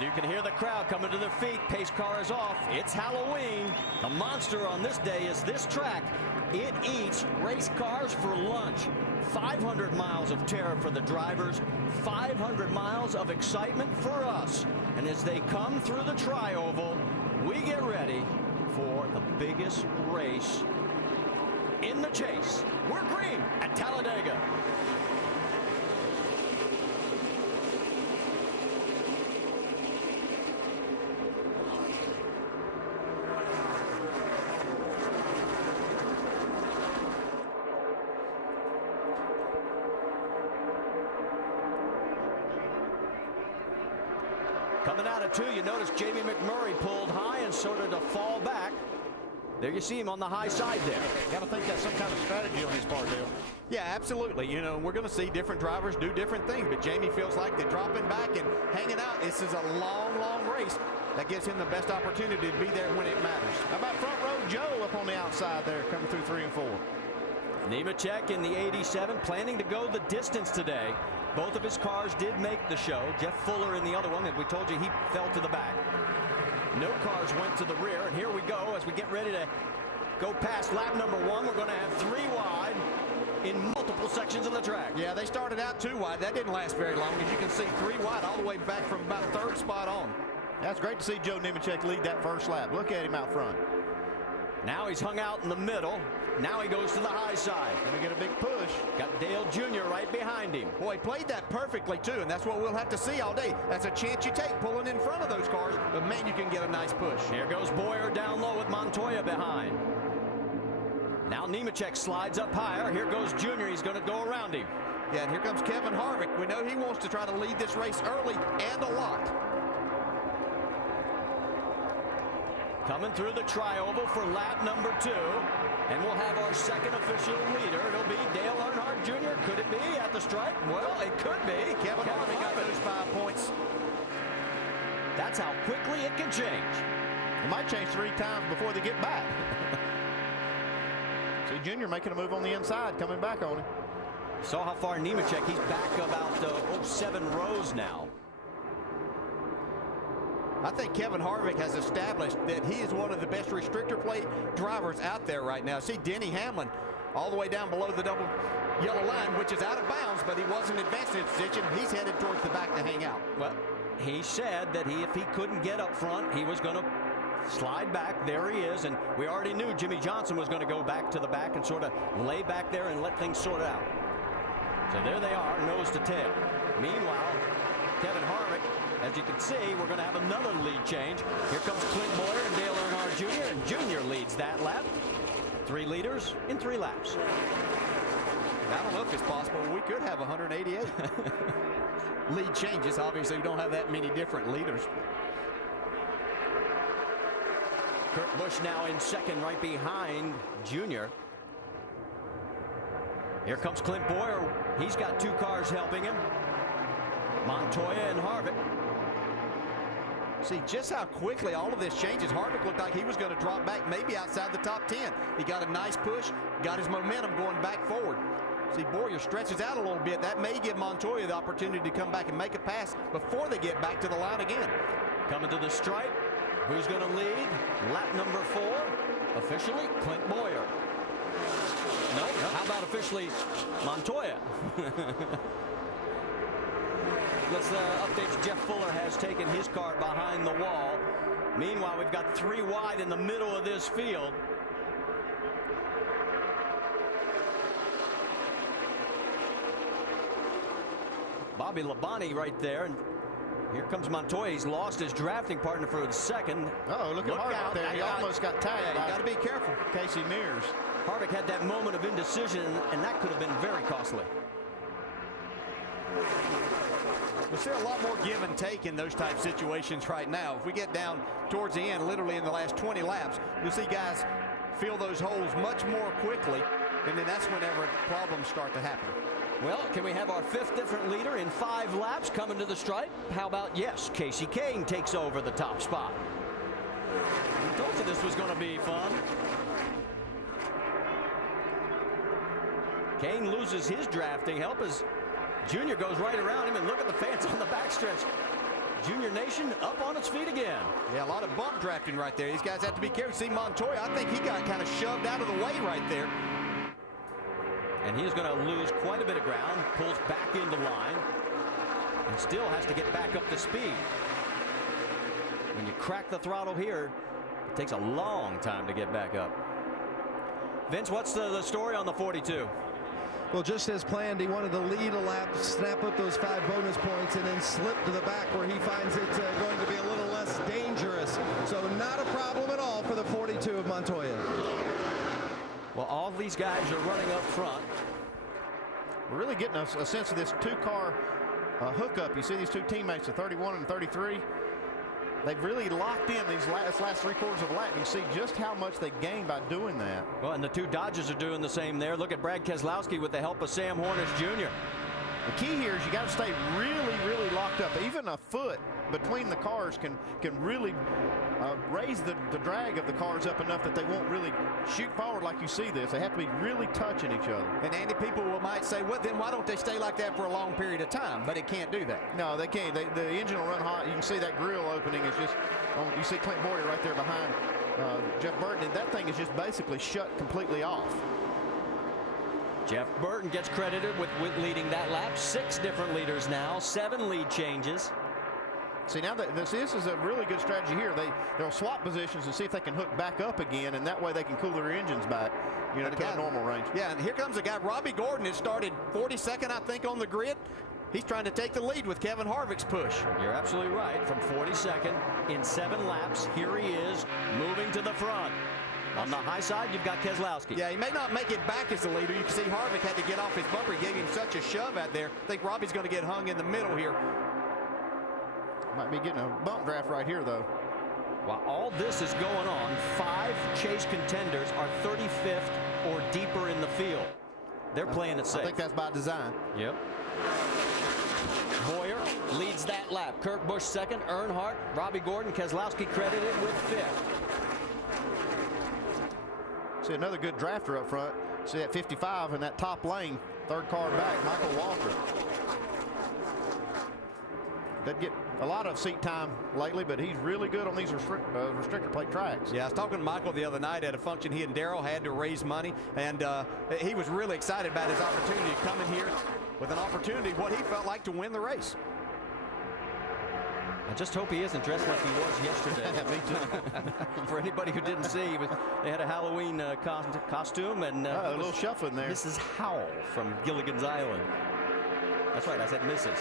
Well, you can hear the crowd coming to their feet. Pace car is off. It's Halloween. The monster on this day is this track. It eats race cars for lunch. 500 miles of terror for the drivers. 500 miles of excitement for us. And as they come through the tri-oval, we get ready for the biggest race in the chase. We're green at Talladega. Coming out of 2, you notice Jamie McMurray pulled high and sort of to fall back. There you see him on the high side there. Got to think that's some kind of strategy on his part, Dale. Yeah, absolutely. You know, we're going to see different drivers do different things, but Jamie feels like they're dropping back and hanging out. This is a long, long race. That gives him the best opportunity to be there when it matters. How about front row Joe up on the outside there, coming through 3 and 4? Nemechek in the 87, planning to go the distance today. Both of his cars did make the show. Jeff Fuller in the other one, and we told you he fell to the back. No cars went to the rear, and here we go as we get ready to go past lap number 1. We're going to have 3 wide in multiple sections of the track. Yeah, they started out 2 wide. That didn't last very long. As you can see, 3 wide all the way back from about 3rd spot on. That's great to see Joe Nemechek lead that first lap. Look at him out front. Now he's hung out in the middle. Now he goes to the high side. Gonna get a big push. Got Dale Jr. right behind him. Boy, he played that perfectly, too, and that's what we'll have to see all day. That's a chance you take, pulling in front of those cars, but, man, you can get a nice push. Here goes Boyer down low with Montoya behind. Now Nemechek slides up higher. Here goes Jr. He's going to go around him. Yeah, and here comes Kevin Harvick. We know he wants to try to lead this race early and a lot. Coming through the tri-oval for lap number 2. And we'll have our second official leader. It'll be Dale Earnhardt Jr. Could it be at the stripe? Well, it could be. Kevin Harvick got those 5 points. That's how quickly it can change. It might change 3 times before they get back. See Junior making a move on the inside, coming back on him. Saw how far Nemechek, he's back about 7 rows now. I think Kevin Harvick has established that he is one of the best restrictor plate drivers out there right now. See Denny Hamlin all the way down below the double yellow line, which is out of bounds, but he wasn't advanced in his position. He's headed towards the back to hang out. Well, he said that if he couldn't get up front, he was going to slide back. There he is, and we already knew Jimmy Johnson was going to go back to the back and sort of lay back there and let things sort out. So there they are, nose to tail. Meanwhile, Kevin Harvick, as you can see, we're going to have another lead change. Here comes Clint Boyer and Dale Earnhardt Jr., and Jr. leads that lap. 3 leaders in 3 laps. I don't know if it's possible. We could have 188 lead changes. Obviously, we don't have that many different leaders. Kurt Busch now in second, right behind Jr. Here comes Clint Boyer. He's got 2 cars helping him. Montoya and Harvick. See just how quickly all of this changes. Harvick looked like he was going to drop back maybe outside the top 10. He got a nice push, got his momentum going back forward. See, Boyer stretches out a little bit. That may give Montoya the opportunity to come back and make a pass before they get back to the line again. Coming to the stripe. Who's going to lead? Lap number 4. Officially, Clint Boyer. No, how about officially Montoya? Let's update. Jeff Fuller has taken his car behind the wall. Meanwhile, we've got 3 wide in the middle of this field. Bobby Labonte right there. And here comes Montoya. He's lost his drafting partner for the second. Oh, look at Harvick there. He almost got tagged. Yeah, you got to be careful. Casey Mears. Harvick had that moment of indecision, and that could have been very costly. We see a lot more give and take in those type situations right now. If we get down towards the end, literally in the last 20 laps, you'll see guys fill those holes much more quickly, and then that's whenever problems start to happen. Well, can we have our 5th different leader in 5 laps coming to the stripe? How about, yes, Casey Kane takes over the top spot. We told you this was going to be fun. Kane loses his drafting help as Junior goes right around him, and look at the fans on the backstretch. Junior Nation up on its feet again. Yeah, a lot of bump drafting right there. These guys have to be careful. See Montoya, I think he got kind of shoved out of the way right there. And he is going to lose quite a bit of ground. Pulls back into line. And still has to get back up to speed. When you crack the throttle here, it takes a long time to get back up. Vince, what's the story on the 42? Well, just as planned, he wanted to lead a lap, snap up those 5 bonus points, and then slip to the back where he finds it going to be a little less dangerous. So not a problem at all for the 42 of Montoya. Well, all these guys are running up front. We're really getting a sense of this two-car hookup. You see these two teammates, the 31 and 33. They've really locked in these last 3 quarters of a lap. You see just how much they gain by doing that. Well, and the two Dodgers are doing the same there. Look at Brad Keselowski with the help of Sam Hornish Jr. The key here is you got to stay really, really locked up. Even a foot between the cars can really raise the drag of the cars up enough that they won't really shoot forward like you see this. They have to be really touching each other. And Andy, people might say, well, then why don't they stay like that for a long period of time? But it can't do that. No, they can't. The engine will run hot. You can see that grill opening is just, you see Clint Boyer right there behind Jeff Burton, and that thing is just basically shut completely off. Jeff Burton gets credited with leading that lap. 6 different leaders now, 7 lead changes. See, now this is a really good strategy here. They'll swap positions and see if they can hook back up again, and that way they can cool their engines back, you know, to a normal range. Yeah, and here comes a guy. Robbie Gordon has started 42nd, I think, on the grid. He's trying to take the lead with Kevin Harvick's push. You're absolutely right. From 42nd in 7 laps, here he is moving to the front. On the high side, you've got Keselowski. Yeah, he may not make it back as the leader. You can see Harvick had to get off his bumper. He gave him such a shove out there. I think Robbie's going to get hung in the middle here. Might be getting a bump draft right here, though. While all this is going on, 5 chase contenders are 35th or deeper in the field. They're playing it safe. I think that's by design. Yep. Boyer leads that lap. Kurt Busch second. Earnhardt, Robbie Gordon, Keselowski credited with 5th. See another good drafter up front. See that 55 in that top lane. 3rd car back, Michael Walker. Doesn't get a lot of seat time lately, but he's really good on these restrictor plate tracks. Yeah, I was talking to Michael the other night at a function. He and Darrell had to raise money, and he was really excited about his opportunity to come in here with an opportunity, what he felt like, to win the race. I just hope he isn't dressed like he was yesterday. Me too. For anybody who didn't see, they had a Halloween costume and a little shuffling there. Mrs. Howell from Gilligan's Island. That's right, I said Mrs.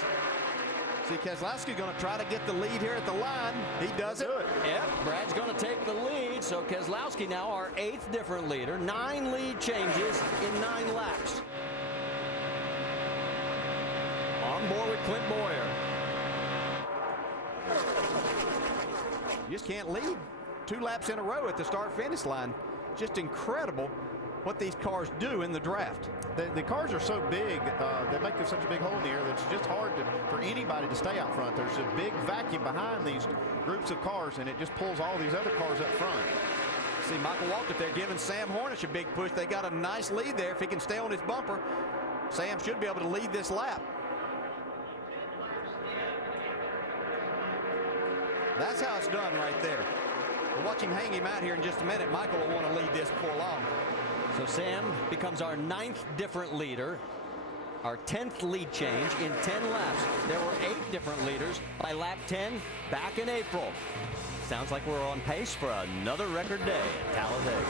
See, Keselowski's going to try to get the lead here at the line. He does it. Yep, Brad's going to take the lead. So Keselowski now our 8th different leader. 9 lead changes in 9 laps. On board with Clint Boyer. You just can't lead 2 laps in a row at the start-finish line. Just incredible what these cars do in the draft. The cars are so big, they make such a big hole in the air that it's just hard for anybody to stay out front. There's a big vacuum behind these groups of cars, and it just pulls all these other cars up front. See Michael Walker there giving Sam Hornish a big push. They got a nice lead there. If he can stay on his bumper, Sam should be able to lead this lap. That's how it's done right there. We'll watch him hang him out here in just a minute. Michael will want to lead this before long. So Sam becomes our 9th different leader, our 10th lead change in 10 laps. There were 8 different leaders by lap 10 back in April. Sounds like we're on pace for another record day at Talladega.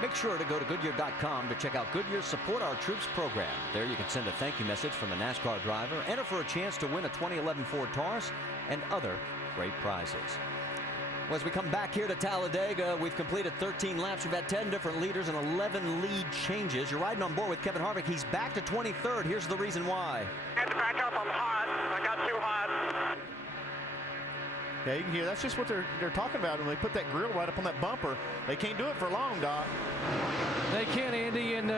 Make sure to go to Goodyear.com to check out Goodyear's Support Our Troops program. There you can send a thank you message from the NASCAR driver, enter for a chance to win a 2011 Ford Taurus, and other great prizes. Well, as we come back here to Talladega, we've completed 13 laps. We've had 10 different leaders and 11 lead changes. You're riding on board with Kevin Harvick. He's back to 23rd. Here's the reason why. I had to back up. I'm hot. I got too hot. Yeah, you can hear that's just what they're talking about when they put that grill right up on that bumper. They can't do it for long, Doc. They can, Andy. And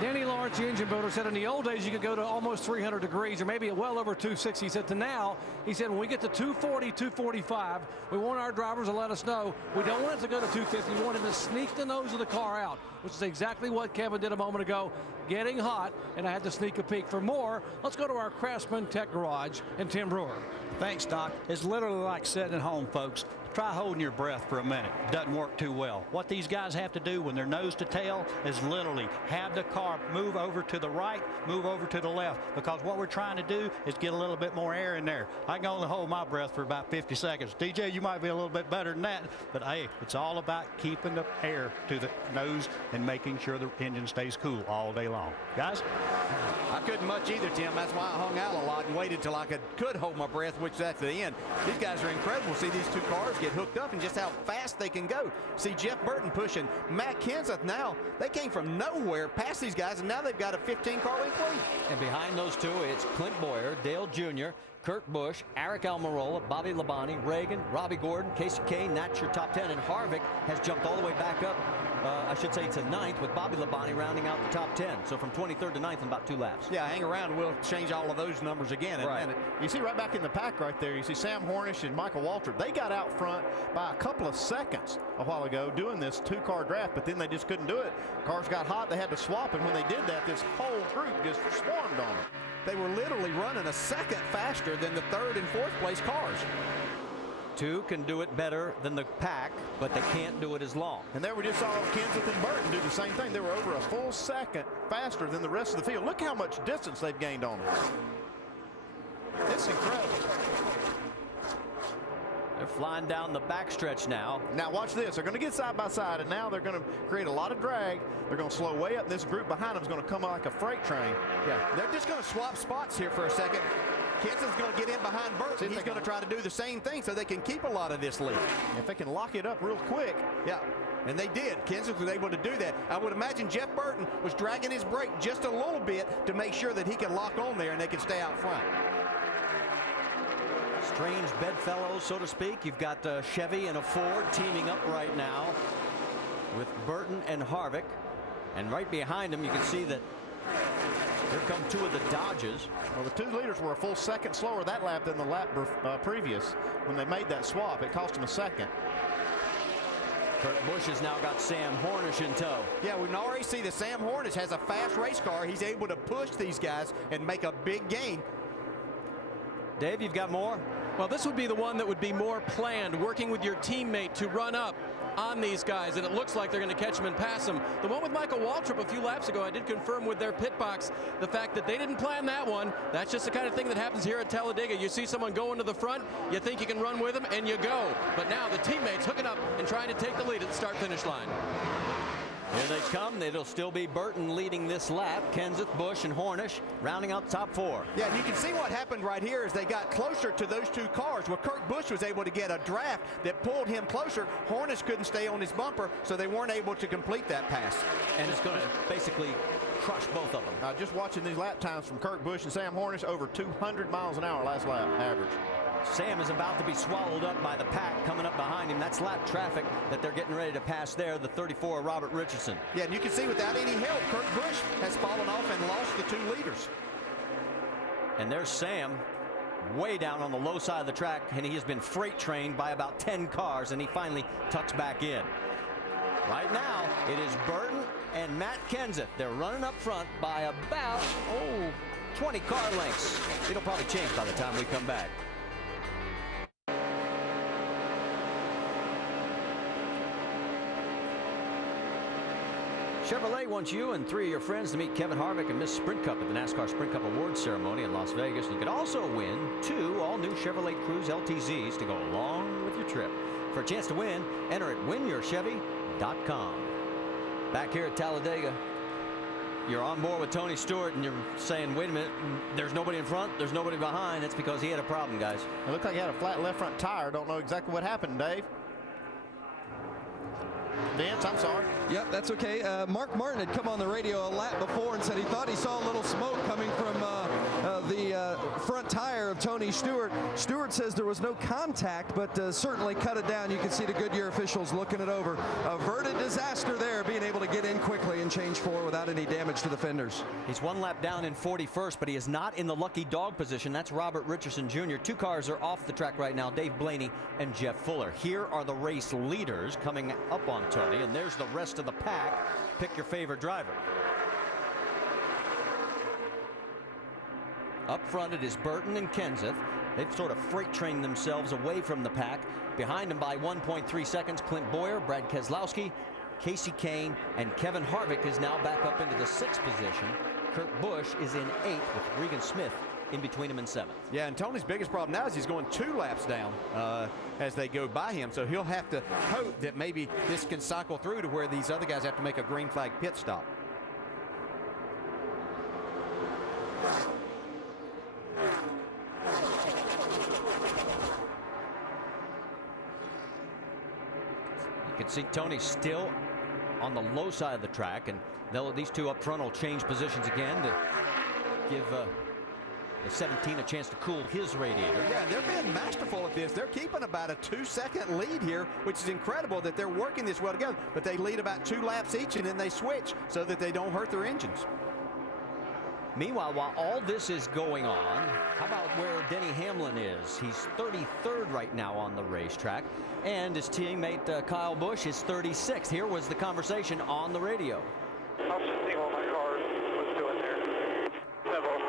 Danny Lawrence, the engine builder, said in the old days you could go to almost 300 degrees or maybe well over 260. He said to now, he said when we get to 240, 245, we want our drivers to let us know we don't want it to go to 250. We want him to sneak the nose of the car out, which is exactly what Kevin did a moment ago. Getting hot, and I had to sneak a peek. For more, let's go to our Craftsman Tech Garage and Tim Brewer. Thanks, Doc. It's literally like sitting at home, folks. Try holding your breath for a minute. Doesn't work too well. What these guys have to do when they're nose to tail is literally have the car move over to the right, move over to the left, because what we're trying to do is get a little bit more air in there. I can only hold my breath for about 50 seconds. DJ, you might be a little bit better than that, but hey, it's all about keeping the air to the nose and making sure the engine stays cool all day long. Guys? I couldn't much either, Tim. That's why I hung out a lot and waited till I could hold my breath, which that's the end. These guys are incredible. See these two cars get hooked up and just how fast they can go. See Jeff Burton pushing Matt Kenseth now. They came from nowhere past these guys, and now they've got a 15-car length lead. And behind those two, it's Clint Boyer, Dale Jr., Kurt Busch, Aric Almirola, Bobby Labonte, Reagan, Robbie Gordon, Casey Kane. That's your top 10. And Harvick has jumped all the way back up, I should say, to 9th, with Bobby Labonte rounding out the top 10. So from 23rd to 9th in about 2 laps. Yeah, hang around. We'll change all of those numbers again in a minute. You see right back in the pack right there, you see Sam Hornish and Michael Waltrip. They got out front by a couple of seconds a while ago doing this 2-car draft, but then they just couldn't do it. Cars got hot. They had to swap, and when they did that, this whole group just swarmed on them. They were literally running a second faster than the 3rd and 4th place cars. 2 can do it better than the pack, but they can't do it as long. And there we just saw Kenseth and Burton do the same thing. They were over a full second faster than the rest of the field. Look how much distance they've gained on them. It's incredible. They're flying down the backstretch now. Now watch this. They're going to get side by side, and now they're going to create a lot of drag. They're going to slow way up. This group behind them is going to come like a freight train. Yeah, they're just going to swap spots here for a second. Kenseth's going to get in behind Burton. He's going to try to do the same thing so they can keep a lot of this lead. If they can lock it up real quick. Yeah, and they did. Kenseth was able to do that. I would imagine Jeff Burton was dragging his brake just a little bit to make sure that he could lock on there and they could stay out front. Strange bedfellows, so to speak. You've got Chevy and a Ford teaming up right now with Burton and Harvick. And right behind them, you can see that here come 2 of the Dodges. Well, the 2 leaders were a full second slower that lap than the lap previous. When they made that swap, it cost them a second. Kurt Busch has now got Sam Hornish in tow. Yeah, we can already see that Sam Hornish has a fast race car. He's able to push these guys and make a big gain. Dave, you've got more? Well, this would be the one that would be more planned, working with your teammate to run up on these guys, and it looks like they're going to catch them and pass them. The one with Michael Waltrip a few laps ago, I did confirm with their pit box the fact that they didn't plan that one. That's just the kind of thing that happens here at Talladega. You see someone going to the front, you think you can run with them, and you go. But now the teammates hooking up and trying to take the lead at the start-finish line. Here they come. It'll still be Burton leading this lap. Kenseth, Busch, and Hornish rounding out top 4. Yeah, and you can see what happened right here is they got closer to those 2 cars. Well, Kurt Busch was able to get a draft that pulled him closer. Hornish couldn't stay on his bumper, so they weren't able to complete that pass. And it's going to basically crush both of them. Just watching these lap times from Kurt Busch and Sam Hornish, over 200 miles an hour last lap average. Sam is about to be swallowed up by the pack coming up behind him. That's lap traffic that they're getting ready to pass there, the 34 of Robert Richardson. Yeah, and you can see without any help, Kurt Busch has fallen off and lost the 2 leaders. And there's Sam way down on the low side of the track, and he has been freight trained by about 10 cars, and he finally tucks back in. Right now, it is Burton and Matt Kenseth. They're running up front by about, 20 car lengths. It'll probably change by the time we come back. Chevrolet wants you and 3 of your friends to meet Kevin Harvick and Miss Sprint Cup at the NASCAR Sprint Cup Awards ceremony in Las Vegas. You could also win 2 all-new Chevrolet Cruze LTZs to go along with your trip. For a chance to win, enter at winyourchevy.com. Back here at Talladega, you're on board with Tony Stewart, and you're saying, wait a minute, there's nobody in front, there's nobody behind. That's because he had a problem, guys. It looked like he had a flat left front tire. Don't know exactly what happened, Dave. Vince, I'm sorry. Yep, that's okay. Mark Martin had come on the radio a lap before and said he thought he saw a little smoke coming from the front tire of Tony Stewart. Stewart says there was no contact, but certainly cut it down. You can see the Goodyear officials looking it over. Averted disaster there, being able to get in quickly and change floor without any damage to the fenders. He's one lap down in 41st, but he is not in the lucky dog position. That's Robert Richardson Jr. Two cars are off the track right now, Dave Blaney and Jeff Fuller. Here are the race leaders coming up on Tony, and there's the rest of the pack. Pick your favorite driver. Up front, it is Burton and Kenseth. They've sort of freight trained themselves away from the pack. Behind them by 1.3 seconds, Clint Boyer, Brad Keselowski, Kasey Kahne, and Kevin Harvick is now back up into the 6th position. Kurt Busch is in 8th with Regan Smith in between him and 7th. Yeah, and Tony's biggest problem now is he's going 2 laps down as they go by him. So he'll have to hope that maybe this can cycle through to where these other guys have to make a green flag pit stop. You can see Tony still on the low side of the track, and these two up front will change positions again to give the 17 a chance to cool his radiator. Yeah, they're being masterful at this. They're keeping about a 2-second lead here, which is incredible that they're working this well together. But they lead about 2 laps each, and then they switch so that they don't hurt their engines. Meanwhile, while all this is going on, how about where Denny Hamlin is? He's 33rd right now on the racetrack, and his teammate Kyle Busch is 36th. Here was the conversation on the radio. I was just seeing what my car was doing there. Simple.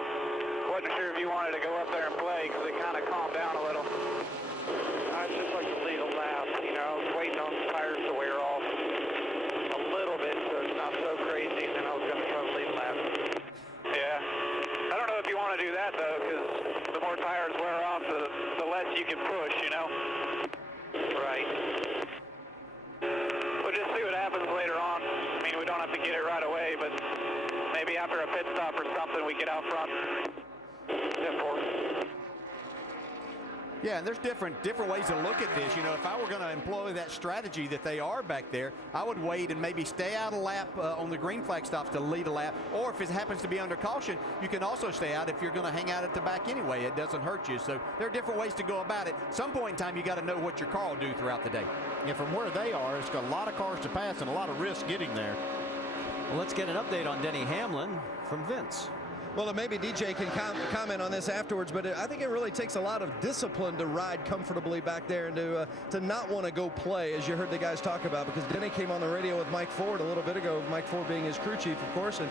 Wasn't sure if you wanted to go up there and play because it kind of calmed down a little. I'd just like to lead a lap. You know, I was waiting on the tires to wear off a little bit so it's not so crazy, and then I was going to try to lead a lap. Yeah. I don't know if you want to do that, though, because the more tires wear off, the less you can push, you know? Right. We'll just see what happens later on. I mean, we don't have to get it right away, but maybe after a pit stop or something, we get out front. Yeah, and there's different ways to look at this. You know, if I were going to employ that strategy that they are back there, I would wait and maybe stay out a lap on the green flag stops to lead a lap. Or if it happens to be under caution, you can also stay out if you're going to hang out at the back anyway. It doesn't hurt you. So there are different ways to go about it. Some point in time, you got to know what your car will do throughout the day. Yeah, from where they are, it's got a lot of cars to pass and a lot of risk getting there. Well, let's get an update on Denny Hamlin from Vince. Well, and maybe DJ can comment on this afterwards, but I think it really takes a lot of discipline to ride comfortably back there and to not want to go play, as you heard the guys talk about, because Denny came on the radio with Mike Ford a little bit ago, Mike Ford being his crew chief, of course, and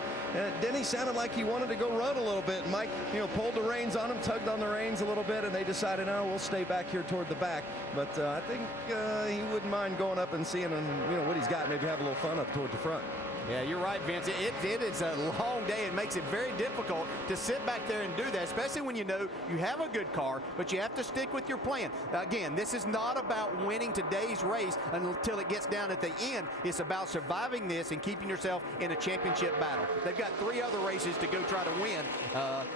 Denny sounded like he wanted to go run a little bit. Mike, pulled the reins on him, tugged on the reins a little bit, and they decided, no, we'll stay back here toward the back. But I think he wouldn't mind going up and seeing what he's got, maybe have a little fun up toward the front. Yeah, you're right, Vince. It is a long day. It makes it very difficult to sit back there and do that, especially when you know you have a good car, but you have to stick with your plan. Again, this is not about winning today's race until it gets down at the end. It's about surviving this and keeping yourself in a championship battle. They've got 3 other races to go try to win.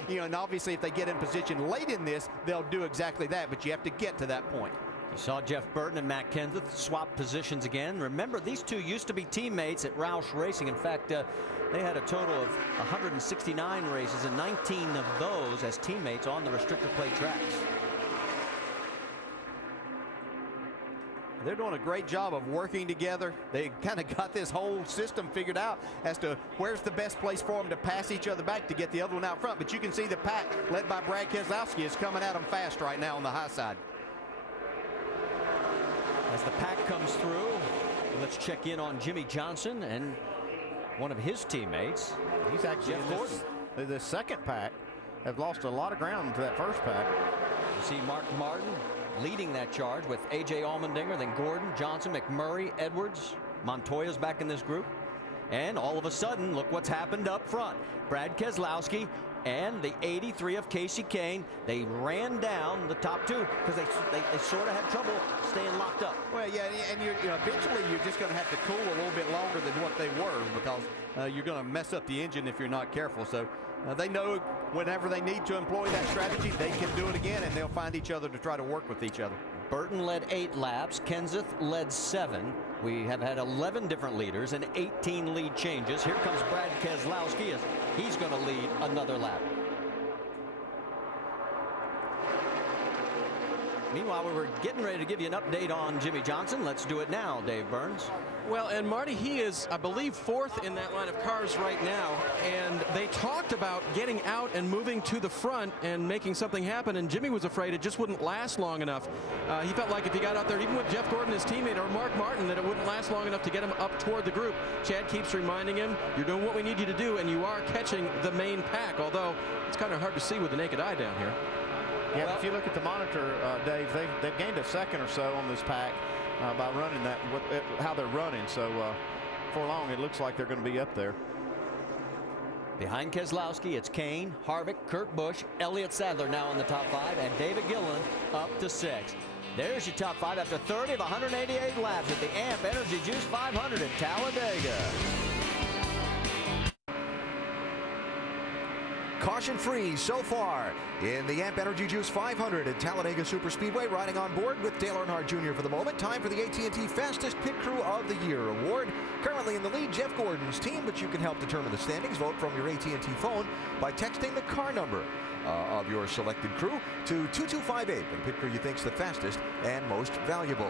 And obviously if they get in position late in this, they'll do exactly that, but you have to get to that point. You saw Jeff Burton and Matt Kenseth swap positions again. Remember, these two used to be teammates at Roush Racing. In fact, they had a total of 169 races, and 19 of those as teammates on the restrictor plate tracks. They're doing a great job of working together. They kind of got this whole system figured out as to where's the best place for them to pass each other back to get the other one out front. But you can see the pack led by Brad Keselowski is coming at them fast right now on the high side. As the pack comes through, let's check in on Jimmy Johnson and one of his teammates. He's actually Jeff Gordon. The second pack have lost a lot of ground to that first pack. You see Mark Martin leading that charge with A.J. Allmendinger, then Gordon, Johnson, McMurray, Edwards. Montoya's back in this group. And all of a sudden, look what's happened up front. Brad Keselowski and the 83 of Kasey Kahne, they ran down the top 2 because they sort of had trouble staying locked up. Well, yeah, and eventually you're just going to have to cool a little bit longer than what they were because you're going to mess up the engine if you're not careful. So they know whenever they need to employ that strategy, they can do it again, and they'll find each other to try to work with each other. Burton led 8 laps. Kenseth led 7. We have had 11 different leaders and 18 lead changes. Here comes Brad Keselowski as he's going to lead another lap. Meanwhile, we were getting ready to give you an update on Jimmie Johnson. Let's do it now, Dave Burns. Well, and Marty, he is, I believe, 4th in that line of cars right now. And they talked about getting out and moving to the front and making something happen. And Jimmie was afraid it just wouldn't last long enough. He felt like if he got out there, even with Jeff Gordon, his teammate, or Mark Martin, that it wouldn't last long enough to get him up toward the group. Chad keeps reminding him, you're doing what we need you to do, and you are catching the main pack, although it's kind of hard to see with the naked eye down here. Yeah, if you look at the monitor, Dave, they've gained a second or so on this pack by running that, how they're running. So for long, it looks like they're going to be up there. Behind Keselowski, it's Kane, Harvick, Kurt Busch, Elliott Sadler now in the top 5, and David Gilliland up to 6. There's your top 5 after 30 of 188 laps at the AMP Energy Juice 500 at Talladega. Caution free so far in the AMP Energy Juice 500 at Talladega Superspeedway. Riding on board with Dale Earnhardt Jr. for the moment. Time for the AT&T Fastest Pit Crew of the Year award. Currently in the lead, Jeff Gordon's team, but you can help determine the standings. Vote from your AT&T phone by texting the car number of your selected crew to 2258 for the pit crew you think's the fastest and most valuable.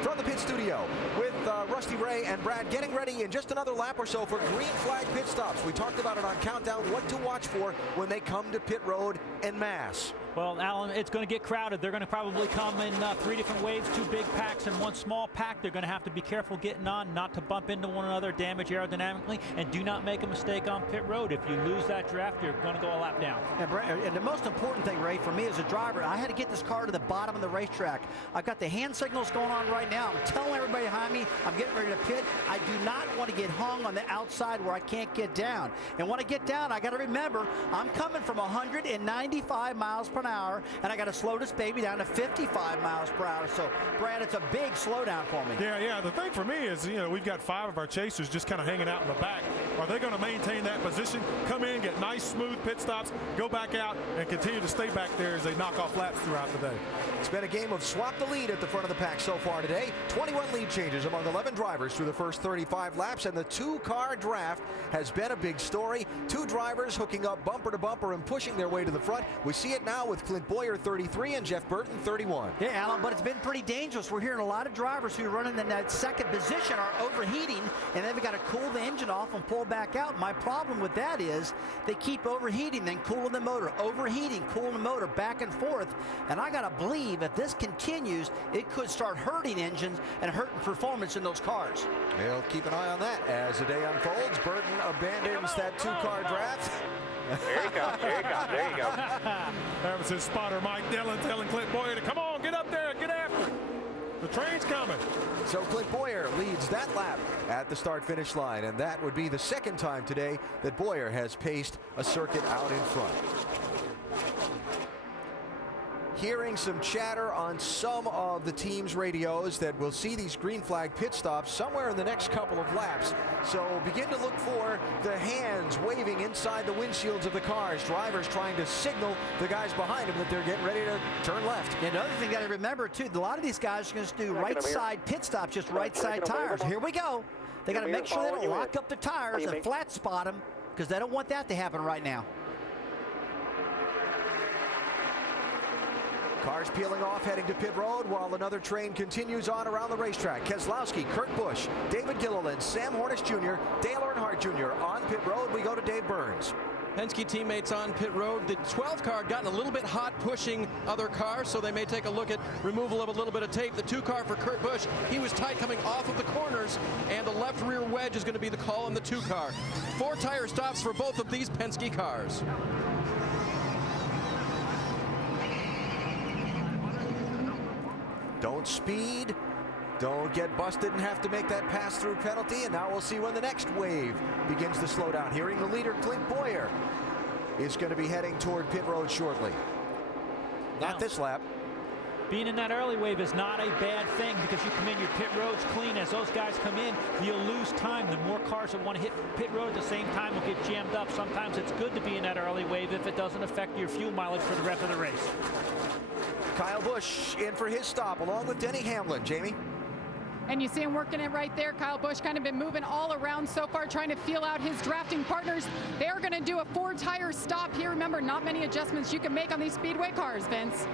From the pit studio with Rusty Ray and Brad getting ready in just another lap or so for green flag pit stops. We talked about it on Countdown, what to watch for when they come to pit road en masse. Well, Alan, it's going to get crowded. They're going to probably come in 3 different waves, 2 big packs and 1 small pack. They're going to have to be careful getting on, not to bump into one another, damage aerodynamically, and do not make a mistake on pit road. If you lose that draft, you're going to go a lap down. And the most important thing, Ray, for me as a driver, I had to get this car to the bottom of the racetrack. I've got the hand signals going on right now. I'm telling everybody behind me, I'm getting ready to pit. I do not want to get hung on the outside where I can't get down. And when I get down, I got to remember, I'm coming from 195 miles per hour, and I got to slow this baby down to 55 miles per hour. So, Brad, it's a big slowdown for me. Yeah. The thing for me is, we've got 5 of our chasers just kind of hanging out in the back. Are they going to maintain that position, come in, get nice, smooth pit stops, go back out, and continue to stay back there as they knock off laps throughout the day? It's been a game of swap the lead at the front of the pack so far today. 21 lead changes among 11 drivers through the first 35 laps, and the 2-car draft has been a big story. 2 drivers hooking up bumper to bumper and pushing their way to the front. We see it now with Clint Boyer, 33, and Jeff Burton, 31. Yeah, Alan, but it's been pretty dangerous. We're hearing a lot of drivers who are running in that second position are overheating, and they've got to cool the engine off and pull back out. My problem with that is they keep overheating, then cooling the motor, overheating, cooling the motor, back and forth. And I got to believe if this continues, it could start hurting engines and hurting performance in those cars. We'll keep an eye on that as the day unfolds. Burton abandons that 2-car draft. There he comes. There you go. That was his spotter, Mike Dillon, telling Clint Boyer to come on, get up there, get after it. The train's coming. So Clint Boyer leads that lap at the start-finish line, and that would be the second time today that Boyer has paced a circuit out in front. Hearing some chatter on some of the team's radios that we'll see these green flag pit stops somewhere in the next couple of laps. So begin to look for the hands waving inside the windshields of the cars. Drivers trying to signal the guys behind them that they're getting ready to turn left. And another thing you got to remember, too, a lot of these guys are going to do right side pit stops, just right side tires. Here we go. They got to make sure they don't lock up the tires and flat spot them, because they don't want that to happen right now. Cars peeling off, heading to pit road, while another train continues on around the racetrack. Keselowski, Kurt Busch, David Gilliland, Sam Hornish Jr., Dale Earnhardt Jr. On pit road, we go to Dave Burns. Penske teammates on pit road. The 12 car had gotten a little bit hot pushing other cars, so they may take a look at removal of a little bit of tape. The 2 car for Kurt Busch, he was tight coming off of the corners, and the left rear wedge is going to be the call on the 2 car. 4 tire stops for both of these Penske cars. Don't speed, don't get busted and have to make that pass-through penalty, and now we'll see when the next wave begins to slow down. Hearing the leader, Clint Boyer, is going to be heading toward pit road shortly. Not this lap. Being in that early wave is not a bad thing, because you come in, your pit road's clean. As those guys come in, you'll lose time. The more cars that want to hit pit road at the same time will get jammed up. Sometimes it's good to be in that early wave if it doesn't affect your fuel mileage for the rest of the race. Kyle Busch in for his stop along with Denny Hamlin. Jamie? And you see him working it right there. Kyle Busch kind of been moving all around so far, trying to feel out his drafting partners. They're going to do a 4-tire stop here. Remember, not many adjustments you can make on these speedway cars, Vince.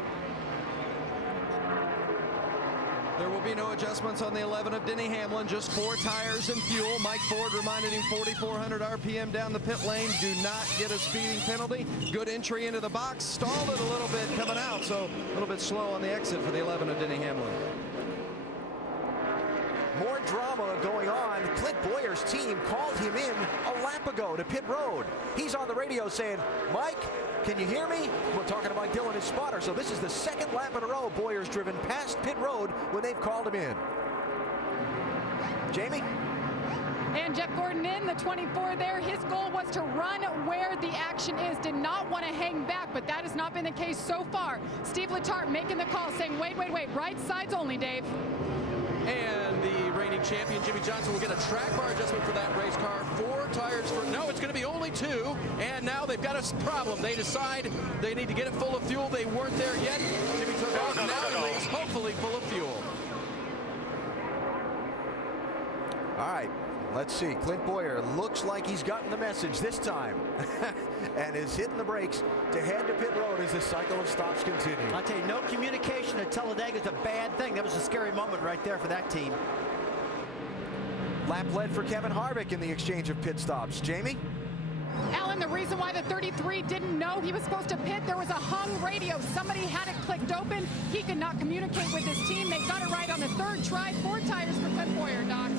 There will be no adjustments on the 11 of Denny Hamlin, just 4 tires and fuel. Mike Ford reminded him 4,400 RPM down the pit lane. Do not get a speeding penalty. Good entry into the box. Stalled it a little bit coming out, so a little bit slow on the exit for the 11 of Denny Hamlin. More drama going on. Clint Boyer's team called him in a lap ago to pit road. He's on the radio saying, Mike, can you hear me? We're talking about Dylan, his spotter. So this is the second lap in a row Boyer's driven past pit road when they've called him in. Jamie? And Jeff Gordon in the 24 there. His goal was to run where the action is. Did not want to hang back, but that has not been the case so far. Steve Letarte making the call saying, wait, right sides only, Dave. And the reigning champion, Jimmie Johnson, will get a track bar adjustment for that race car. 4 tires for, no, it's going to be only 2. And now they've got a problem. They decide they need to get it full of fuel. They weren't there yet. Jimmie took off. Now he leaves, hopefully full of fuel. All right, let's see. Clint Bowyer looks like he's gotten the message this time and is hitting the brakes to head to pit road as the cycle of stops continue. I'll tell you, no communication at Talladega is a bad thing. That was a scary moment right there for that team. Lap led for Kevin Harvick in the exchange of pit stops. Jamie? Alan, the reason why the 33 didn't know he was supposed to pit, there was a hung radio. Somebody had it clicked open. He could not communicate with his team. They got it right on the 3rd try. 4 tires for Clint Bowyer, Doc.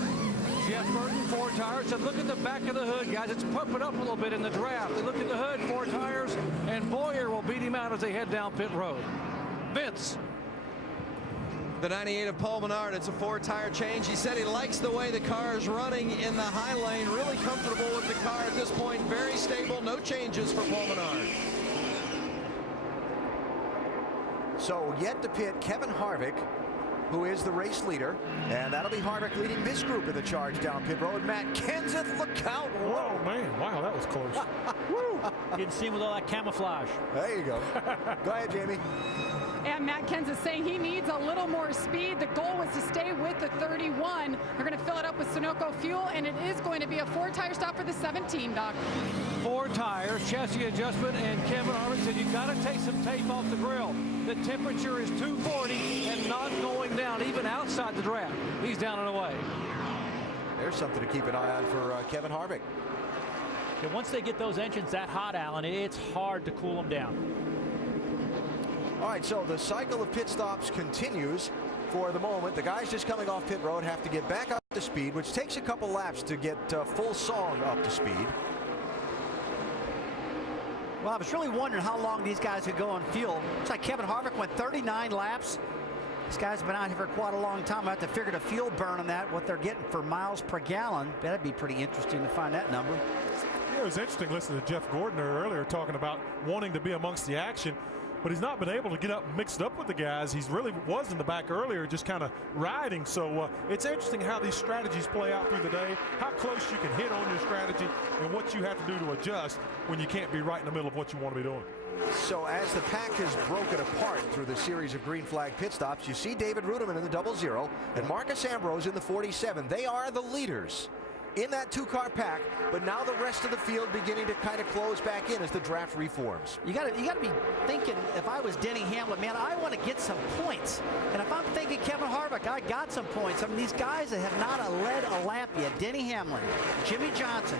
Jeff Burton, 4 tires. Said, look at the back of the hood, guys. It's pumping up a little bit in the draft. They look at the hood, 4 tires, and Bowyer will beat him out as they head down pit road. Vince. The 98 of Paul Menard, it's a 4-tire change. He said he likes the way the car is running in the high lane. Really comfortable with the car at this point. Very stable. No changes for Paul Menard. So yet to pit Kevin Harvick, who is the race leader, and that'll be Harvick leading this group in the charge down pit road. Matt Kenseth, look out. Whoa, man. Wow, that was close. Woo! Didn't see him with all that camouflage. There you go. Go ahead, Jamie. And Matt Kenseth saying he needs a little more speed. The goal was to stay with the 31. They're going to fill it up with Sunoco fuel, and it is going to be a 4-tire stop for the 17, Doc. 4 tires, chassis adjustment, and Kevin Harvick said, you've got to take some tape off the grill. The temperature is 240 and not going down, even outside the draft. He's down and away. There's something to keep an eye on for Kevin Harvick. And once they get those engines that hot, Alan, it's hard to cool them down. All right, so the cycle of pit stops continues for the moment. The guys just coming off pit road have to get back up to speed, which takes a couple laps to get full song up to speed. Well, I was really wondering how long these guys could go on fuel. Looks like Kevin Harvick went 39 laps. This guy's been out here for quite a long time. I have to figure the fuel burn on that, what they're getting for miles per gallon. That'd be pretty interesting to find that number. Yeah, it was interesting listening to Jeff Gordon earlier talking about wanting to be amongst the action, but he's not been able to get up mixed up with the guys. He's really was in the back earlier, just kind of riding. So it's interesting how these strategies play out through the day, how close you can hit on your strategy, and what you have to do to adjust when you can't be right in the middle of what you want to be doing. So as the pack has broken apart through the series of green flag pit stops, you see David Ruderman in the 00 and Marcus Ambrose in the 47. They are the leaders in that 2-car pack, but now the rest of the field beginning to kind of close back in as the draft reforms. You got to be thinking, if I was Denny Hamlin, man, I want to get some points. And if I'm thinking Kevin Harvick, I got some points. I mean, these guys that have not led a lap yet, Denny Hamlin, Jimmie Johnson,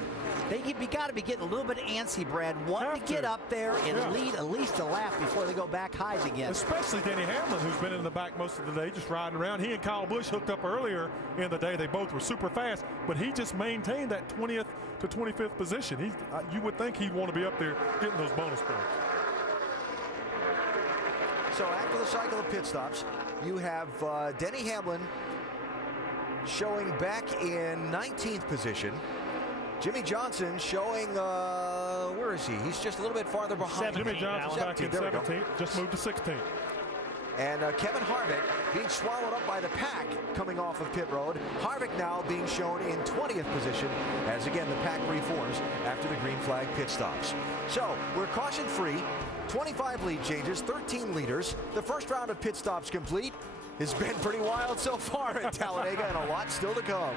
you got to be getting a little bit antsy, Brad, wanting to get up there and lead at least a lap before they go back highs again. Especially Denny Hamlin, who's been in the back most of the day, just riding around. He and Kyle Busch hooked up earlier in the day. They both were super fast, but he just maintained that 20th to 25th position. You would think he'd want to be up there getting those bonus points. So after the cycle of pit stops, you have Denny Hamlin showing back in 19th position. Jimmie Johnson showing, where is he? He's just a little bit farther behind. Jimmie Johnson back in 17th, just moved to 16th. And Kevin Harvick being swallowed up by the pack coming off of pit road. Harvick now being shown in 20th position as, again, the pack reforms after the green flag pit stops. So we're caution-free, 25 lead changes, 13 leaders. The first round of pit stops complete. It's been pretty wild so far at Talladega, and a lot still to come.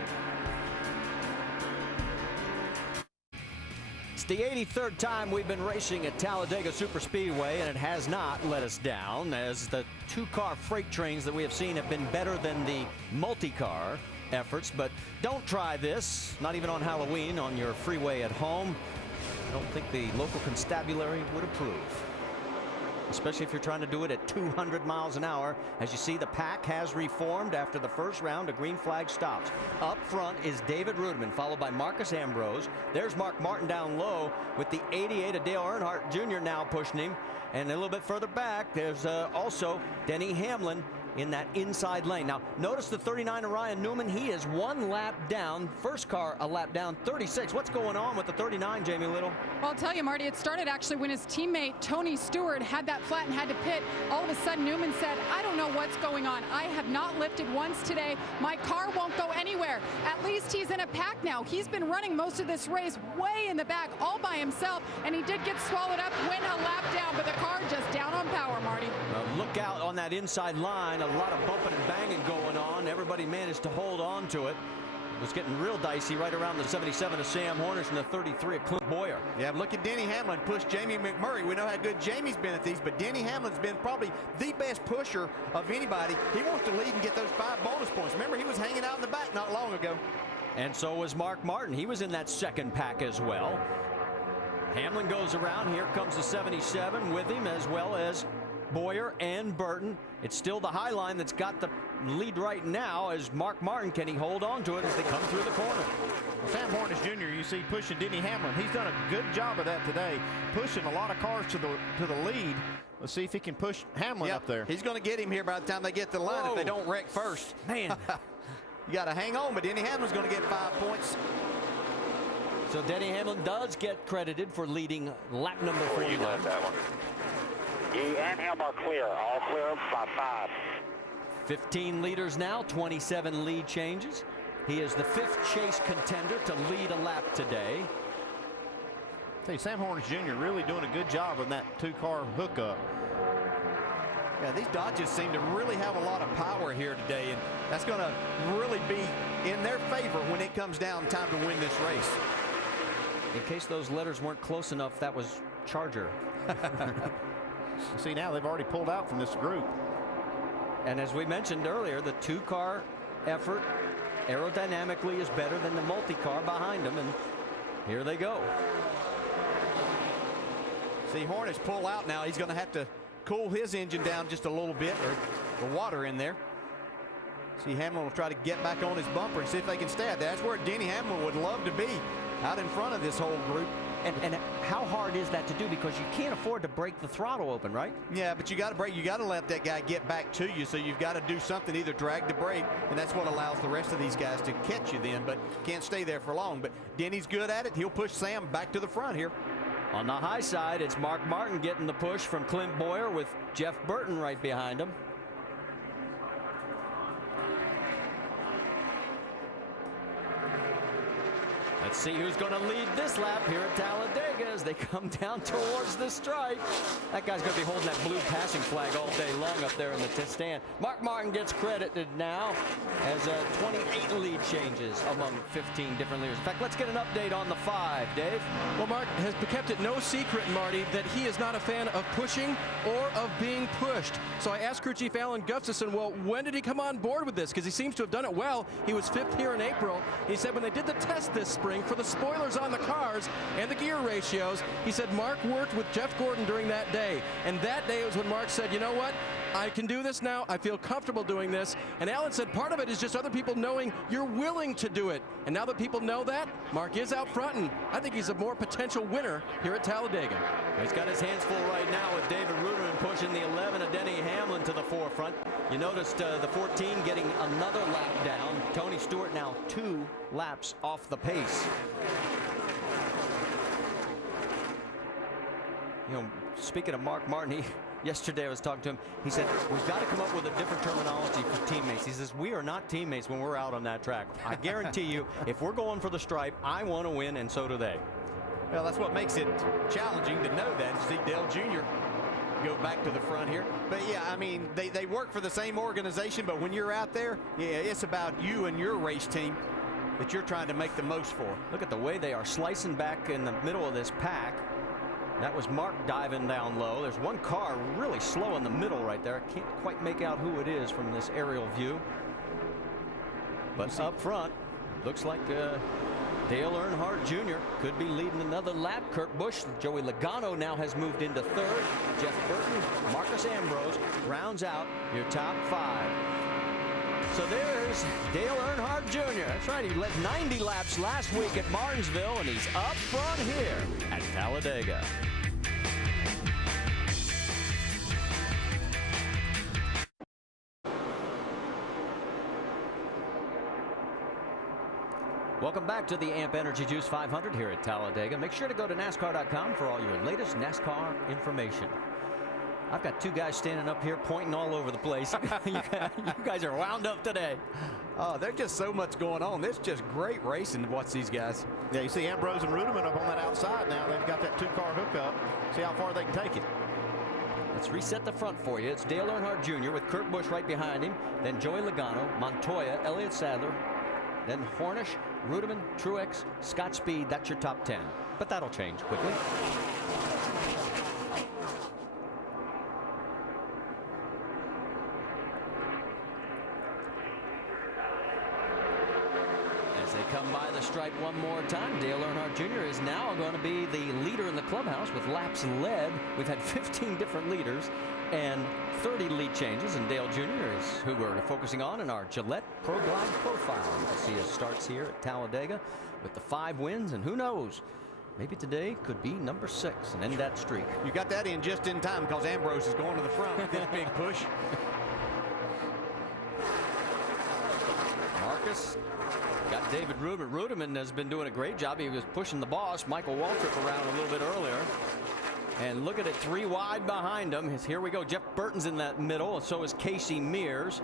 the 83rd time we've been racing at Talladega Superspeedway, and it has not let us down, as the two-car freight trains that we have seen have been better than the multi-car efforts. But don't try this, not even on Halloween, on your freeway at home. I don't think the local constabulary would approve, especially if you're trying to do it at 200 miles an hour. As you see, the pack has reformed after the first round. A green flag stops. Up front is David Rudiman, followed by Marcus Ambrose. There's Mark Martin down low with the 88 of Dale Earnhardt Jr. now pushing him. And a little bit further back, there's also Denny Hamlin in that inside lane. Now, notice the 39 of Ryan Newman. He is one lap down. First car a lap down, 36. What's going on with the 39, Jamie Little? Well, I'll tell you, Marty, it started actually when his teammate Tony Stewart had that flat and had to pit. All of a sudden, Newman said, I don't know what's going on. I have not lifted once today. My car won't go anywhere. At least he's in a pack now. He's been running most of this race way in the back all by himself, and he did get swallowed up, went a lap down, but the car just down on power, Marty. Look out on that inside line. A lot of bumping and banging going on. Everybody managed to hold on to it. It was getting real dicey right around the 77 of Sam Hornish and the 33 of Clint Boyer. Yeah, look at Denny Hamlin push Jamie McMurray. We know how good Jamie's been at these, but Denny Hamlin's been probably the best pusher of anybody. He wants to lead and get those 5 bonus points. Remember, he was hanging out in the back not long ago. And so was Mark Martin. He was in that second pack as well. Hamlin goes around. Here comes the 77 with him, as well as Boyer and Burton. It's still the high line that's got the lead right now, as Mark Martin, can he hold on to it as they come through the corner? Well, Sam Hornish Jr., you see pushing Denny Hamlin. He's done a good job of that today, pushing a lot of cars to the lead. Let's see if he can push Hamlin up there. He's going to get him here by the time they get to the line. Whoa. If they don't wreck first. Man. You got to hang on, but Denny Hamlin's going to get 5 points. So Denny Hamlin does get credited for leading lap number 4. You led that one. You and him are clear. All clear by 5. 15 leaders now, 27 lead changes. He is the 5th chase contender to lead a lap today. Hey, Sam Hornish Jr. really doing a good job on that 2-car hookup. Yeah, these Dodges seem to really have a lot of power here today, and that's going to really be in their favor when it comes down time to win this race. In case those letters weren't close enough, that was Charger. See, now they've already pulled out from this group. And as we mentioned earlier, the 2-car effort aerodynamically is better than the multi-car behind them, and here they go. See Hornish pull out now. He's going to have to cool his engine down just a little bit, or the water in there. See, Hamlin will try to get back on his bumper and see if they can stay out there. That's where Denny Hamlin would love to be, out in front of this whole group. And how hard is that to do? Because you can't afford to break the throttle open, right? Yeah, but you got to break. You got to let that guy get back to you. So you've got to do something, either drag the brake, and that's what allows the rest of these guys to catch you then. But can't stay there for long. But Denny's good at it. He'll push Sam back to the front here. On the high side, it's Mark Martin getting the push from Clint Boyer with Jeff Burton right behind him. Let's see who's going to lead this lap here at Talladega as they come down towards the stripe. That guy's going to be holding that blue passing flag all day long up there in the stand. Mark Martin gets credited now as 28 lead changes among 15 different leaders. In fact, let's get an update on the 5, Dave. Well, Mark has kept it no secret, Marty, that he is not a fan of pushing or of being pushed. So I asked crew chief Alan Gustafson, well, when did he come on board with this? Because he seems to have done it well. He was 5th here in April. He said when they did the test this spring for the spoilers on the cars and the gear ratios, he said Mark worked with Jeff Gordon during that day. And that day was when Mark said, you know what? I can do this now. I feel comfortable doing this. And Alan said part of it is just other people knowing you're willing to do it. And now that people know that, Mark is out front, and I think he's a more potential winner here at Talladega. He's got his hands full right now with David Rudiman pushing the 11 of Denny Hamlin to the forefront. You noticed the 14 getting another lap down. Tony Stewart now 2 laps off the pace. You know, speaking of Mark Martin, yesterday I was talking to him. He said, we've got to come up with a different terminology for teammates. He says, we are not teammates when we're out on that track. I guarantee you, if we're going for the stripe, I want to win, and so do they. Well, that's what makes it challenging to know that. See Dale Jr. go back to the front here. But yeah, I mean, they work for the same organization, but when you're out there, yeah, it's about you and your race team. that you're trying to make the most for. Look at the way they are slicing back in the middle of this pack. That was Mark diving down low. There's one car really slow in the middle right there. I can't quite make out who it is from this aerial view. But up front, looks like Dale Earnhardt Jr. could be leading another lap. Kurt Busch, Joey Logano now has moved into third. Jeff Burton, Marcos Ambrose rounds out your top 5. So there's Dale Earnhardt Jr. That's right, he led 90 laps last week at Martinsville, and he's up front here at Talladega. Welcome back to the AMP Energy Juice 500 here at Talladega. Make sure to go to NASCAR.com for all your latest NASCAR information. I've got 2 guys standing up here pointing all over the place. You guys are wound up today. Oh, there's just so much going on. It's just great racing to watch these guys. Yeah, you see Ambrose and Ruderman up on that outside now. They've got that 2-car hookup. See how far they can take it. Let's reset the front for you. It's Dale Earnhardt Jr. with Kurt Busch right behind him. Then Joey Logano, Montoya, Elliott Sadler. Then Hornish, Ruderman, Truex, Scott Speed. That's your top 10. But that'll change quickly. As they come by the stripe one more time, Dale Earnhardt Jr. is now going to be the leader in the clubhouse with laps led. We've had 15 different leaders and 30 lead changes, and Dale Jr. is who we're focusing on in our Gillette Pro Glide profile. You can see his starts here at Talladega with the 5 wins, and who knows, maybe today could be number 6 and end that streak. You got that in just in time because Ambrose is going to the front with this big push. Marcus got David Ruderman. Ruderman has been doing a great job. He was pushing the boss, Michael Waltrip, around a little bit earlier. And look at it, 3 wide behind him. Here we go. Jeff Burton's in that middle, and so is Casey Mears.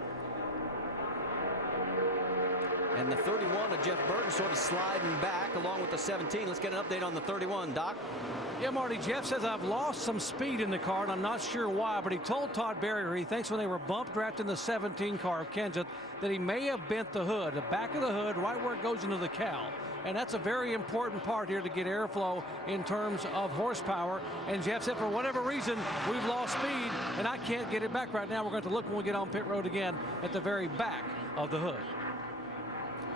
And the 31 of Jeff Burton sort of sliding back along with the 17. Let's get an update on the 31, Doc. Yeah, Marty, Jeff says I've lost some speed in the car, and I'm not sure why, but he told Todd Berrier he thinks when they were bump drafting the 17 car of Kenseth that he may have bent the hood, the back of the hood, right where it goes into the cowl. And that's a very important part here to get airflow in terms of horsepower. And Jeff said for whatever reason, we've lost speed, and I can't get it back right now. We're going to look when we get on pit road again at the very back of the hood.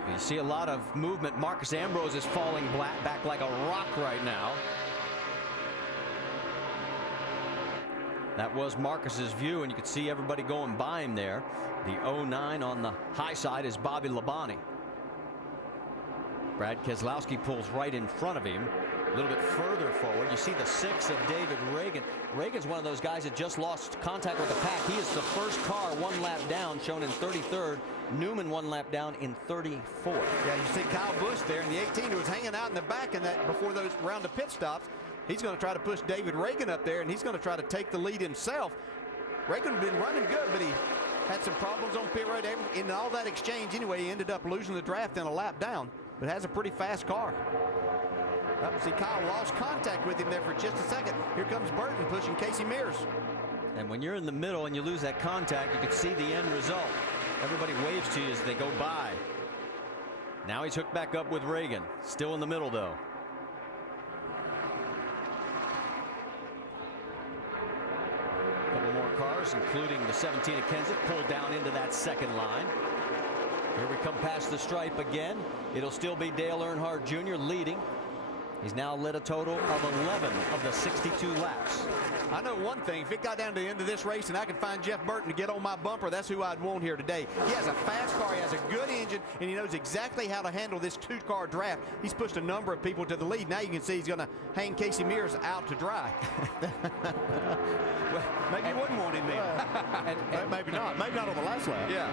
You see a lot of movement. Marcus Ambrose is falling back like a rock right now. That was Marcus's view, and you could see everybody going by him there. The 09 on the high side is Bobby Labonte. Brad Keselowski pulls right in front of him. A little bit further forward, you see the 6 of David Ragan. Ragan's one of those guys that just lost contact with the pack. He is the first car 1 lap down, shown in 33rd. Newman 1 lap down in 34th. Yeah, you see Kyle Busch there in the 18 who was hanging out in the back in that before those round of pit stops. He's going to try to push David Ragan up there, and he's going to try to take the lead himself. Ragan been running good, but he had some problems on pit road. In all that exchange anyway, he ended up losing the draft in a lap down, but has a pretty fast car. See, Kyle lost contact with him there for just a second. Here comes Burton pushing Casey Mears. And when you're in the middle and you lose that contact, you can see the end result. Everybody waves to you as they go by. Now he's hooked back up with Ragan. Still in the middle, though. A couple more cars, including the 17 of Kenseth, pulled down into that second line. Here we come past the stripe again. It'll still be Dale Earnhardt Jr. leading. He's now led a total of 11 of the 62 laps. I know one thing, if it got down to the end of this race and I could find Jeff Burton to get on my bumper, that's who I'd want here today. He has a fast car, he has a good engine, and he knows exactly how to handle this 2-car draft. He's pushed a number of people to the lead. Now you can see he's going to hang Casey Mears out to dry. Well, maybe you wouldn't want him there. and maybe not. Maybe not on the last lap. Yeah.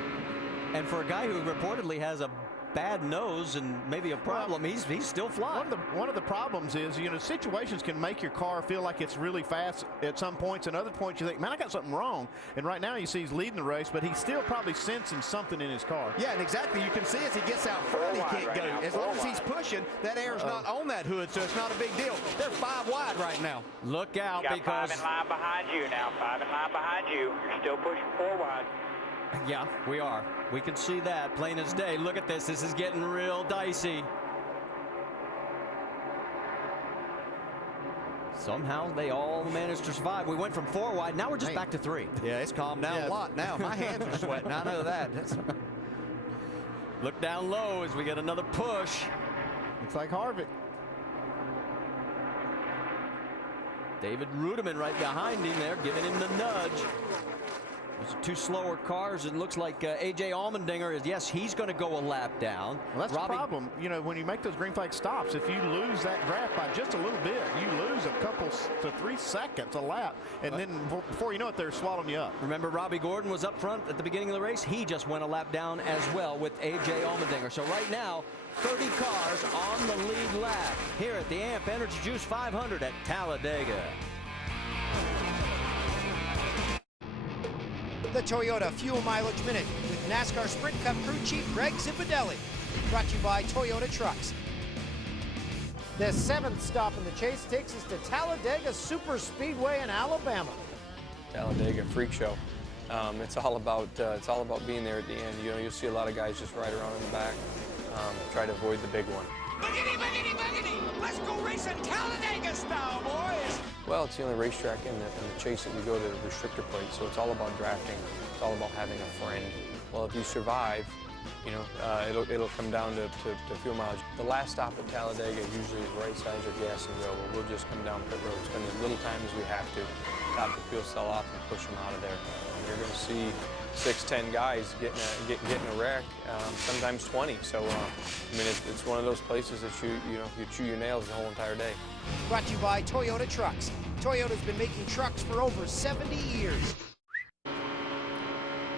And for a guy who reportedly has a bad nose and maybe a problem, he's still flying. One of the problems is, you know, situations can make your car feel like it's really fast at some points, and other points you think, man, I got something wrong. And right now you see he's leading the race, but he's still probably sensing something in his car. Yeah, and exactly, you can see as he gets out front, he can't go. As long as he's pushing, that air's not on that hood, so it's not a big deal. They're 5 wide right now. Look out, you got because 5 in line behind you now. 5 in line behind you. You're still pushing 4 wide. Yeah, we are. We can see that plain as day. Look at this. This is getting real dicey. Somehow they all managed to survive. We went from 4 wide. Now we're just back to 3. Yeah, it's calmed down a lot now. My hands are sweating. I know that. Look down low as we get another push. Looks like Harvick. David Rudiman right behind him there, giving him the nudge. Those are 2 slower cars. It looks like A.J. Allmendinger is, yes, he's going to go a lap down. Well, that's the problem. You know, when you make those green flag stops, if you lose that draft by just a little bit, you lose a couple to 3 seconds a lap, and then before you know it, they're swallowing you up. Remember, Robbie Gordon was up front at the beginning of the race. He just went a lap down as well with A.J. Allmendinger. So right now, 30 cars on the lead lap here at the AMP Energy Juice 500 at Talladega. The Toyota Fuel Mileage Minute with NASCAR Sprint Cup crew chief Greg Zipadelli. Brought to you by Toyota Trucks. The 7th stop in the chase takes us to Talladega Superspeedway in Alabama. Talladega freak show. It's all about being there at the end. You know, you'll see a lot of guys just ride around in the back, try to avoid the big one. Boogity, boogity, boogity! Let's go racing Talladega style, boys! Well, it's the only racetrack in the chase that you go to the restrictor plate, so it's all about drafting. It's all about having a friend. Well, if you survive, you know, it'll come down to fuel mileage. The last stop at Talladega usually is right size or gas and go. Well, we'll just come down pit road, spend as little time as we have to, top the fuel cell off and push them out of there. You're going to see 6-10 guys getting a wreck, sometimes 20. So, I mean, it's one of those places that you chew your nails the whole entire day. Brought to you by Toyota Trucks. Toyota's been making trucks for over 70 years.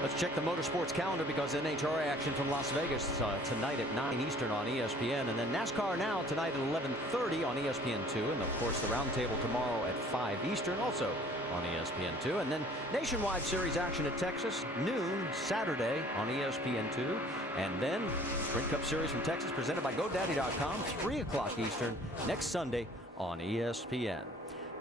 Let's check the motorsports calendar because NHRA action from Las Vegas tonight at 9 Eastern on ESPN. And then NASCAR Now tonight at 11:30 on ESPN2. And, of course, the roundtable tomorrow at 5 Eastern also on ESPN2. And then Nationwide Series action at Texas, noon Saturday on ESPN2. And then Sprint Cup Series from Texas presented by GoDaddy.com, 3 o'clock Eastern next Sunday on ESPN.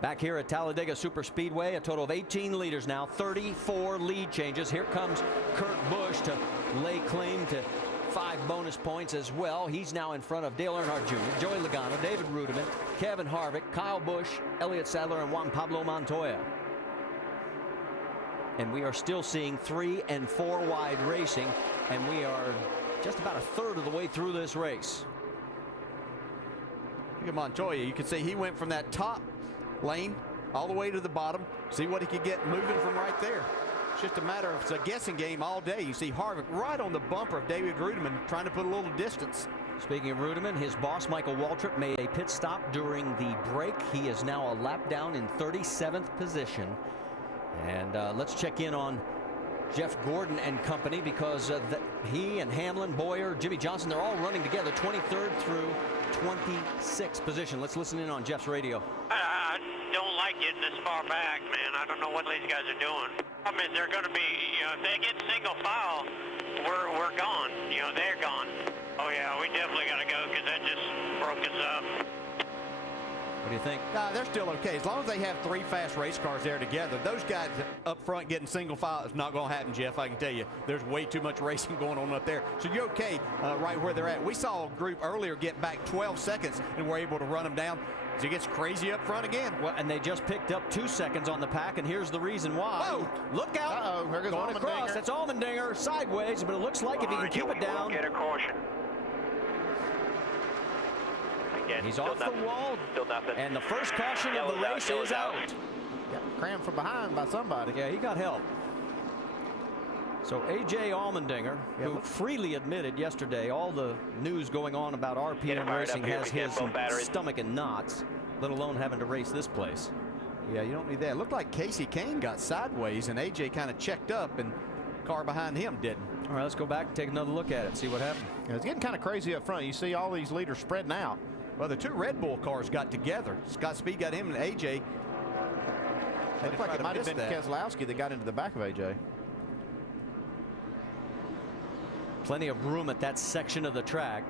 Back here at Talladega Superspeedway, a total of 18 leaders now, 34 lead changes. Here comes Kurt Busch to lay claim to 5 bonus points as well. He's now in front of Dale Earnhardt Jr., Joey Logano, David Rudiman, Kevin Harvick, Kyle Busch, Elliott Sadler, and Juan Pablo Montoya. And we are still seeing 3 and 4 wide racing, and we are just about a third of the way through this race. Look at Montoya. You can see he went from that top lane all the way to the bottom. See what he could get moving from right there. It's just a matter of, it's a guessing game all day. You see Harvick right on the bumper of David Rudiman trying to put a little distance. Speaking of Rudiman, his boss Michael Waltrip made a pit stop during the break. He is now a lap down in 37th position. And let's check in on Jeff Gordon and company because he and Hamlin, Boyer, Jimmy Johnson, they're all running together 23rd through 26th position. Let's listen in on Jeff's radio. I don't like getting this far back, man. I don't know what these guys are doing. I mean, they're going to be, you know, if they get single file, we're gone. You know, they're gone. Oh, yeah, we definitely got to go because that just broke us up. What do you think? Nah, they're still okay. As long as they have 3 fast race cars there together, those guys up front getting single file is not going to happen, Jeff. I can tell you. There's way too much racing going on up there. So you're okay right where they're at. We saw a group earlier get back 12 seconds and were able to run them down. So it gets crazy up front again. Well, and they just picked up 2 seconds on the pack, and here's the reason why. Whoa! Look out! Uh-oh, here goes going across. That's Allmendinger sideways, but it looks like if he can keep it down. Get a caution. Again, he's off the wall, and the first caution of the race is out. Got crammed from behind by somebody. Yeah, he got help. So A.J. Allmendinger, who freely admitted yesterday all the news going on about RPM racing has his stomach in knots, let alone having to race this place. Yeah, you don't need that. It looked like Casey Kane got sideways, and A.J. kind of checked up, and the car behind him didn't. All right, let's go back and take another look at it, see what happened. Yeah, it's getting kind of crazy up front. You see all these leaders spreading out. Well, the 2 Red Bull cars got together. Scott Speed got him and AJ. Looked like it might have been Keselowski that got into the back of AJ. Plenty of room at that section of the track.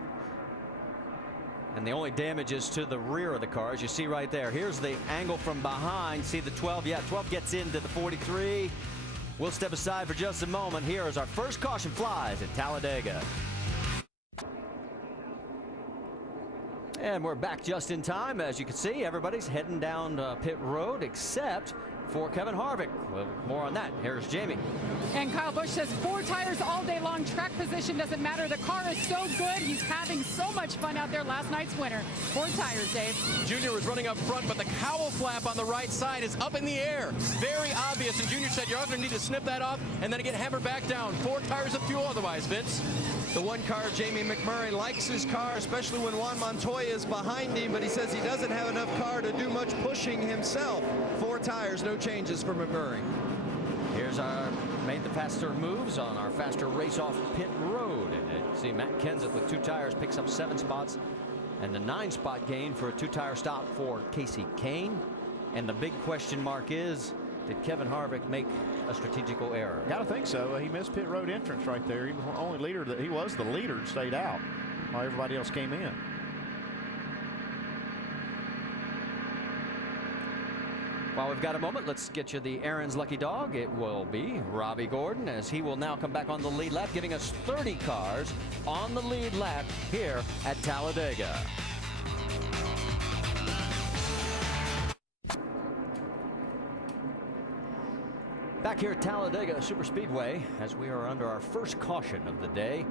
And the only damage is to the rear of the car, as you see right there. Here's the angle from behind. See the 12? Yeah, 12 gets into the 43. We'll step aside for just a moment. Here is our first caution flies at Talladega. And we're back just in time. As you can see, everybody's heading down pit road except for Kevin Harvick. Well, more on that. Here's Jamie. And Kyle Busch says 4 tires all day long. Track position doesn't matter. The car is so good. He's having so much fun out there. Last night's winner. 4 tires, Dave. Junior was running up front, but the cowl flap on the right side is up in the air. Very obvious. And Junior said, you're going to need to snip that off and then get hammered back down. 4 tires of fuel otherwise, Vince. The one car, Jamie McMurray, likes his car, especially when Juan Montoya is behind him, but he says he doesn't have enough car to do much pushing himself. 4 tires, no changes for McMurray. Here's our made the faster moves on our faster race off pit road. And see Matt Kenseth with 2 tires picks up 7 spots, and the 9-spot gain for a 2-tire stop for Kasey Kahne. And the big question mark is, did Kevin Harvick make a strategical error? Gotta think so. He missed pit road entrance right there. He was the only leader that he was the leader and stayed out while everybody else came in. While we've got a moment, let's get you the Aaron's lucky dog. It will be Robbie Gordon, as he will now come back on the lead lap, giving us 30 cars on the lead lap here at Talladega. Back here at Talladega Superspeedway, as we are under our first caution of the day,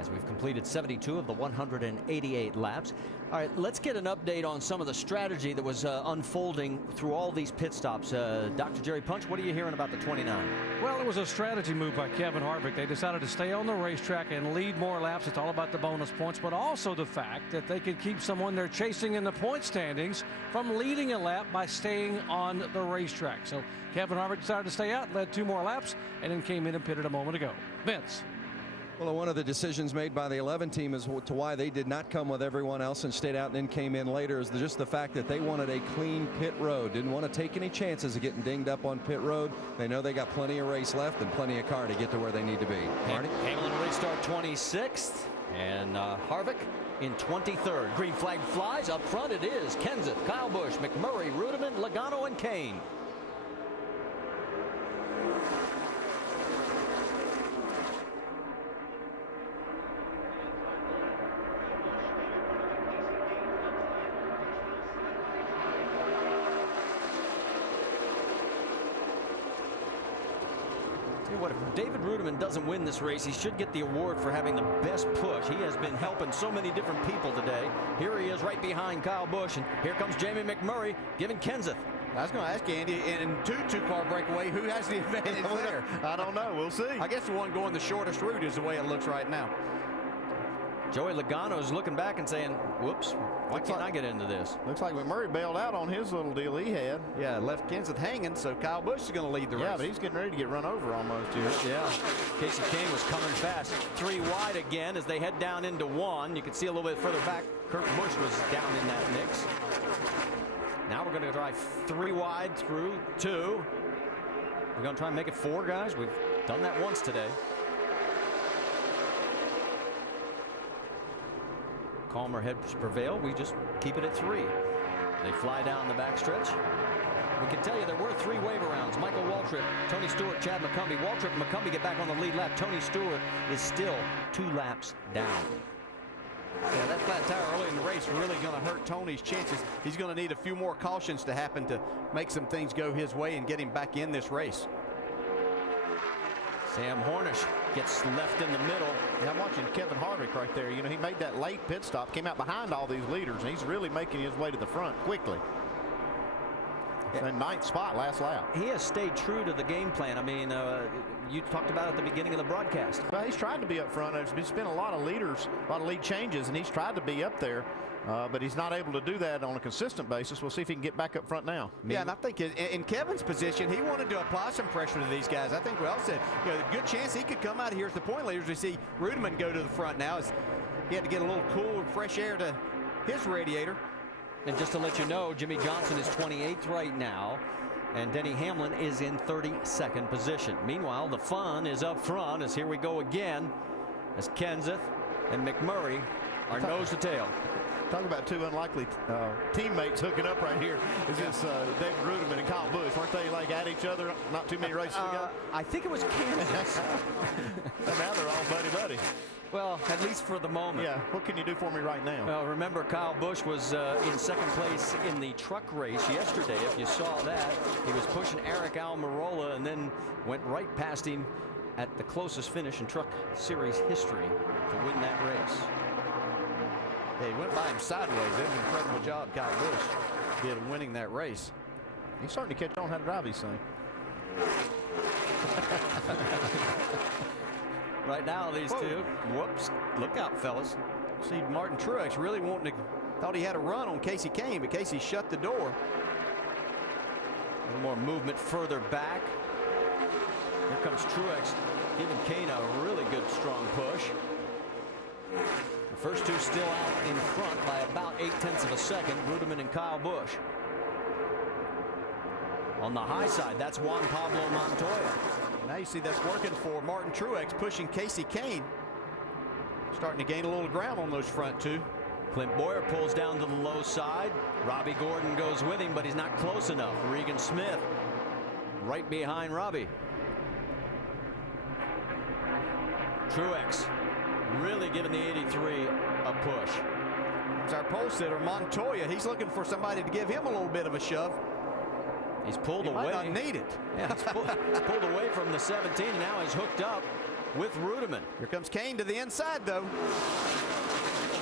as we've completed 72 of the 188 laps. All right, let's get an update on some of the strategy that was unfolding through all these pit stops. Dr. Jerry Punch, what are you hearing about the 29? Well, it was a strategy move by Kevin Harvick. They decided to stay on the racetrack and lead more laps. It's all about the bonus points, but also the fact that they could keep someone they're chasing in the point standings from leading a lap by staying on the racetrack. So Kevin Harvick decided to stay out, led 2 more laps, and then came in and pitted a moment ago. Vince. Well, one of the decisions made by the 11 team as to why they did not come with everyone else and stayed out and then came in later is just the fact that they wanted a clean pit road. Didn't want to take any chances of getting dinged up on pit road. They know they got plenty of race left and plenty of car to get to where they need to be. Marty? Hamlin restart 26th, and Harvick in 23rd. Green flag flies. Up front it is Kenseth, Kyle Busch, McMurray, Reutemann, Logano, and Kahne. What if David Reutemann doesn't win this race, he should get the award for having the best push. He has been helping so many different people today. Here he is right behind Kyle Busch, and here comes Jamie McMurray giving Kenseth. I was going to ask you, Andy, in 2-car breakaway, who has the advantage there? I don't know. We'll see. I guess the one going the shortest route is the way it looks right now. Joey Logano's looking back and saying, whoops, why can't I get into this? Looks like McMurray bailed out on his little deal he had. Yeah, left Kenseth hanging, so Kyle Busch is going to lead the race. Yeah, but he's getting ready to get run over almost here. Yeah, Kasey Kahne was coming fast. 3 wide again as they head down into 1. You can see a little bit further back, Kurt Busch was down in that mix. Now we're going to drive 3 wide through 2. We're going to try and make it 4, guys. We've done that once today. Calmer heads prevail. We just keep it at 3. They fly down the backstretch. We can tell you there were 3 wave arounds. Michael Waltrip, Tony Stewart, Chad McCumbee. Waltrip and McCumbee get back on the lead lap. Tony Stewart is still 2 laps down. Yeah, that flat tire early in the race really going to hurt Tony's chances. He's going to need a few more cautions to happen to make some things go his way and get him back in this race. Sam Hornish gets left in the middle. Yeah, I'm watching Kevin Harvick right there. You know, he made that late pit stop, came out behind all these leaders, and he's really making his way to the front quickly. It's a 9th spot last lap. He has stayed true to the game plan. I mean, you talked about it at the beginning of the broadcast. Well, he's tried to be up front. There's been a lot of leaders, a lot of lead changes, and he's tried to be up there. But he's not able to do that on a consistent basis. We'll see if he can get back up front now. Yeah, and I think in Kevin's position, he wanted to apply some pressure to these guys. I think we all said, you know, good chance he could come out of here as the point leaders. We see Reutemann go to the front now. He had to get a little cool, fresh air to his radiator. And just to let you know, Jimmy Johnson is 28th right now, and Denny Hamlin is in 32nd position. Meanwhile, the fun is up front as here we go again as Kenseth and McMurray are nose to tail. Talk about two unlikely teammates hooking up right here. Is this David Rudiman and Kyle Busch? Weren't they like at each other not too many races ago? I think it was Kansas. Now they're all buddy-buddy. Well, at least for the moment. Yeah, what can you do for me right now? Well, remember, Kyle Busch was in second place in the truck race yesterday. If you saw that, he was pushing Eric Almirola and then went right past him at the closest finish in Truck Series history to win that race. Yeah, he went by him sideways. Did an incredible job, Kyle Busch, did winning that race. He's starting to catch on how to drive these things. Right now, these two. Whoops. Look out, fellas. See, Martin Truex really wanting to, thought he had a run on Kasey Kahne, but Kasey shut the door. A little more movement further back. Here comes Truex, giving Kahne a really good, strong push. The first two still out in front by about 0.8 of a second, Rudiman and Kyle Busch. On the high side, that's Juan Pablo Montoya. Now you see that's working for Martin Truex, pushing Kasey Kahne. Starting to gain a little ground on those front two. Clint Boyer pulls down to the low side. Robbie Gordon goes with him, but he's not close enough. Regan Smith right behind Robbie. Truex really giving the 83 a push. It's our pole sitter, Montoya. He's looking for somebody to give him a little bit of a shove. He's pulled away. Might not need it. Yeah, he's pulled away from the 17, and now he's hooked up with Rudiman. Here comes Kahne to the inside, though.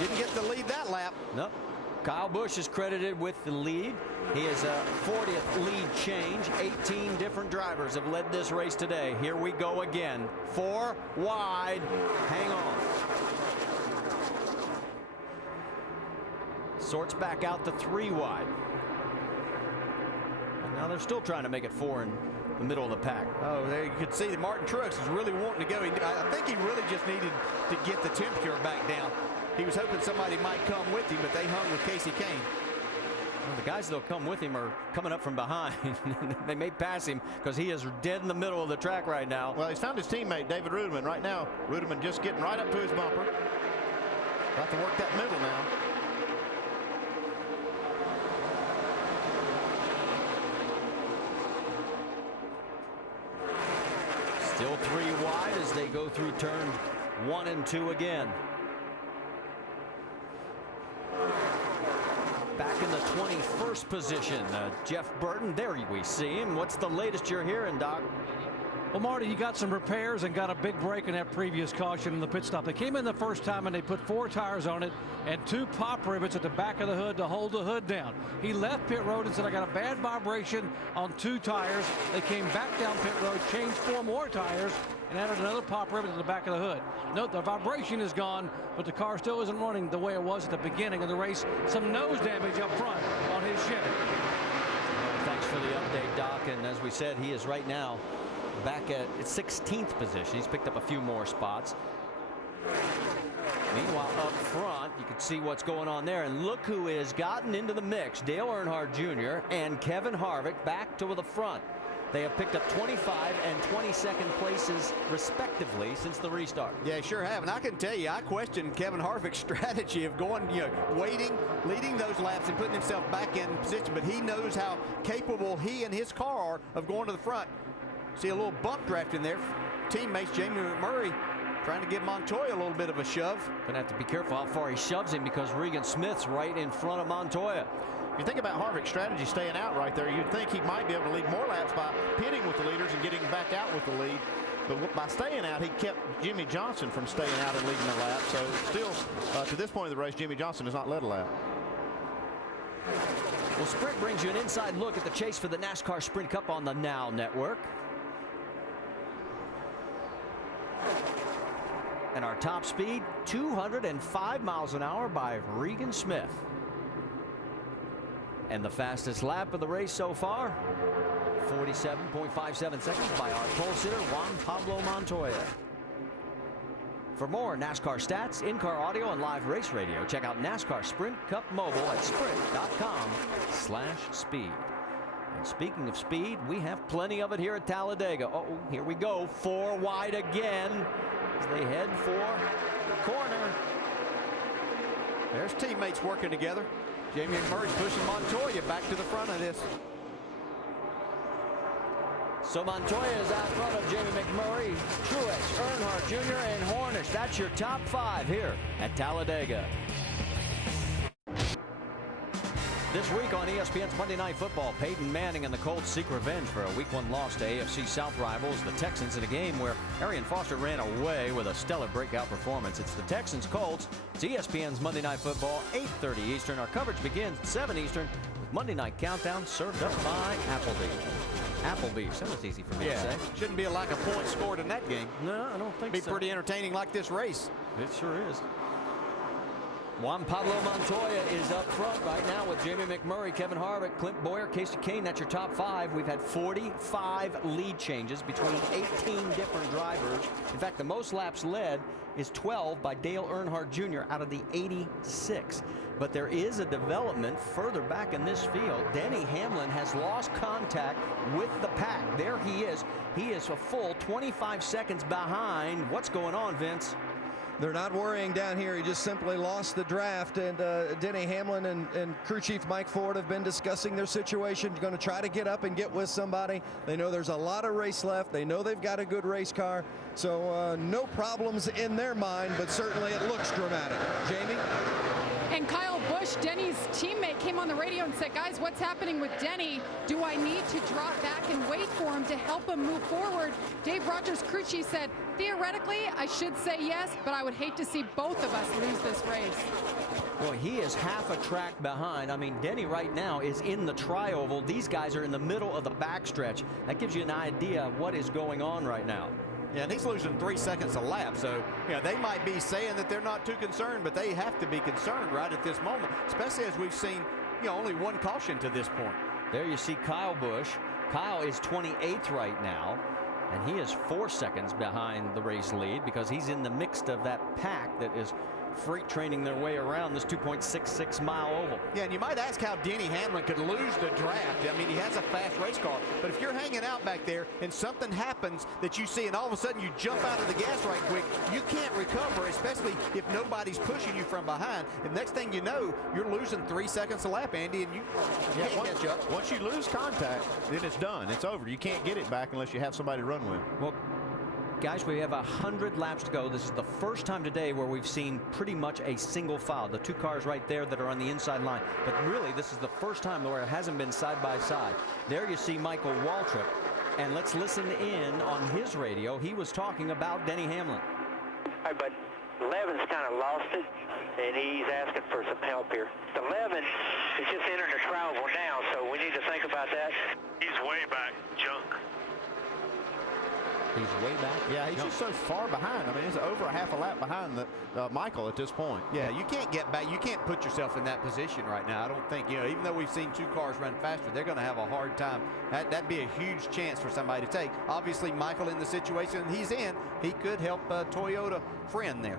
Didn't get the lead that lap. Nope. Kyle Busch is credited with the lead. He is a 40th lead change. 18 different drivers have led this race today. Here we go again. 4 wide. Hang on. Sorts back out to 3 wide. And now they're still trying to make it 4 in the middle of the pack. Oh, there you could see that Martin Truex is really wanting to go. I think he really just needed to get the temperature back down. He was hoping somebody might come with him, but they hung with Kasey Kahne. Well, the guys that'll come with him are coming up from behind. They may pass him because he is dead in the middle of the track right now. Well, he's found his teammate, David Rudiman. Right now, Rudiman just getting right up to his bumper. Got to work that middle now. Still 3 wide as they go through turn 1 and 2 again. Back in the 21st position, Jeff Burton. There we see him. What's the latest you're hearing, Doc? Well, Marty, he got some repairs and got a big break in that previous caution in the pit stop. They came in the first time and they put 4 tires on it and 2 pop rivets at the back of the hood to hold the hood down. He left pit road and said, I got a bad vibration on 2 tires. They came back down pit road, changed 4 more tires, and added another pop rivet to the back of the hood. Note the vibration is gone, but the car still isn't running the way it was at the beginning of the race. Some nose damage up front on his Chevy. Thanks for the update, Doc. And as we said, he is right now back at 16th position. He's picked up a few more spots. Meanwhile, up front, you can see what's going on there. And look who has gotten into the mix. Dale Earnhardt Jr. and Kevin Harvick back to the front. They have picked up 25 and 22nd places, respectively, since the restart. Yeah, sure have. And I can tell you, I question Kevin Harvick's strategy of going, waiting, leading those laps and putting himself back in position. But he knows how capable he and his car are of going to the front. See a little bump draft in there. Teammates Jamie McMurray trying to give Montoya a little bit of a shove. Gonna have to be careful how far he shoves him because Regan Smith's right in front of Montoya. If you think about Harvick's strategy staying out right there, you'd think he might be able to lead more laps by pitting with the leaders and getting back out with the lead. But by staying out, he kept Jimmy Johnson from staying out and leading the lap. So still, to this point of the race, Jimmy Johnson has not led a lap. Well, Sprint brings you an inside look at the chase for the NASCAR Sprint Cup on the Now Network. And our top speed, 205 miles an hour by Regan Smith. And the fastest lap of the race so far, 47.57 seconds by our pole sitter, Juan Pablo Montoya. For more NASCAR stats, in-car audio, and live race radio, check out NASCAR Sprint Cup Mobile at sprint.com/speed. And speaking of speed, we have plenty of it here at Talladega. Oh, here we go. 4 wide again as they head for the corner. There's teammates working together. Jamie McMurray pushing Montoya back to the front of this. So Montoya is out front of Jamie McMurray, Truex, Earnhardt Jr., and Hornish. That's your top 5 here at Talladega. This week on ESPN's Monday Night Football, Peyton Manning and the Colts seek revenge for a Week 1 loss to AFC South rivals, the Texans, in a game where Arian Foster ran away with a stellar breakout performance. It's the Texans-Colts. It's ESPN's Monday Night Football, 8:30 Eastern. Our coverage begins at 7 Eastern with Monday Night Countdown served up by Applebee's. That was easy for me to say. Shouldn't be a lack of points scored in that game. No, I don't think Be so. pretty entertaining like this race. It sure is. Juan Pablo Montoya is up front right now with Jamie McMurray, Kevin Harvick, Clint Boyer, Casey Kane. That's your top 5. We've had 45 lead changes between 18 different drivers. In fact, the most laps led is 12 by Dale Earnhardt Jr. out of the 86. But there is a development further back in this field. Denny Hamlin has lost contact with the pack. There he is. He is a full 25 seconds behind. What's going on, Vince? They're not worrying down here. He just simply lost the draft, and Denny Hamlin and crew chief Mike Ford have been discussing their situation. Going to try to get up and get with somebody. They know there's a lot of race left. They know they've got a good race car, so no problems in their mind, but certainly it looks dramatic. Jamie? And Kyle Busch, Denny's teammate, came on the radio and said, guys, what's happening with Denny? Do I need to drop back and wait for him to help him move forward? Dave Rogers' crew chief said, theoretically, I should say yes, but I would hate to see both of us lose this race. Well, he is half a track behind. I mean, Denny right now is in the tri-oval. These guys are in the middle of the backstretch. That gives you an idea of what is going on right now. Yeah, and he's losing 3 seconds a lap. So, they might be saying that they're not too concerned, but they have to be concerned right at this moment, especially as we've seen, only one caution to this point. There you see Kyle Busch. Kyle is 28th right now, and he is 4 seconds behind the race lead because he's in the mix of that pack that is freight training their way around this 2.66 mile oval. Yeah, and you might ask how Denny Hamlin could lose the draft. I mean, he has a fast race car, but if you're hanging out back there and something happens that you see and all of a sudden you jump out of the gas right quick, you can't recover, especially if nobody's pushing you from behind. And next thing you know, you're losing 3 seconds a lap, Andy, and you can't catch up. Once you lose contact, then it's done. It's over. You can't get it back unless you have somebody to run with. Well, guys, we have 100 laps to go. This is the first time today where we've seen pretty much a single file. The 2 cars right there that are on the inside line. But really, this is the first time where it hasn't been side by side. There you see Michael Waltrip. And let's listen in on his radio. He was talking about Denny Hamlin. Hey, but Levin's kind of lost it, and he's asking for some help here. The Levin is just entering the tri-oval now, so we need to think about that. He's way back, junk. He's way back. Yeah, he's just so far behind. I mean, he's over a half a lap behind Michael at this point. Yeah, you can't get back. You can't put yourself in that position right now. I don't think, even though we've seen 2 cars run faster, they're going to have a hard time. That'd be a huge chance for somebody to take. Obviously, Michael in the situation he's in, he could help a Toyota friend there.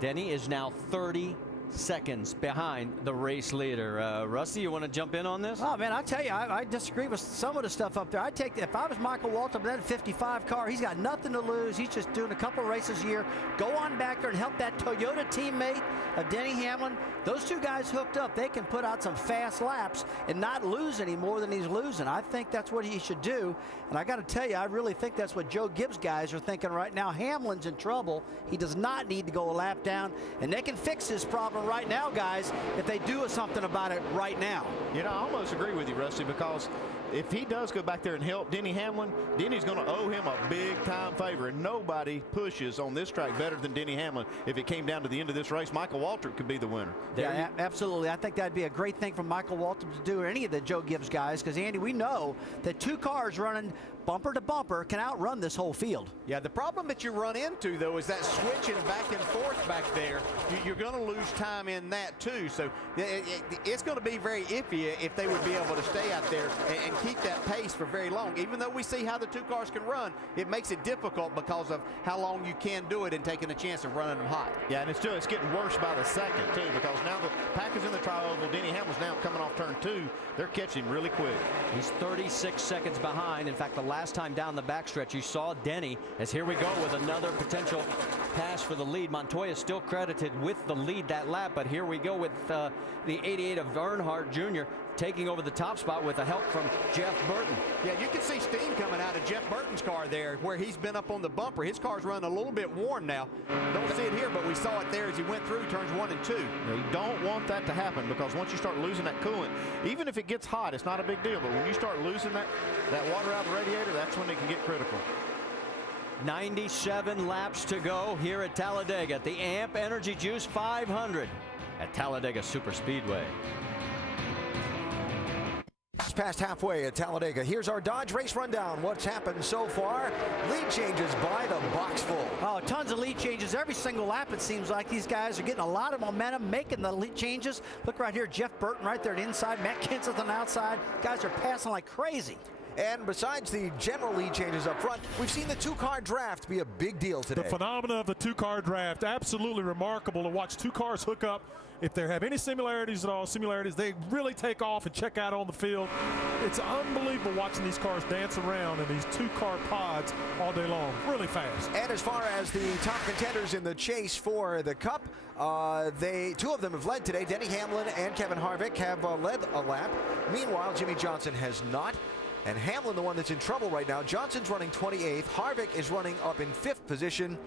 Denny is now 30 seconds behind the race leader. Rusty, you want to jump in on this? Oh, man, I tell you, I disagree with some of the stuff up there. I'd take, if I was Michael Waltrip, that 55 car, he's got nothing to lose. He's just doing a couple races a year. Go on back there and help that Toyota teammate of Denny Hamlin. Those 2 guys hooked up, they can put out some fast laps and not lose any more than he's losing. I think that's what he should do. And I got to tell you, I really think that's what Joe Gibbs guys are thinking right now. Hamlin's in trouble. He does not need to go a lap down, and they can fix this problem right now, guys, if they do something about it right now. I almost agree with you, Rusty, because if he does go back there and help Denny Hamlin, Denny's going to owe him a big-time favor, and nobody pushes on this track better than Denny Hamlin. If it came down to the end of this race, Michael Waltrip could be the winner. Yeah, absolutely. I think that'd be a great thing for Michael Waltrip to do, or any of the Joe Gibbs guys, because, Andy, we know that 2 cars running bumper to bumper can outrun this whole field. Yeah, the problem that you run into, though, is that switching back and forth back there. You're going to lose time in that, too. So it's going to be very iffy if they would be able to stay out there and keep that pace for very long. Even though we see how the 2 cars can run, it makes it difficult because of how long you can do it and taking a chance of running them hot. Yeah, and it's getting worse by the second, too, because now the pack is in the tri-oval. Denny Hamlin's now coming off turn 2. They're catching really quick. He's 36 seconds behind. In fact, the last time down the backstretch, you saw Denny, as here we go with another potential pass for the lead. Montoya is still credited with the lead that lap, but here we go with the 88 of Earnhardt Jr. taking over the top spot with the help from Jeff Burton. Yeah, you can see steam coming out of Jeff Burton's car there where he's been up on the bumper. His car's running a little bit warm now. Don't see it here, but we saw it there as he went through turns 1 and 2. You don't want that to happen, because once you start losing that coolant, even if it gets hot, it's not a big deal. But when you start losing that water out of the radiator, that's when it can get critical. 97 laps to go here at Talladega at the AMP Energy Juice 500 at Talladega Superspeedway. It's past halfway at Talladega. Here's our Dodge race rundown. What's happened so far? Lead changes by the box full. Oh, tons of lead changes every single lap. It seems like these guys are getting a lot of momentum, making the lead changes. Look right here, Jeff Burton right there at the inside, Matt Kenseth on the outside. Guys are passing like crazy. And besides the general lead changes up front, we've seen the two-car draft be a big deal today. The phenomena of the two-car draft, absolutely remarkable to watch two cars hook up. If there have any similarities at all, they really take off and check out on the field. It's unbelievable watching these cars dance around in these two-car pods all day long, really fast. And as far as the top contenders in the chase for the Cup, two of them have led today. Denny Hamlin and Kevin Harvick have led a lap. Meanwhile, Jimmy Johnson has not. And Hamlin, the one that's in trouble right now. Johnson's running 28th. Harvick is running up in 5th position.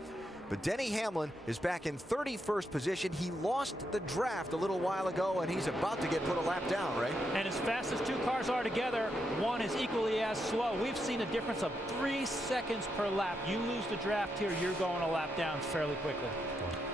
But Denny Hamlin is back in 31st position. He lost the draft a little while ago, and he's about to get put a lap down, right? And as fast as two cars are together, one is equally as slow. We've seen a difference of 3 seconds per lap. You lose the draft here, you're going a lap down fairly quickly.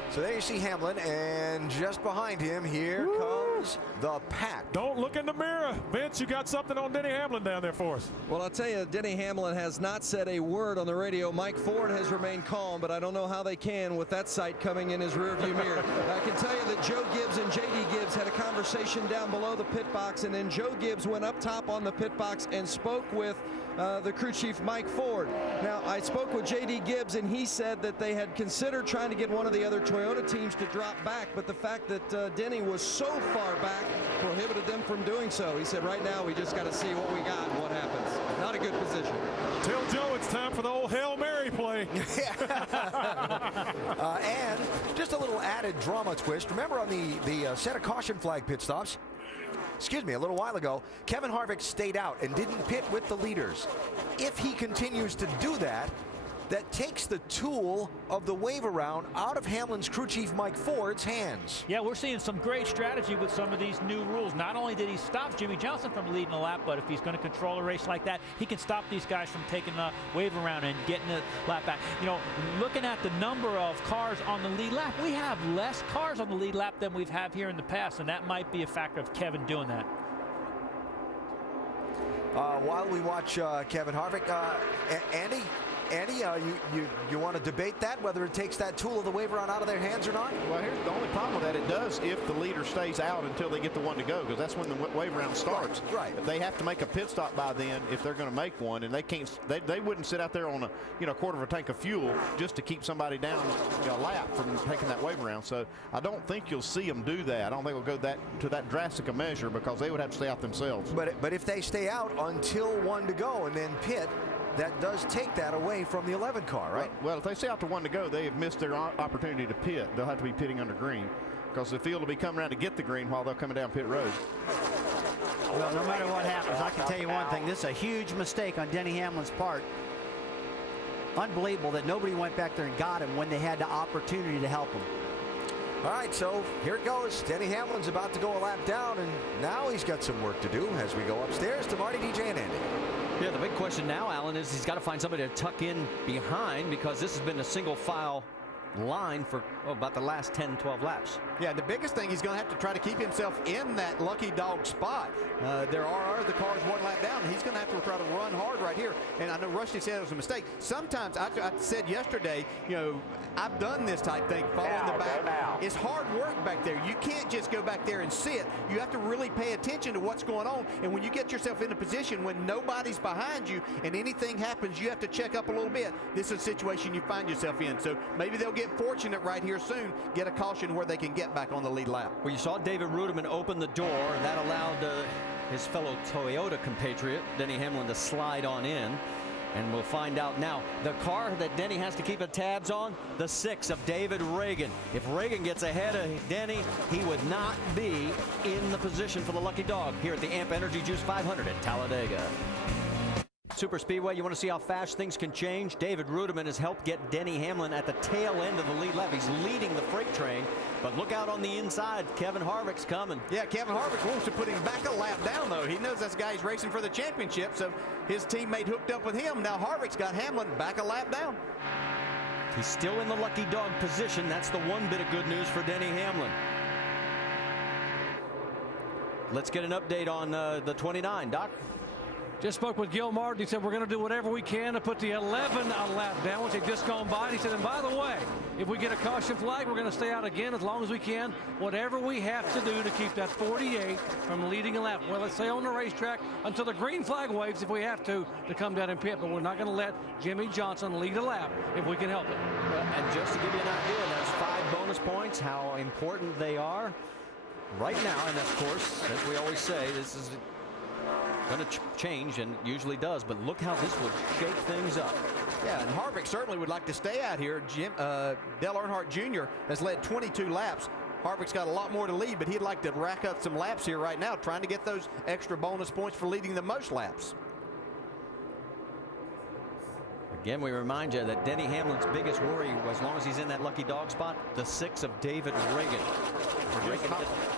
So there you see Hamlin, and just behind him, here comes the pack. Don't look in the mirror. Vince, you got something on Denny Hamlin down there for us. Well, I'll tell you, Denny Hamlin has not said a word on the radio. Mike Ford has remained calm, but I don't know how they can with that sight coming in his rearview mirror. I can tell you that Joe Gibbs and J.D. Gibbs had a conversation down below the pit box, and then Joe Gibbs went up top on the pit box and spoke with the crew chief, Mike Ford. Now, I spoke with J.D. Gibbs, and he said that they had considered trying to get one of the other Toyota teams to drop back, but the fact that Denny was so far back prohibited them from doing so. He said, right now, we just got to see what we got and what happens. Not a good position. Tell Joe it's time for the old Hail Mary play. And just a little added drama twist. Remember on the set of caution flag pit stops, a little while ago, Kevin Harvick stayed out and didn't pit with the leaders. If he continues to do that, that takes the tool of the wave around out of Hamlin's crew chief Mike Ford's hands. Yeah, we're seeing some great strategy with some of these new rules. Not only did he stop Jimmy Johnson from leading a lap, but if he's going to control a race like that, he can stop these guys from taking the wave around and getting the lap back. You know, looking at the number of cars on the lead lap, we have less cars on the lead lap than we've had here in the past, and that might be a factor of Kevin doing that. While we watch Kevin Harvick, Andy, you want to debate that, whether it takes that tool of the wave around out of their hands or not? Well, here's the only problem with that. It does if the leader stays out until they get the one to go, because that's when the wave around starts. Right. They have to make a pit stop by then if they're going to make one, and they can't. They wouldn't sit out there on a quarter of a tank of fuel just to keep somebody down a lap from taking that wave around. So I don't think you'll see them do that. I don't think we'll go to that drastic a measure, because they would have to stay out themselves. But if they stay out until one to go and then pit, that does take that away from the 11 car, right? Well, if they stay out to one to go, they have missed their opportunity to pit. They'll have to be pitting under green, because the field will be coming around to get the green while they're coming down pit road. Well, no matter what happens, I can tell you one thing. This is a huge mistake on Denny Hamlin's part. Unbelievable that nobody went back there and got him when they had the opportunity to help him. All right, so here it goes. Denny Hamlin's about to go a lap down, and now he's got some work to do as we go upstairs to Marty, DJ, and Andy. Yeah, the big question now, Alan, is he's got to find somebody to tuck in behind, because this has been a single file line for about the last 10, 12 laps. Yeah, the biggest thing, he's going to have to try to keep himself in that lucky dog spot. There are other cars one lap down, and he's going to have to try to run hard right here. And I know Rusty said it was a mistake. Sometimes, I said yesterday, I've done this type thing, following the back. It's hard work back there. You can't just go back there and sit. You have to really pay attention to what's going on. And when you get yourself in a position when nobody's behind you and anything happens, you have to check up a little bit. This is a situation you find yourself in. So maybe they'll get fortunate right here soon, get a caution where they can get back on the lead lap. Well, you saw David Ruderman open the door, and that allowed his fellow Toyota compatriot, Denny Hamlin, to slide on in. And we'll find out now. The car that Denny has to keep the tabs on, the 6 of David Ragan. If Ragan gets ahead of Denny, he would not be in the position for the lucky dog here at the AMP Energy Juice 500 at Talladega. Super Speedway, you want to see how fast things can change? David Rudiman has helped get Denny Hamlin at the tail end of the lead lap. He's leading the freight train, but look out on the inside. Kevin Harvick's coming. Yeah, Kevin Harvick wants to put him back a lap down, though. He knows this guy's racing for the championship, so his teammate hooked up with him. Now Harvick's got Hamlin back a lap down. He's still in the lucky dog position. That's the one bit of good news for Denny Hamlin. Let's get an update on the 29, Doc. Just spoke with Gil Martin. He said we're going to do whatever we can to put the 11 a lap down, which they've just gone by. And he said, and by the way, if we get a caution flag, we're going to stay out again as long as we can. Whatever we have to do to keep that 48 from leading a lap. Well, let's stay on the racetrack until the green flag waves if we have to come down and pit. But we're not going to let Jimmy Johnson lead a lap if we can help it. And just to give you an idea, those 5 bonus points, how important they are right now. And of course, as we always say, this is going to change, and usually does, but look how this would shake things up. Yeah, and Harvick certainly would like to stay out here. Dale Earnhardt Jr. has led 22 laps. Harvick's got a lot more to lead, but he'd like to rack up some laps here right now, trying to get those extra bonus points for leading the most laps. Again, we remind you that Denny Hamlin's biggest worry, as long as he's in that lucky dog spot, the 6 of David Ragan.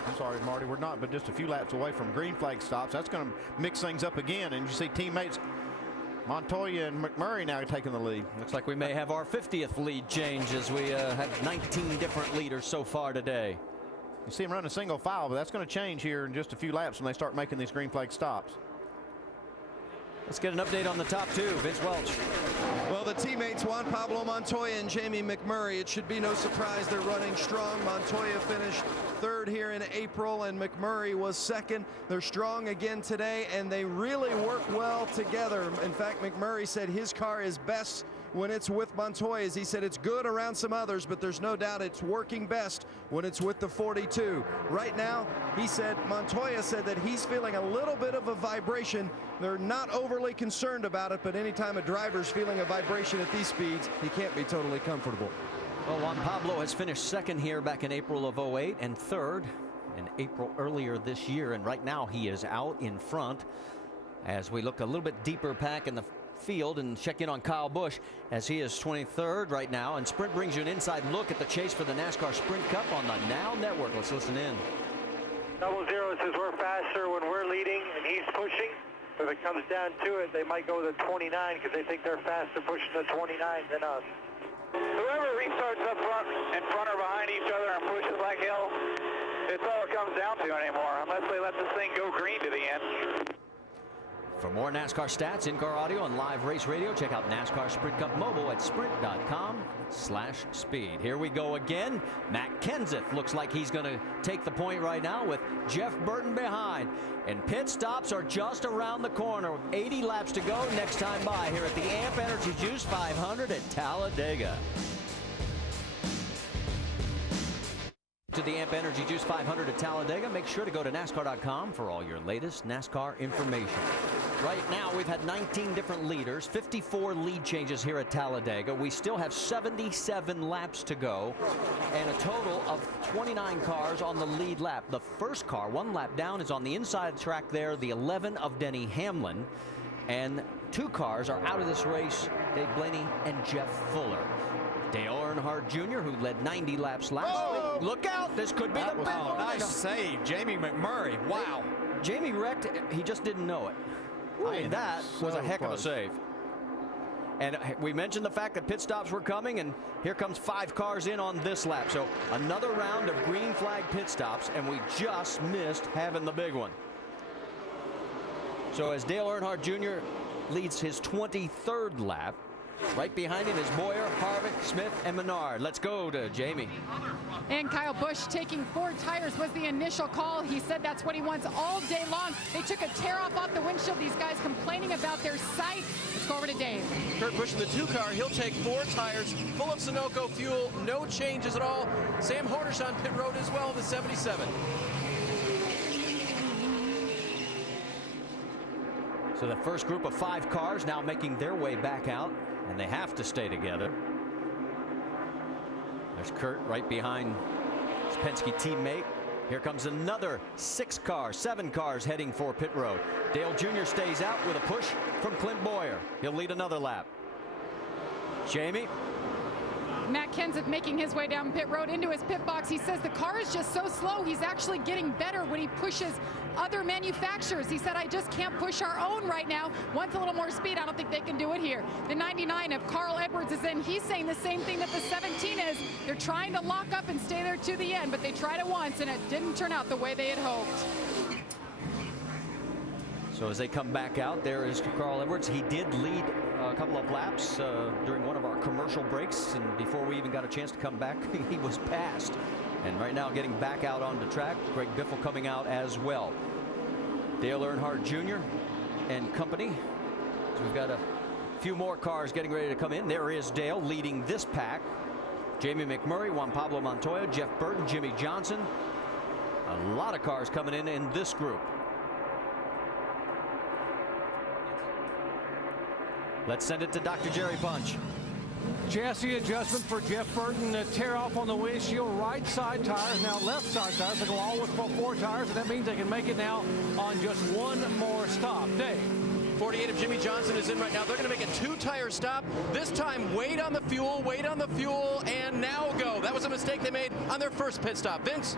I'm sorry, Marty, we're not, but just a few laps away from green flag stops. That's going to mix things up again, and you see teammates Montoya and McMurray now taking the lead. Looks like we may have our 50th lead change as we have 19 different leaders so far today. You see him run a single file, but that's going to change here in just a few laps when they start making these green flag stops. Let's get an update on the top 2. Vince Welch. Well, the teammates Juan Pablo Montoya and Jamie McMurray, it should be no surprise they're running strong. Montoya finished 3rd here in April, and McMurray was 2nd. They're strong again today, and they really work well together. In fact, McMurray said his car is best when it's with Montoya's. He said it's good around some others, but there's no doubt it's working best when it's with the 42. Right now, he said, Montoya said that he's feeling a little bit of a vibration. They're not overly concerned about it, but anytime a driver's feeling a vibration at these speeds, he can't be totally comfortable. Well, Juan Pablo has finished 2nd here back in April of 08 and 3rd in April earlier this year, and right now he is out in front as we look a little bit deeper back in the field and check in on Kyle Busch as he is 23rd right now. And Sprint brings you an inside look at the chase for the NASCAR Sprint Cup on the Now Network. Let's listen in. 00 says we're faster when we're leading and he's pushing. If it comes down to it, they might go to 29 because they think they're faster pushing the 29 than us. Whoever restarts up front, in front or behind each other and pushes like hell, it's all it comes down to anymore, unless they let this thing go green to the end. For more NASCAR stats, in-car audio, and live race radio, check out NASCAR Sprint Cup Mobile at sprint.com/speed. Here we go again. Matt Kenseth looks like he's going to take the point right now with Jeff Burton behind. And pit stops are just around the corner. 80 laps to go next time by here at the AMP Energy Juice 500 at Talladega. To the AMP Energy Juice 500 at Talladega, make sure to go to NASCAR.com for all your latest NASCAR information. Right now, we've had 19 different leaders, 54 lead changes here at Talladega. We still have 77 laps to go, and a total of 29 cars on the lead lap. The first car, 1 lap down, is on the inside track there, the 11 of Denny Hamlin. And 2 cars are out of this race, Dave Blaney and Jeff Fuller. Dale Earnhardt Jr., who led 90 laps last week. Look out, this could be the big one. Nice save, Jamie McMurray. Wow. Jamie wrecked, he just didn't know it. I mean, that was a heck of a save. And we mentioned the fact that pit stops were coming, and here comes 5 cars in on this lap. So another round of green flag pit stops, and we just missed having the big one. So as Dale Earnhardt Jr. leads his 23rd lap, right behind him is Boyer, Harvick, Smith, and Menard. Let's go to Jamie. And Kyle Busch taking 4 tires was the initial call. He said that's what he wants all day long. They took a tear off the windshield. These guys complaining about their sight. Let's go over to Dave. Kurt Busch in the 2 car. He'll take 4 tires, full of Sunoco fuel, no changes at all. Sam Hornish on pit road as well, the 77. So the first group of 5 cars now making their way back out, and they have to stay together. There's Kurt right behind his Penske teammate. Here comes another 7 cars heading for pit road. Dale Jr. stays out with a push from Clint Bowyer. He'll lead another lap. Jamie. Matt Kenseth making his way down pit road into his pit box. He says the car is just so slow. He's actually getting better when he pushes other manufacturers. He said, I just can't push our own right now. Wants a little more speed. I don't think they can do it here. The 99 of Carl Edwards is in. He's saying the same thing that the 17 is. They're trying to lock up and stay there to the end, but they tried it once and it didn't turn out the way they had hoped. So as they come back out, there is Carl Edwards. He did lead a couple of laps during one of our commercial breaks, and before we even got a chance to come back, he was passed. And right now getting back out on the track, Greg Biffle coming out as well. Dale Earnhardt Jr. and company. So we've got a few more cars getting ready to come in. There is Dale leading this pack. Jamie McMurray, Juan Pablo Montoya, Jeff Burton, Jimmy Johnson. A lot of cars coming in this group. Let's send it to Dr. Jerry Punch. Chassis adjustment for Jeff Burton to tear off on the windshield. Right side tires, now left side tires. They go all with 4 tires, and that means they can make it now on just one more stop. Dave. 48 of Jimmy Johnson is in right now. They're going to make a 2-tire stop. This time, wait on the fuel, and now go. That was a mistake they made on their first pit stop. Vince?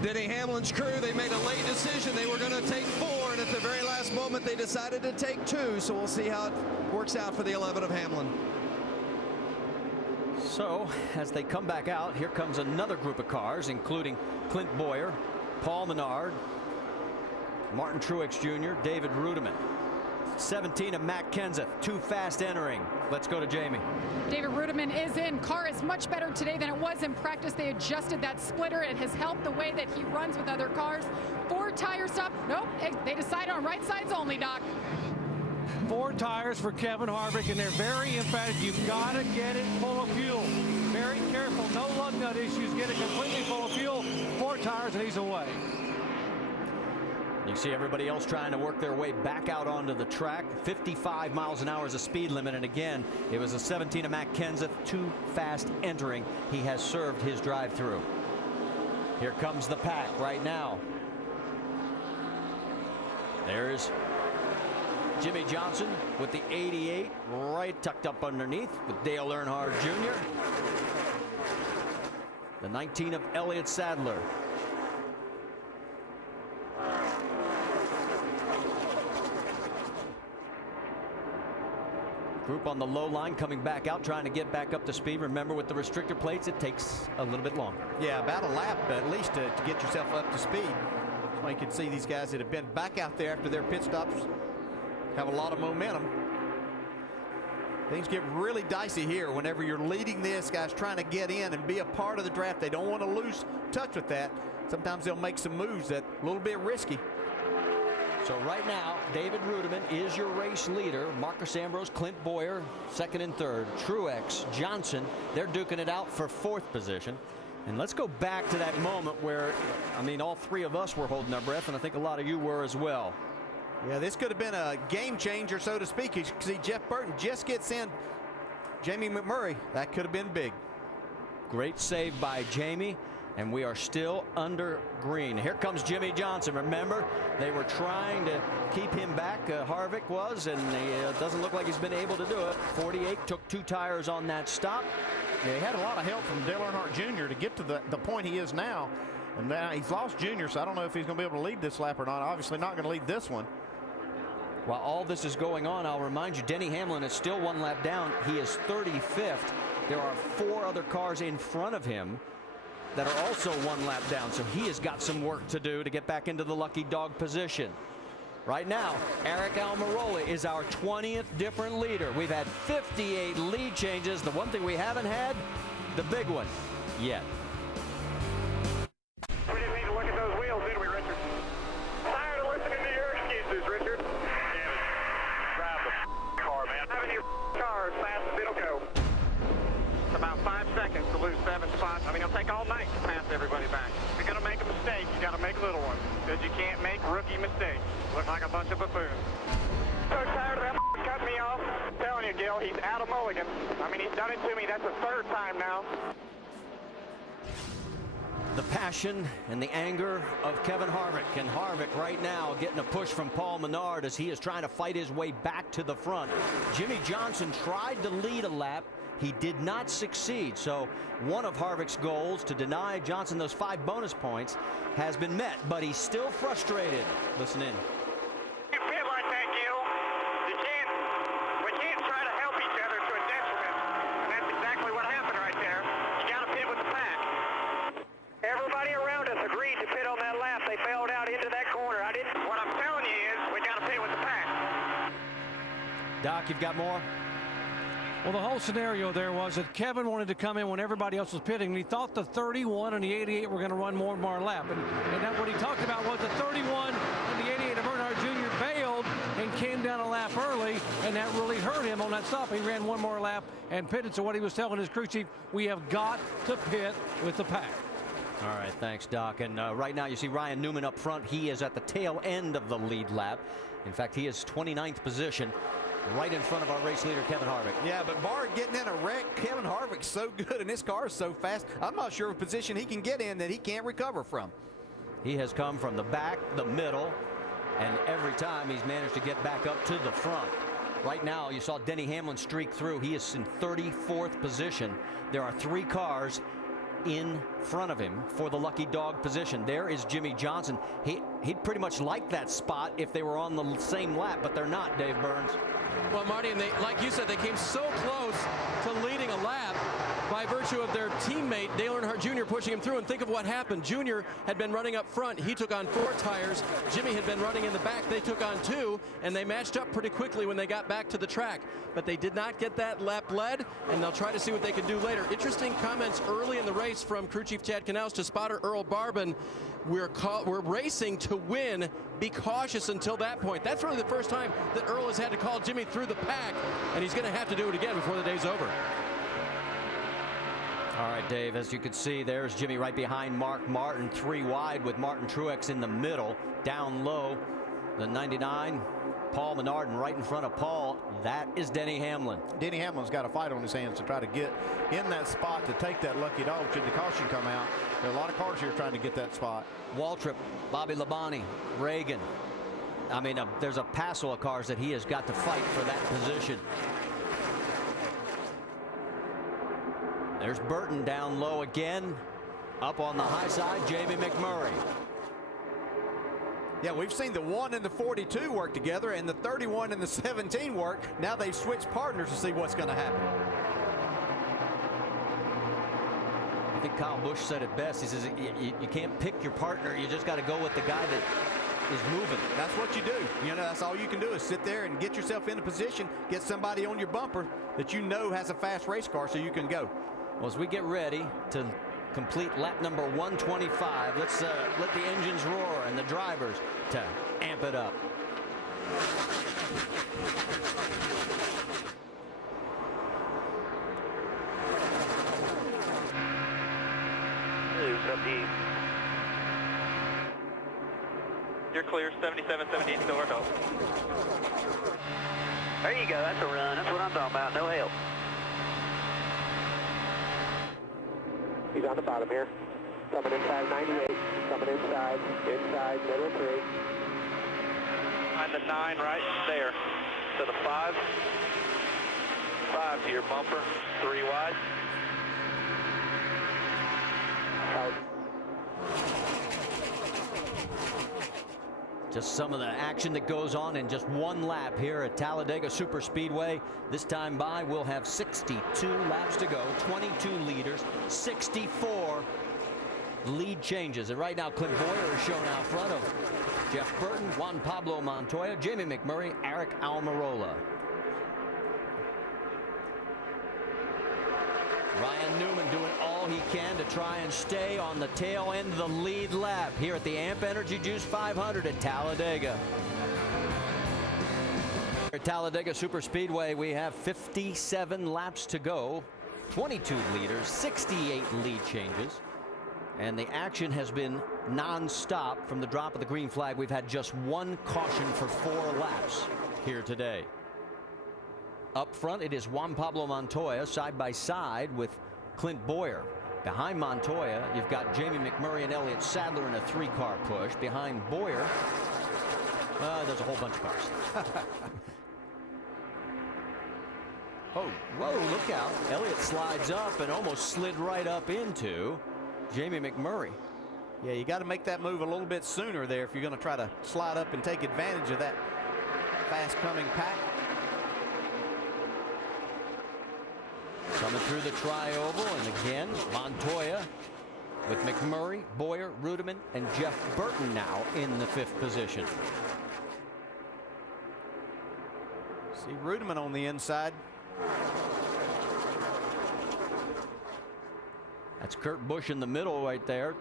Denny Hamlin's crew, they made a late decision. They were going to take 4, and at the very last moment, they decided to take 2. So we'll see how it works out for the 11 of Hamlin. So as they come back out, here comes another group of cars, including Clint Bowyer, Paul Menard, Martin Truex Jr., David Rudiman. 17 of Matt Kenseth, too fast entering. Let's go to Jamie. David Rudiman is in. Car is much better today than it was in practice. They adjusted that splitter. It has helped the way that he runs with other cars. 4 tire stop. Nope, they decided on right sides only, Doc. 4 tires for Kevin Harvick, and they're very emphatic. You've got to get it full of fuel. Very careful, no lug nut issues. Get it completely full of fuel. 4 tires, and he's away. You see everybody else trying to work their way back out onto the track. 55 miles an hour is the speed limit, and again, it was a 17 of Matt Kenseth, too fast entering. He has served his drive-through. Here comes the pack right now. There's Jimmy Johnson with the 88 right tucked up underneath with Dale Earnhardt Jr. The 19 of Elliott Sadler. Group on the low line coming back out, trying to get back up to speed. Remember, with the restrictor plates, it takes a little bit longer. Yeah, about a lap at least to get yourself up to speed. So you can see these guys that have been back out there after their pit stops have a lot of momentum. Things get really dicey here whenever you're leading this. Guys trying to get in and be a part of the draft. They don't want to lose touch with that. Sometimes they'll make some moves that a little bit risky. So right now, David Rudiman is your race leader. Marcus Ambrose, Clint Bowyer, 2nd and 3rd. Truex, Johnson, they're duking it out for 4th position. And let's go back to that moment where, I mean, all 3 of us were holding our breath, and I think a lot of you were as well. Yeah, this could have been a game changer, so to speak. You see Jeff Burton just gets in. Jamie McMurray, that could have been big. Great save by Jamie. And we are still under green. Here comes Jimmy Johnson. Remember, they were trying to keep him back. Harvick was, and it doesn't look like he's been able to do it. 48 took 2 tires on that stop. Yeah, he had a lot of help from Dale Earnhardt Jr. to get to the point he is now. And now he's lost Junior, so I don't know if he's going to be able to lead this lap or not. Obviously not going to lead this one. While all this is going on, I'll remind you, Denny Hamlin is still 1 lap down. He is 35th. There are 4 other cars in front of him that are also 1 lap down, so he has got some work to do to get back into the lucky dog position. Right now, Eric Almirola is our 20th different leader. We've had 58 lead changes. The one thing we haven't had, the big one, yet. We just need to look at those wheels, didn't we, Richard? Tired of listening to your excuses, Richard. Damn it. Drive the car, man. Having your car as fast as it'll go. It's about 5 seconds to lose 7 spots. I mean, it'll take all night to pass everybody back. If you're going to make a mistake, you got to make little ones, because you can't make rookie mistakes. Look like a bunch of buffoons. 2, running to me. That's the third time now. The passion and the anger of Kevin Harvick. And Harvick right now getting a push from Paul Menard as he is trying to fight his way back to the front. Jimmie Johnson tried to lead a lap. He did not succeed. So one of Harvick's goals, to deny Johnson those 5 bonus points, has been met. But he's still frustrated. Listen in. You feel like that, Gil. We can't try to help each other to a detriment. And that's exactly what happened right there. You got to pit with the pack. Everybody around us agreed to pit on that lap. They failed out into that corner. What I'm telling you is we got to pit with the pack. Doc, you've got more? Well, the whole scenario there was that Kevin wanted to come in when everybody else was pitting, and he thought the 31 and the 88 were going to run more and more lap. And that what he talked about was the 31 and the 88 of Earnhardt Jr. bailed and came down a lap early, and that really hurt him on that stop. He ran one more lap and pitted. So what he was telling his crew chief, we have got to pit with the pack. All right, thanks, Doc. And right now you see Ryan Newman up front. He is at the tail end of the lead lap. In fact, he is 29th position, right in front of our race leader, Kevin Harvick. Yeah, but bar getting in a wreck, Kevin Harvick's so good and his car is so fast. I'm not sure of position he can get in that he can't recover from. He has come from the back, the middle, and every time he's managed to get back up to the front. Right now, you saw Denny Hamlin streak through. He is in 34th position. There are 3 cars in front of him for the lucky dog position. There is Jimmie Johnson. He'd pretty much like that spot if they were on the same lap, but they're not, Dave Burns. Well, Marty, and they, like you said, they came so close to leading a lap by virtue of their teammate Dale Earnhardt Jr. pushing him through. And think of what happened. Jr. had been running up front. He took on 4 tires. Jimmy had been running in the back. They took on 2, and they matched up pretty quickly when they got back to the track. But they did not get that lap led, and they'll try to see what they can do later. Interesting comments early in the race from crew chief Chad Knaus to spotter Earl Barbin. We're racing to win. Be cautious until that point. That's really the first time that Earl has had to call Jimmy through the pack, and he's going to have to do it again before the day's over. All right, Dave, as you can see, there's Jimmy right behind Mark Martin, 3 wide with Martin Truex in the middle. Down low, the 99, Paul Menard, and right in front of Paul, that is Denny Hamlin. Denny Hamlin's got a fight on his hands to try to get in that spot to take that lucky dog should the caution come out. There are a lot of cars here trying to get that spot. Waltrip, Bobby Labonte, Reagan. I mean, there's a passel of cars that he has got to fight for that position. There's Burton down low again. Up on the high side, Jamie McMurray. Yeah, we've seen the 1 and the 42 work together and the 31 and the 17 work. Now they've switched partners to see what's going to happen. I think Kyle Busch said it best. He says you can't pick your partner. You just got to go with the guy that is moving. That's what you do. You know, that's all you can do is sit there and get yourself in a position, get somebody on your bumper that you know has a fast race car so you can go. Well, as we get ready to complete lap number 125, let's let the engines roar and the drivers to amp it up. You're clear, 77, 78, still our help. There you go, that's a run. That's what I'm talking about, no help. He's on the bottom here. Coming inside 98. Coming inside, middle 3. Find the 9 right there. To the 5. 5 to your bumper. 3 wide. Out. Just some of the action that goes on in just one lap here at Talladega Superspeedway. This time by, we'll have 62 laps to go, 22 leaders, 64 lead changes. And right now, Clint Bowyer is shown out front of Jeff Burton, Juan Pablo Montoya, Jamie McMurray, Eric Almirola. Ryan Newman doing all he can to try and stay on the tail end of the lead lap here at the AMP Energy Juice 500 at Talladega. At Talladega Superspeedway, we have 57 laps to go, 22 leaders, 68 lead changes, and the action has been non-stop from the drop of the green flag. We've had just 1 caution for 4 laps here today. Up front, it is Juan Pablo Montoya side by side with Clint Bowyer. Behind Montoya, you've got Jamie McMurray and Elliott Sadler in a 3-car push. Behind Bowyer, there's a whole bunch of cars. Oh, whoa, look out. Elliott slides up and almost slid right up into Jamie McMurray. Yeah, you got to make that move a little bit sooner there if you're going to try to slide up and take advantage of that fast-coming pack. Coming through the tri-oval, and again, Montoya with McMurray, Bowyer, Rudiman, and Jeff Burton now in the 5th position. See Rudiman on the inside. That's Kurt Busch in the middle right there.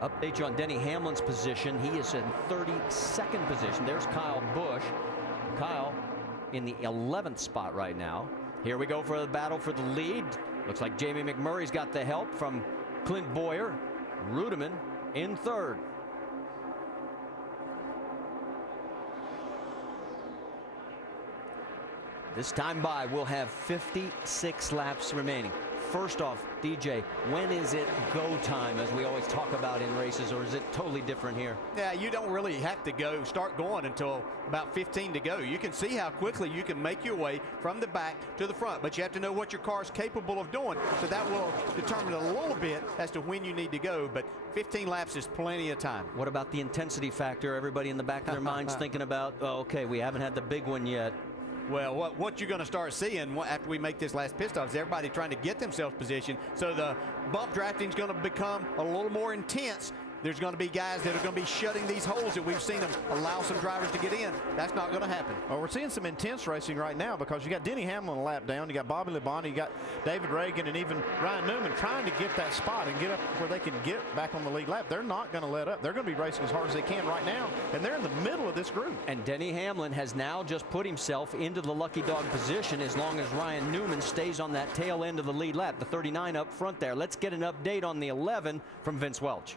Update you on Denny Hamlin's position. He is in 32nd position. There's Kyle Busch. Kyle in the 11th spot right now. Here we go for the battle for the lead. Looks like Jamie McMurray's got the help from Clint Bowyer. Rudiman in 3rd. This time by, we'll have 56 laps remaining. First off, DJ, when is it go time, as we always talk about in races, or is it totally different here? Yeah, you don't really have to start going until about 15 to go. You can see how quickly you can make your way from the back to the front, but you have to know what your car is capable of doing, so that will determine a little bit as to when you need to go, but 15 laps is plenty of time. What about the intensity factor? Everybody in the back of their minds thinking about, oh, okay, we haven't had the big one yet. Well, what you're going to start seeing after we make this last pit stop is everybody trying to get themselves positioned. So the bump drafting is going to become a little more intense. There's going to be guys that are going to be shutting these holes that we've seen them allow some drivers to get in. That's not going to happen. Well, we're seeing some intense racing right now because you got Denny Hamlin a lap down, you got Bobby Labonte, you got David Reagan, and even Ryan Newman trying to get that spot and get up where they can get back on the lead lap. They're not going to let up. They're going to be racing as hard as they can right now, and they're in the middle of this group. And Denny Hamlin has now just put himself into the lucky dog position as long as Ryan Newman stays on that tail end of the lead lap, the 39 up front there. Let's get an update on the 11 from Vince Welch.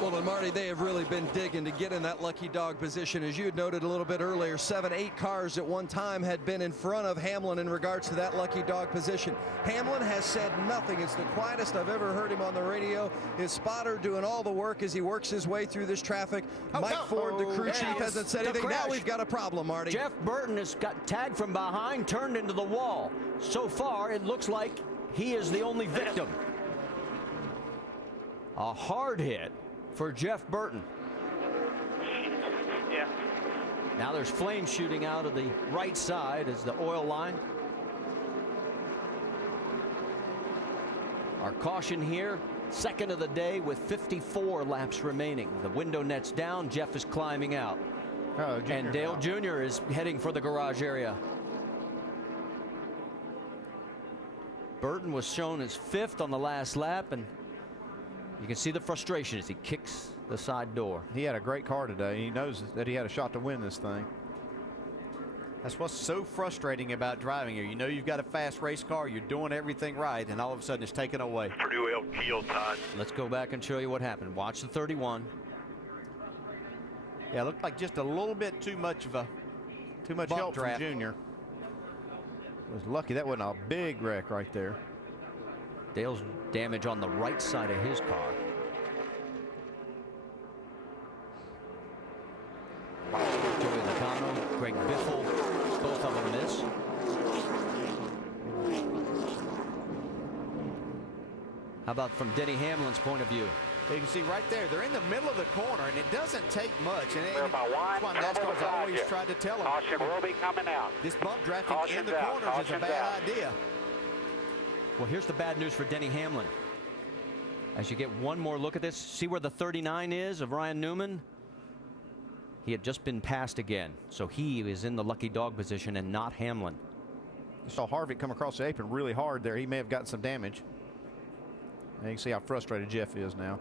Well, and Marty, they have really been digging to get in that lucky dog position. As you had noted a little bit earlier, 7, 8 cars at one time had been in front of Hamlin in regards to that lucky dog position. Hamlin has said nothing. It's the quietest I've ever heard him on the radio. His spotter doing all the work as he works his way through this traffic. Mike Ford, the crew chief, hasn't said anything. Now we've got a problem, Marty. Jeff Burton has got tagged from behind, turned into the wall. So far, it looks like he is the only victim. A hard hit for Jeff Burton. Yeah. Now there's flames shooting out of the right side as the oil line. Our caution here, second of the day with 54 laps remaining. The window net's down. Jeff is climbing out. And Dale Jr. is heading for the garage area. Burton was shown as 5th on the last lap, and you can see the frustration as he kicks the side door. He had a great car today. He knows that he had a shot to win this thing. That's what's so frustrating about driving here. You know you've got a fast race car, you're doing everything right, and all of a sudden it's taken away. Pretty well killed, Todd. Let's go back and show you what happened. Watch the 31. Yeah, it looked like just a little bit too much help from Junior. Was lucky that wasn't a big wreck right there. Dale's damage on the right side of his car. Joey Logano, Greg Biffle, both of them miss. How about from Denny Hamlin's point of view? You can see right there, they're in the middle of the corner, and it doesn't take much. And We're about one. that's why NASCAR's always tried to tell them. Caution will be coming out. This bump drafting in the Caution's corners is a bad out. idea. Well, here's the bad news for Denny Hamlin. As you get one more look at this, see where the 39 is of Ryan Newman? He had just been passed again, so he is in the lucky dog position and not Hamlin. You saw Harvick come across the apron really hard there. He may have gotten some damage. And you can see how frustrated Jeff is now.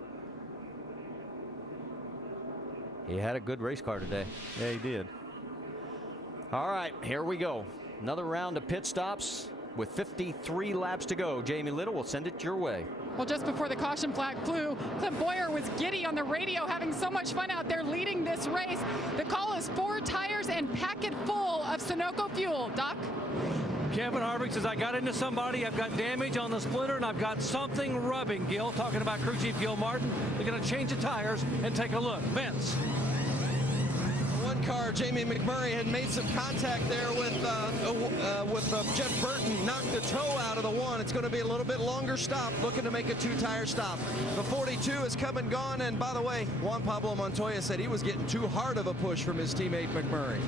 He had a good race car today. Yeah, he did. All right, here we go. Another round of pit stops with 53 laps to go. Jamie Little will send it your way. Well, just before the caution flag flew, Clint Boyer was giddy on the radio, having so much fun out there leading this race. The call is 4 tires and pack it full of Sunoco fuel. Doc? Kevin Harvick says, I got into somebody, I've got damage on the splitter, and I've got something rubbing. Gil, talking about crew chief Gil Martin. They're going to change the tires and take a look. Vince. One car, Jamie McMurray, had made some contact there with Jeff Burton, knocked the toe out of the one. It's going to be a little bit longer stop, looking to make a 2-tire stop. The 42 is come and gone, and by the way, Juan Pablo Montoya said he was getting too hard of a push from his teammate McMurray.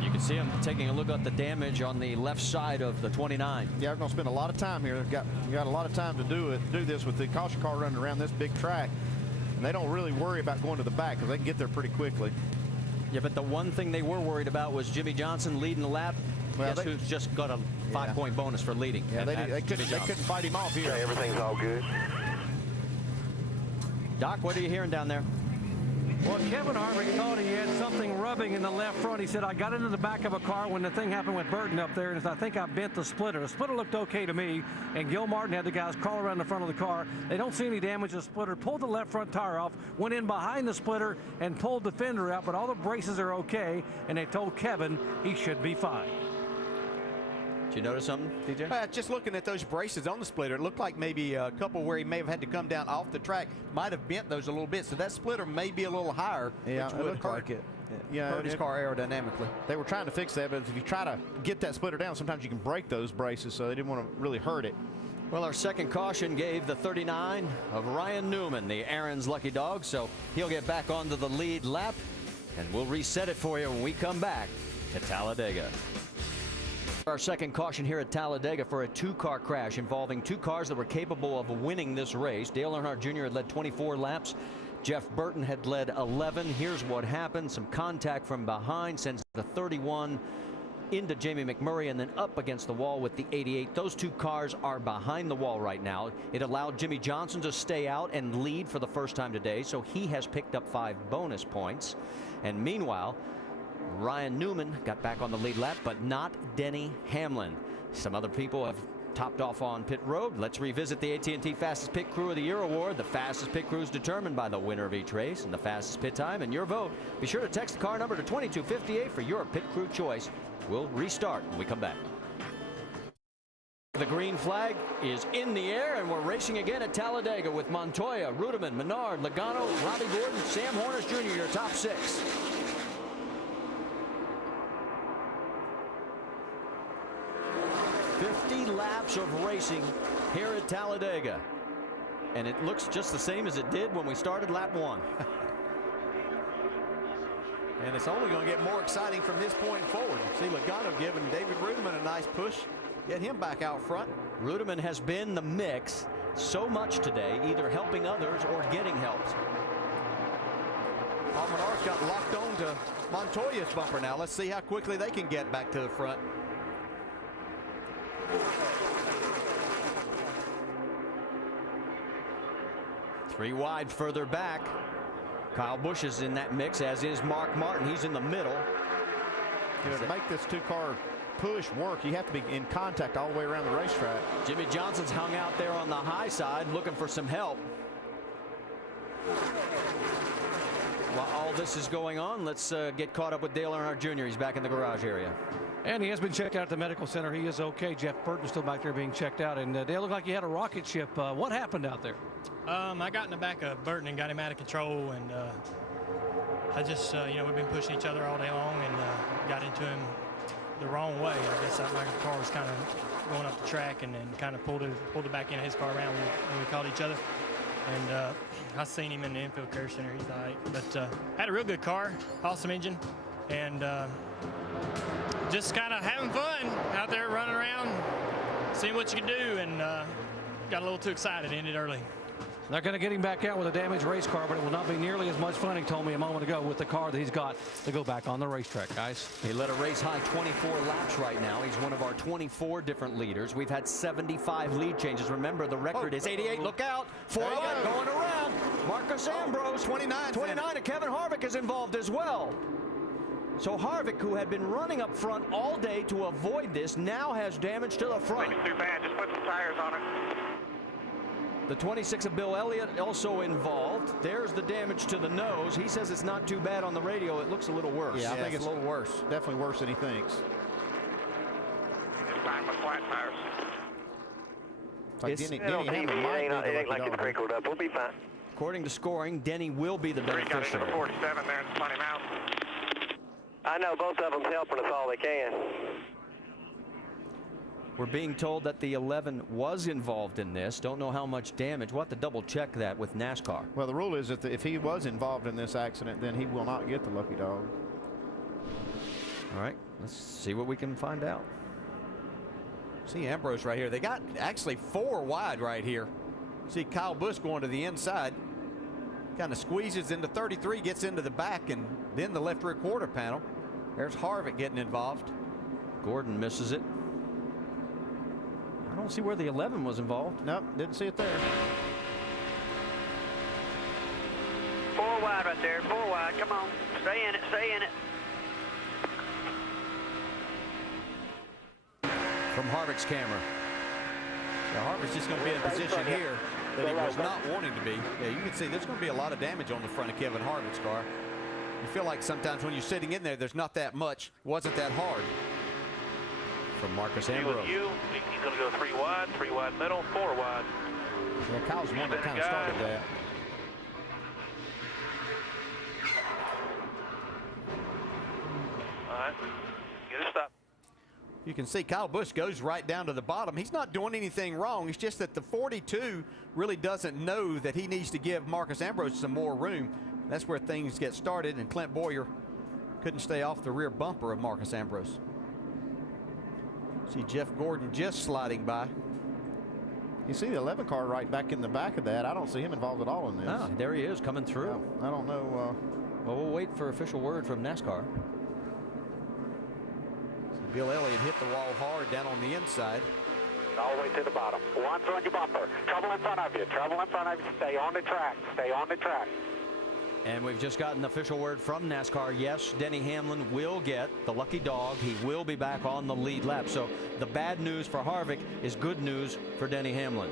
You can see him taking a look at the damage on the left side of the 29. Yeah, we're going to spend a lot of time here. They've got a lot of time to do this with the caution car running around this big track. And they don't really worry about going to the back because they can get there pretty quickly. Yeah, but the one thing they were worried about was Jimmy Johnson leading the lap. Well, guess who's just got a 5-point bonus for leading? Yeah, they couldn't fight him off here. Okay, everything's all good. Doc, what are you hearing down there? Well, Kevin Harvick thought he had something rubbing in the left front. He said, I got into the back of a car when the thing happened with Burton up there, and I think I bent the splitter. The splitter looked okay to me, and Gil Martin had the guys crawl around the front of the car. They don't see any damage to the splitter. Pulled the left front tire off, went in behind the splitter, and pulled the fender out, but all the braces are okay, and they told Kevin he should be fine. Did you notice something, DJ? Just looking at those braces on the splitter, it looked like maybe a couple where he may have had to come down off the track, might have bent those a little bit. So that splitter may be a little higher, yeah, which would hurt, hurt his car aerodynamically. They were trying to fix that, but if you try to get that splitter down, sometimes you can break those braces, so they didn't want to really hurt it. Well, our second caution gave the 39 of Ryan Newman, the Aaron's lucky dog, so he'll get back onto the lead lap, and we'll reset it for you when we come back to Talladega. Our second caution here at Talladega for a 2-car crash involving 2 cars that were capable of winning this race. Dale Earnhardt Jr. had led 24 laps. Jeff Burton had led 11. Here's what happened. Some contact from behind sends the 31 into Jamie McMurray and then up against the wall with the 88. Those 2 cars are behind the wall right now. It allowed Jimmy Johnson to stay out and lead for the first time today, so he has picked up 5 bonus points. And meanwhile, Ryan Newman got back on the lead lap, but not Denny Hamlin. Some other people have topped off on pit road. Let's revisit the AT&T Fastest Pit Crew of the Year award. The fastest pit crew is determined by the winner of each race and the fastest pit time and your vote. Be sure to text the car number to 2258 for your pit crew choice. We'll restart when we come back. The green flag is in the air, and we're racing again at Talladega with Montoya, Rudiman, Menard, Logano, Robbie Gordon, Sam Hornish Jr., your top 6. Laps of racing here at Talladega, and it looks just the same as it did when we started lap 1. And it's only going to get more exciting from this point forward. See Logano giving David Rudiman a nice push, get him back out front. Rudiman has been the mix so much today, either helping others or getting helped. Paul Menard's got locked on to Montoya's bumper now. Let's see how quickly they can get back to the front. Three wide further back. Kyle Busch is in that mix, as is Mark Martin. He's in the middle. To make this 2-car push work, you have to be in contact all the way around the racetrack. Jimmy Johnson's hung out there on the high side looking for some help. While all this is going on, let's get caught up with Dale Earnhardt Jr. He's back in the garage area. And he has been checked out at the medical center. He is okay. Jeff Burton's still back there being checked out. And Dale looked like he had a rocket ship. What happened out there? I got in the back of Burton and got him out of control. And I just, we've been pushing each other all day long and got into him the wrong way. I guess my car was kind of going up the track and then kind of pulled it back into his car around when we caught each other. And I seen him in the infield care center. He's all right. But had a real good car, awesome engine, and just kind of having fun out there running around, seeing what you can do, and got a little too excited, ended early. They're going to get him back out with a damaged race car, but it will not be nearly as much fun, he told me a moment ago, with the car that he's got to go back on the racetrack, guys. He led a race high 24 laps right now. He's one of our 24 different leaders. We've had 75 lead changes. Remember, the record is 88. Look out. 4 going around. Marcus Ambrose. 29 and Kevin Harvick is involved as well. So Harvick, who had been running up front all day to avoid this, now has damage to the front. It's too bad. Just put some tires on it. The 26 of Bill Elliott also involved. There's the damage to the nose. He says it's not too bad on the radio. It looks a little worse. Yeah, I think it's a little worse. Definitely worse than he thinks. It's time with flat tires. Like Denny Hamlin might be it ain't like it's crinkled up. We'll be fine. According to scoring, Denny will be the Got into beneficiary. the 47 there and spun him out. I know both of them's helping us all they can. We're being told that the 11 was involved in this. Don't know how much damage. We'll have to double check that with NASCAR. Well, the rule is that if he was involved in this accident, then he will not get the lucky dog. All right, let's see what we can find out. See Ambrose right here. They got actually 4 wide right here. See Kyle Busch going to the inside. Kind of squeezes into 33, gets into the back, and then the left rear quarter panel. There's Harvick getting involved. Gordon misses it. I don't see where the 11 was involved. Nope, didn't see it there. 4 wide right there. 4 wide. Come on. Stay in it. Stay in it. From Harvick's camera. Yeah, Harvick's just going to be in a position here that he was not wanting to be. Yeah, you can see there's going to be a lot of damage on the front of Kevin Harvick's car. You feel like sometimes when you're sitting in there, there's not that much. It wasn't that hard. From Marcus He's Ambrose. going to go 3 wide middle, 4 wide. Yeah, Kyle's the one that kind of started that. All right. Get it stopped. You can see Kyle Busch goes right down to the bottom. He's not doing anything wrong. It's just that the 42 really doesn't know that he needs to give Marcus Ambrose some more room. That's where things get started, and Clint Bowyer couldn't stay off the rear bumper of Marcus Ambrose. See Jeff Gordon just sliding by. You see the 11 car right back in the back of that. I don't see him involved at all in this. Ah, there he is coming through. I don't know. Well, we'll wait for official word from NASCAR. Bill Elliott hit the wall hard down on the inside. All the way to the bottom. One's on your bumper. Trouble in front of you. Trouble in front of you. Stay on the track. Stay on the track. And we've just gotten official word from NASCAR. Yes, Denny Hamlin will get the lucky dog. He will be back on the lead lap. So the bad news for Harvick is good news for Denny Hamlin.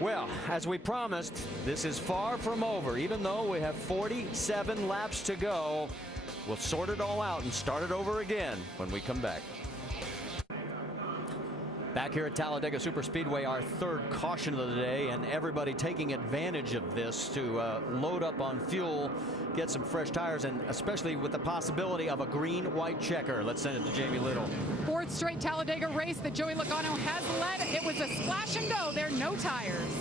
Well, as we promised, this is far from over. Even though we have 47 laps to go, we'll sort it all out and start it over again when we come back. Back here at Talladega Superspeedway, our third caution of the day, and everybody taking advantage of this to load up on fuel, get some fresh tires, and especially with the possibility of a green-white checker. Let's send it to Jamie Little. 4th straight Talladega race that Joey Logano has led. It was a splash and go. There are no tires.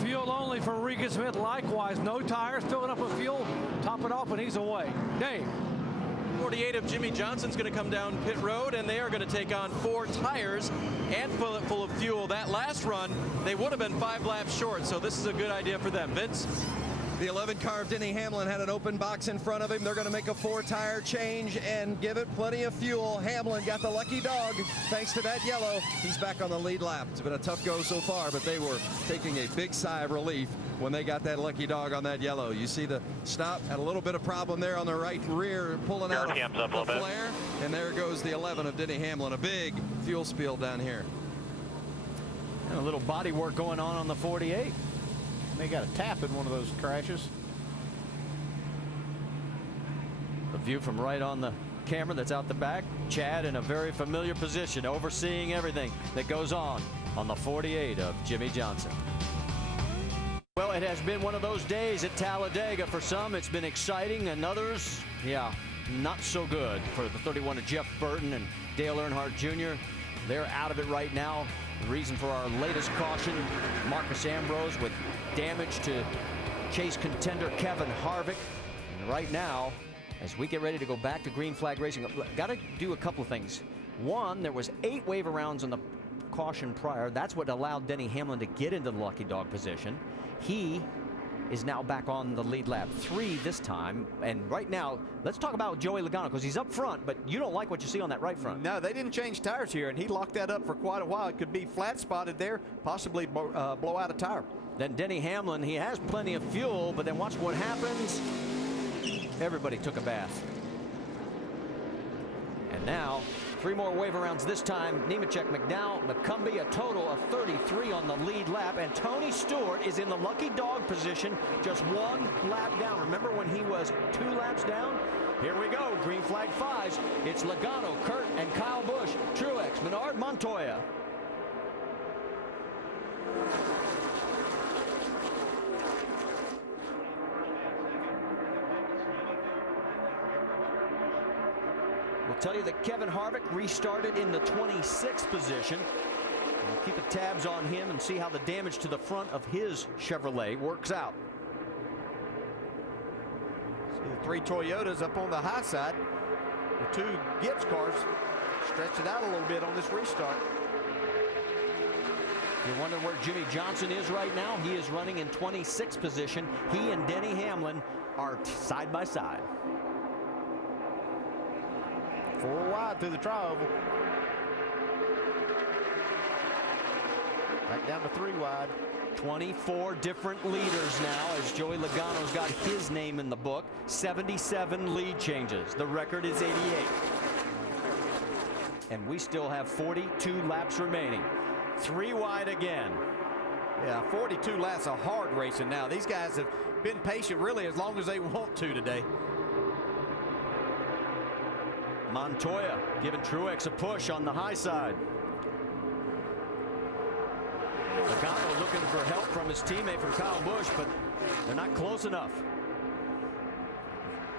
Fuel only for Riga Smith. Likewise, no tires, filling up with fuel, top it off, and he's away. Dave. 48 of Jimmy Johnson's going to come down pit road, and they are going to take on 4 tires and fill it full of fuel. That last run, they would have been 5 laps short, so this is a good idea for them. Vince? The 11 car of Denny Hamlin had an open box in front of him. They're going to make a 4-tire change and give it plenty of fuel. Hamlin got the lucky dog thanks to that yellow. He's back on the lead lap. It's been a tough go so far, but they were taking a big sigh of relief when they got that lucky dog on that yellow. You see the stop, had a little bit of problem there on the right rear, pulling out the flare. And there goes the 11 of Denny Hamlin. A big fuel spill down here. And a little body work going on the 48. They got a tap in one of those crashes. The view from right on the camera that's out the back. Chad in a very familiar position, overseeing everything that goes on the 48 of Jimmy Johnson. Well, it has been one of those days at Talladega. For some, it's been exciting, and others, yeah, not so good. For the 31 of Jeff Burton and Dale Earnhardt Jr., they're out of it right now. The reason for our latest caution, Marcus Ambrose with damage to chase contender Kevin Harvick. And right now, as we get ready to go back to green flag racing, got to do a couple of things. One, there was 8 wave arounds on the caution prior. That's what allowed Denny Hamlin to get into the lucky dog position. He is now back on the lead lap. 3 this time. And right now, let's talk about Joey Logano, because he's up front, but you don't like what you see on that right front. No, they didn't change tires here, and he locked that up for quite a while. It could be flat spotted there, possibly blow out a tire. Then Denny Hamlin, he has plenty of fuel, but then watch what happens. Everybody took a bath. And now, 3 more wave arounds this time. Nemechek, McDowell, McCumbee, a total of 33 on the lead lap. And Tony Stewart is in the lucky dog position, just 1 lap down. Remember when he was 2 laps down? Here we go, green flag 5s. It's Logano, Kurt, and Kyle Busch. Truex, Menard, Montoya. We'll tell you that Kevin Harvick restarted in the 26th position. We'll keep the tabs on him and see how the damage to the front of his Chevrolet works out. See the 3 Toyotas up on the high side. The 2 Gibbs cars stretched it out a little bit on this restart. If you're wondering where Jimmy Johnson is right now, he is running in 26th position. He and Denny Hamlin are side by side. 4 wide through the tri-oval. Back down to 3 wide. 24 different leaders now as Joey Logano's got his name in the book. 77 lead changes. The record is 88. And we still have 42 laps remaining. 3 wide again. Yeah, 42 laps of hard racing now. These guys have been patient really as long as they want to today. Montoya giving Truex a push on the high side. Logano looking for help from his teammate from Kyle Busch, but they're not close enough.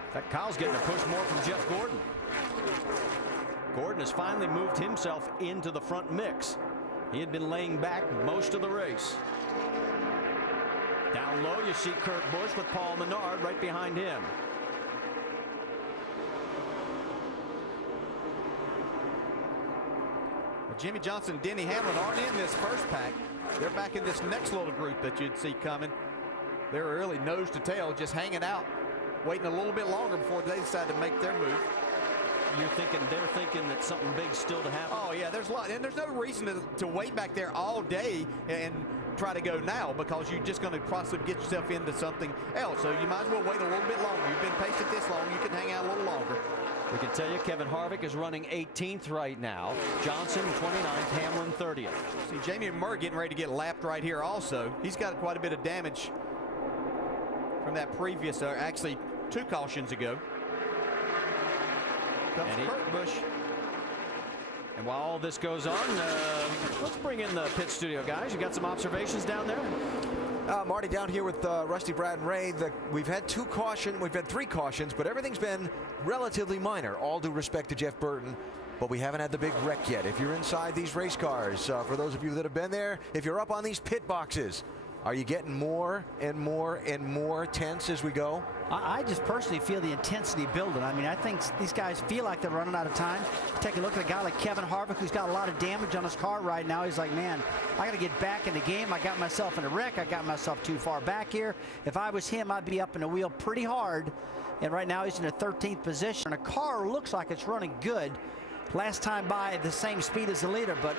In fact, Kyle's getting a push more from Jeff Gordon. Gordon has finally moved himself into the front mix. He had been laying back most of the race. Down low, you see Kurt Busch with Paul Menard right behind him. Jimmy Johnson and Denny Hamlin aren't in this first pack. They're back in this next little group that you'd see coming. They're really nose to tail, just hanging out, waiting a little bit longer before they decide to make their move. You're thinking, they're thinking that something big's still to happen? Oh, yeah, there's a lot. And there's no reason to wait back there all day and try to go now, because you're just going to possibly get yourself into something else. So you might as well wait a little bit longer. You've been patient this long. You can hang out a little longer. We can tell you Kevin Harvick is running 18th right now. Johnson 29th, Hamlin 30th. See, Jamie Murray getting ready to get lapped right here also. He's got quite a bit of damage from that previous, actually 2 cautions ago. Comes Kurt Busch. And while all this goes on, let's bring in the pit studio guys. You got some observations down there? Marty, down here with Rusty, Brad, and Ray. We've had 3 cautions, but everything's been relatively minor. All due respect to Jeff Burton, but we haven't had the big wreck yet. If you're inside these race cars, for those of you that have been there, if you're up on these pit boxes, are you getting more and more and more tense as we go? I just personally feel the intensity building. I mean, I think these guys feel like they're running out of time. Take a look at a guy like Kevin Harvick, who's got a lot of damage on his car right now. He's like, man, I got to get back in the game. I got myself in a wreck. I got myself too far back here. If I was him, I'd be up in the wheel pretty hard. And right now he's in the 13th position. And a car looks like it's running good. Last time by at the same speed as the leader, but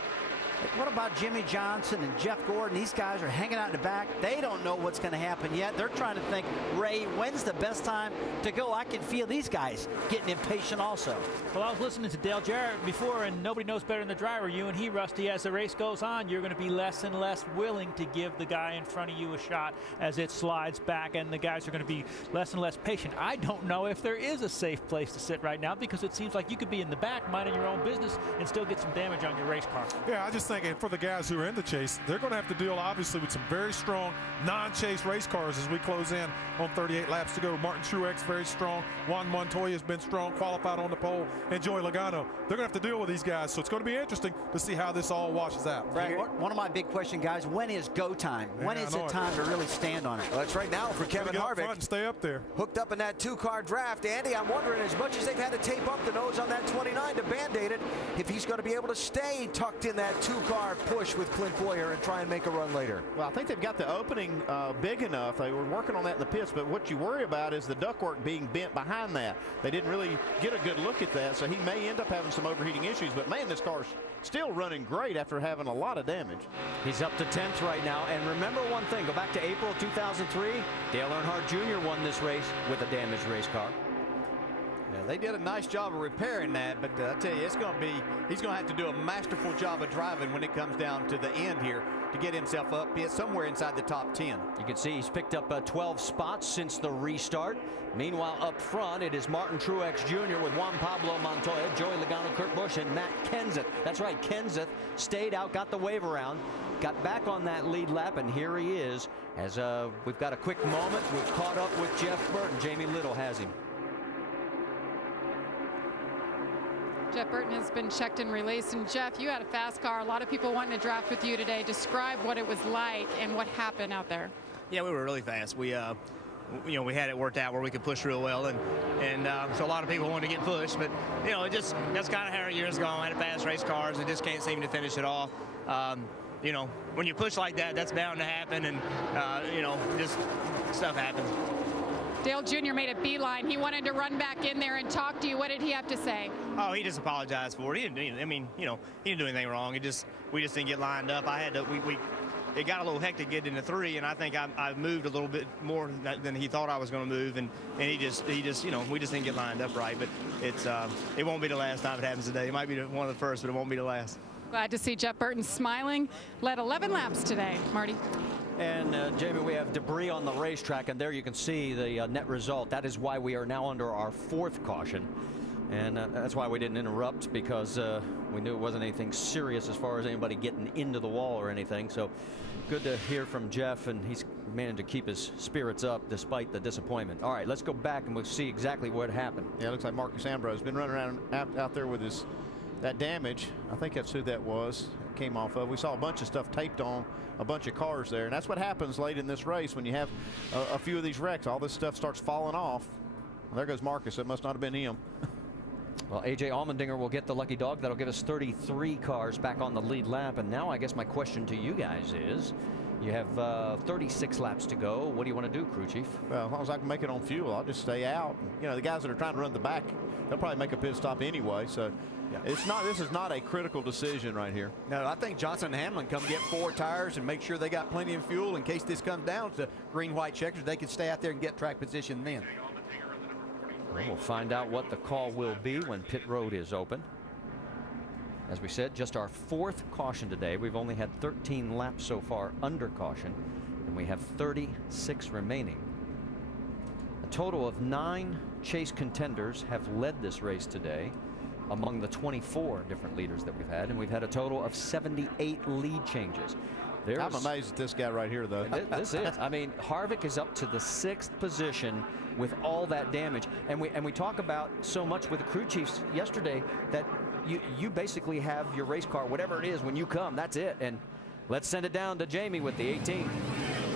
what about Jimmy Johnson and Jeff Gordon? These guys are hanging out in the back. They don't know what's going to happen yet. They're trying to think, Ray, when's the best time to go? I can feel these guys getting impatient also. Well, I was listening to Dale Jarrett before, and nobody knows better than the driver. You and he, Rusty, as the race goes on, you're going to be less and less willing to give the guy in front of you a shot as it slides back, and the guys are going to be less and less patient. I don't know if there is a safe place to sit right now, because it seems like you could be in the back minding your own business and still get some damage on your race car. Yeah, I just think for the guys who are in the chase, they're going to have to deal obviously with some very strong non-chase race cars as we close in on 38 laps to go. Martin Truex very strong. Juan Montoya has been strong, qualified on the pole, and Joey Logano. They're going to have to deal with these guys, so it's going to be interesting to see how this all washes out. Brad, one of my big questions, guys, when is go time? When is it time to really stand on it? Well, that's right now for Kevin Harvick. And stay up there. Hooked up in that 2-car draft. Andy, I'm wondering, as much as they've had to tape up the nose on that 29 to Band-Aid it, if he's going to be able to stay tucked in that 2-car push with Clint Boyer and try and make a run later. Well, I think they've got the opening big enough. They were working on that in the pits, but what you worry about is the ductwork being bent behind that. They didn't really get a good look at that, so he may end up having some overheating issues. But, man, this car's still running great after having a lot of damage. He's up to 10th right now. And remember one thing, go back to April 2003. Dale Earnhardt Jr. won this race with a damaged race car. Yeah, they did a nice job of repairing that, but I tell you, he's going to have to do a masterful job of driving when it comes down to the end here to get himself up somewhere inside the top 10. You can see he's picked up 12 spots since the restart. Meanwhile, up front, it is Martin Truex Jr. with Juan Pablo Montoya, Joey Logano, Kurt Busch, and Matt Kenseth. That's right, Kenseth stayed out, got the wave around, got back on that lead lap, and here he is. As we've got a quick moment, we've caught up with Jeff Burton. Jamie Little has him. Jeff Burton has been checked and released. And Jeff, you had a fast car. A lot of people wanting to draft with you today. Describe what it was like and what happened out there. Yeah, we were really fast. We we had it worked out where we could push real well, and so a lot of people wanted to get pushed, but that's kind of how our year's gone. I had fast race cars and just can't seem to finish it off. When you push like that, that's bound to happen, and just stuff happens. Dale Jr. made a beeline. He wanted to run back in there and talk to you. What did he have to say? Oh, he just apologized for it. He didn't. He didn't do anything wrong. We just didn't get lined up. It got a little hectic getting into 3, and I think I moved a little bit more than he thought I was going to move, and he just we just didn't get lined up right. But it won't be the last time it happens today. It might be one of the first, but it won't be the last. Glad to see Jeff Burton smiling. Led 11 laps today, Marty. And Jamie, we have debris on the racetrack, and there you can see the net result. That is why we are now under our 4th caution. And that's why we didn't interrupt, because we knew it wasn't anything serious as far as anybody getting into the wall or anything. So good to hear from Jeff, and he's managed to keep his spirits up despite the disappointment. All right, let's go back and we'll see exactly what happened. Yeah, it looks like Marcus Ambrose been running around out there with that damage. I think that's who that was. It came off of. We saw a bunch of stuff taped on a bunch of cars there, and that's what happens late in this race when you have a few of these wrecks. All this stuff starts falling off. Well, there goes Marcus. It must not have been him. Well, A.J. Allmendinger will get the lucky dog. That'll give us 33 cars back on the lead lap. And now I guess my question to you guys is, you have 36 laps to go. What do you want to do, crew chief? Well, as long as I can make it on fuel, I'll just stay out. The guys that are trying to run the back, they'll probably make a pit stop anyway. So yeah. This is not a critical decision right here. No, I think Johnson and Hamlin come get 4 tires and make sure they got plenty of fuel in case this comes down to green-white checkers. They can stay out there and get track position then. We'll find out what the call will be when pit road is open. As we said, just our 4th caution today. We've only had 13 laps so far under caution, and we have 36 remaining. A total of 9 chase contenders have led this race today among the 24 different leaders that we've had, and we've had a total of 78 lead changes. I'm amazed at this guy right here, though. This is. I mean, Harvick is up to the 6th position with all that damage. And we talk about so much with the crew chiefs yesterday that you basically have your race car, whatever it is, when you come, that's it. And let's send it down to Jamie with the 18.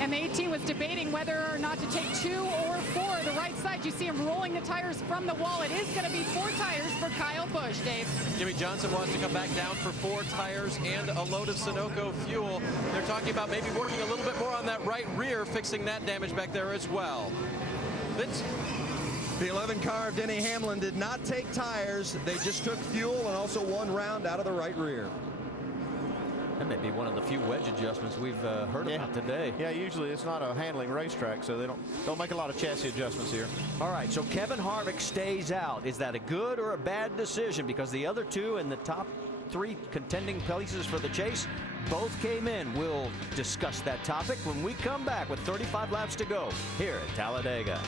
And the 18 was debating whether or not to take 2 or 4. The right side, you see him rolling the tires from the wall. It is going to be 4 tires for Kyle Busch, Dave. Jimmy Johnson wants to come back down for 4 tires and a load of Sunoco fuel. They're talking about maybe working a little bit more on that right rear, fixing that damage back there as well. Vince? The 11 car of Denny Hamlin did not take tires. They just took fuel and also 1 round out of the right rear. That may be one of the few wedge adjustments we've heard about today. Yeah, usually it's not a handling racetrack, so they don't make a lot of chassis adjustments here. All right, so Kevin Harvick stays out. Is that a good or a bad decision? Because the other 2 in the top 3 contending places for the chase both came in. We'll discuss that topic when we come back with 35 laps to go here at Talladega.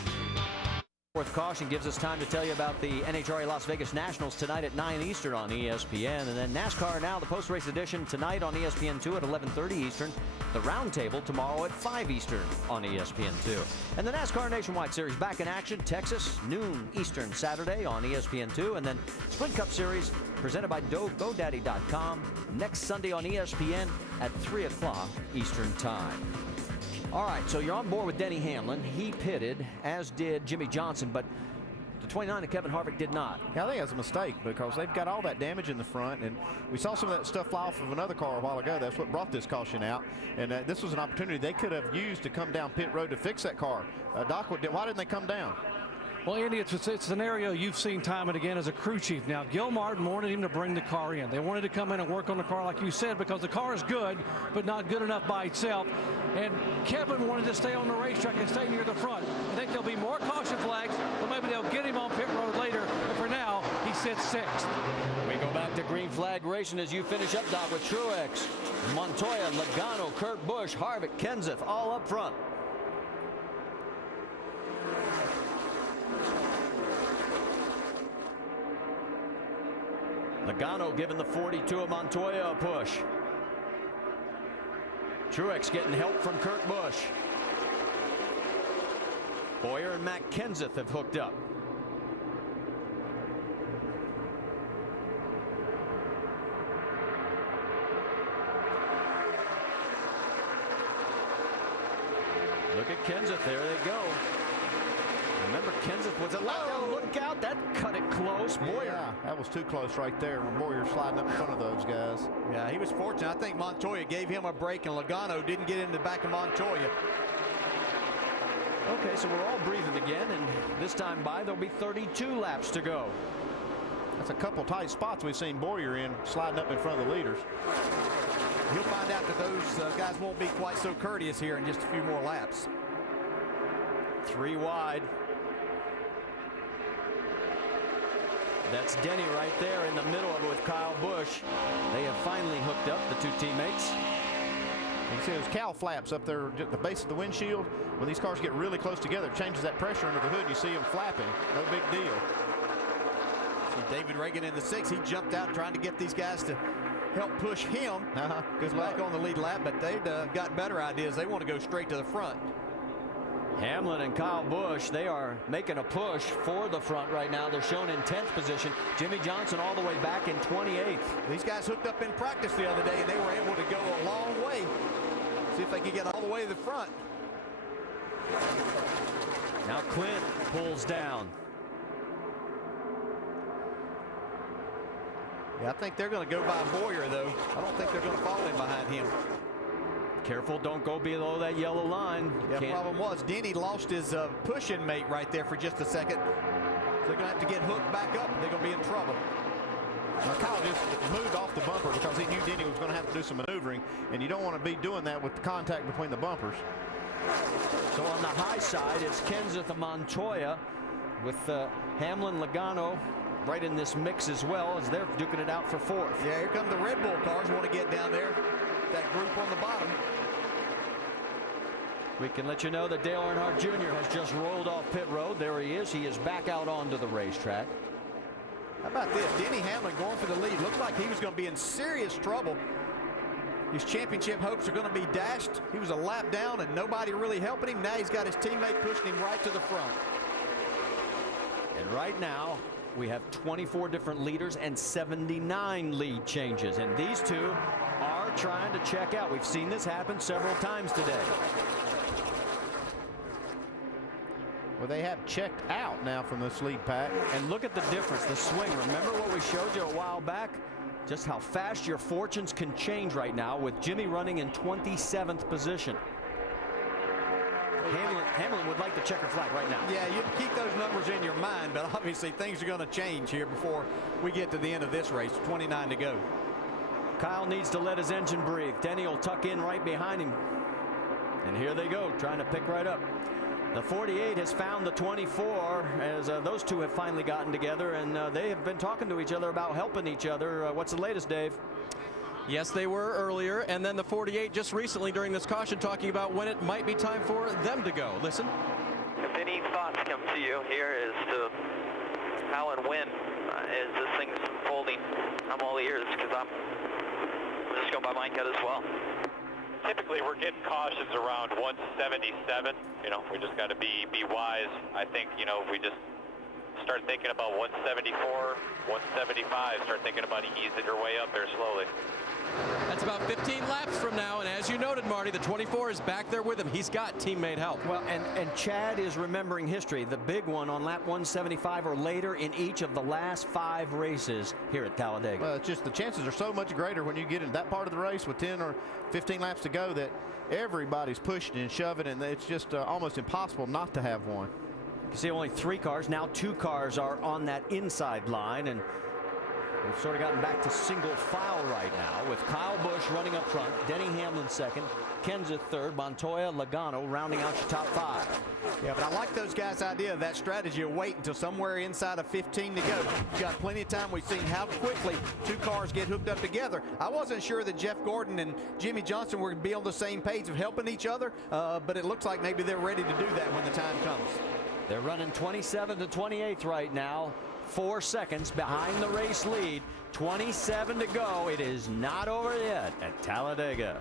4th caution gives us time to tell you about the NHRA Las Vegas Nationals tonight at 9 Eastern on ESPN. And then NASCAR Now, the post-race edition tonight on ESPN2 at 11:30 Eastern. The Roundtable tomorrow at 5 Eastern on ESPN2. And the NASCAR Nationwide Series back in action. Texas, noon Eastern Saturday on ESPN2. And then Sprint Cup Series presented by GoDaddy.com next Sunday on ESPN at 3 o'clock Eastern Time. All right, so you're on board with Denny Hamlin. He pitted, as did Jimmy Johnson, but the 29 of Kevin Harvick did not. Yeah, I think that's a mistake because they've got all that damage in the front, and we saw some of that stuff fly off of another car a while ago. That's what brought this caution out, and this was an opportunity they could have used to come down pit road to fix that car. Doc, why didn't they come down? Well, Andy, it's a scenario you've seen time and again as a crew chief. Now, Gil Martin wanted him to bring the car in. They wanted to come in and work on the car, like you said, because the car is good, but not good enough by itself. And Kevin wanted to stay on the racetrack and stay near the front. I think there'll be more caution flags, but maybe they'll get him on pit road later. sits sixth. We go back to green flag racing as you finish up, Doc, with Truex, Montoya, Logano, Kurt Busch, Harvick, Kenseth, all up front. Logano giving the 42 of Montoya a push. Truex getting help from Kurt Busch. Bowyer and Matt Kenseth have hooked up. Look at Kenseth. There they go. Remember, Kenseth was a look out. That cut it close. Bowyer. Yeah, that was too close right there. Bowyer sliding up in front of those guys. Yeah, he was fortunate. I think Montoya gave him a break, and Logano didn't get in the back of Montoya. Okay, so we're all breathing again, and this time by, there'll be 32 laps to go. That's a couple tight spots we've seen Bowyer in, sliding up in front of the leaders. You'll find out that those guys won't be quite so courteous here in just a few more laps. 3 wide. That's Denny right there in the middle of it with Kyle Busch. They have finally hooked up, the two teammates. You can see those cowl flaps up there at the base of the windshield. When these cars get really close together, it changes that pressure under the hood. You see them flapping. No big deal. See David Reagan in the 6. He jumped out trying to get these guys to help push him. Goes back on the lead lap, but they've got better ideas. They want to go straight to the front. Hamlin and Kyle Busch, they are making a push for the front right now. They're shown in 10th position. Jimmy Johnson all the way back in 28th. These guys hooked up in practice the other day, and they were able to go a long way. See if they can get all the way to the front. Now Clint pulls down. Yeah, I think they're going to go by Bowyer, though. I don't think they're going to fall in behind him. Careful, don't go below that yellow line. Yeah, the problem was Denny lost his pushing mate right there for just a second. So they're going to have to get hooked back up, and they're going to be in trouble. Now, Kyle just moved off the bumper because he knew Denny was going to have to do some maneuvering, and you don't want to be doing that with the contact between the bumpers. So on the high side, it's Kenseth and Montoya with Hamlin, Logano right in this mix as well as they're duking it out for 4th. Yeah, here come the Red Bull cars. Want to get down there. That group on the bottom. We can let you know that Dale Earnhardt Jr. has just rolled off pit road. There he is. He is back out onto the racetrack. How about this? Denny Hamlin going for the lead. Looked like he was going to be in serious trouble. His championship hopes are going to be dashed. He was a lap down and nobody really helping him. Now he's got his teammate pushing him right to the front. And right now, we have 24 different leaders and 79 lead changes. And these two are trying to check out. We've seen this happen several times today. Well, they have checked out now from this lead pack. And look at the difference, the swing. Remember what we showed you a while back? Just how fast your fortunes can change right now with Jimmy running in 27th position. Hamlin would like the checker flag right now. Yeah, you keep those numbers in your mind, but obviously things are going to change here before we get to the end of this race. 29 to go. Kyle needs to let his engine breathe. Denny will tuck in right behind him. And here they go, trying to pick right up. The 48 has found the 24 as those two have finally gotten together, and they have been talking to each other about helping each other. What's the latest, Dave? Yes, they were earlier, and then the 48 just recently during this caution talking about when it might be time for them to go. Listen. If any thoughts come to you here as to how and when as this thing's unfolding, I'm all ears because I'm just going by my gut as well. Typically, we're getting cautions around 177. You know, we just got to be wise. I think, you know, if we just start thinking about 174, 175, start thinking about easing your way up there slowly. That's about 15 laps from now, and as you noted, Marty, the 24 is back there with him. He's got teammate help. Well, and Chad is remembering history. The big one on lap 175 or later in each of the last 5 races here at Talladega. Well, it's just the chances are so much greater when you get into that part of the race with 10 or 15 laps to go that everybody's pushing and shoving, and it's just almost impossible not to have one. You see only 3 cars. Now 2 cars are on that inside line, and We've sort of gotten back to single file right now with Kyle Busch running up front, Denny Hamlin second, Kenseth third, Montoya, Logano rounding out your top 5. Yeah, but I like those guys' idea of that strategy of wait until somewhere inside of 15 to go. You've got plenty of time. We've seen how quickly 2 cars get hooked up together. I wasn't sure that Jeff Gordon and Jimmy Johnson were going to be on the same page of helping each other, but it looks like maybe they're ready to do that when the time comes. They're running 27 to 28th right now. 4 seconds behind the race lead. 27 to go. It is not over yet at Talladega.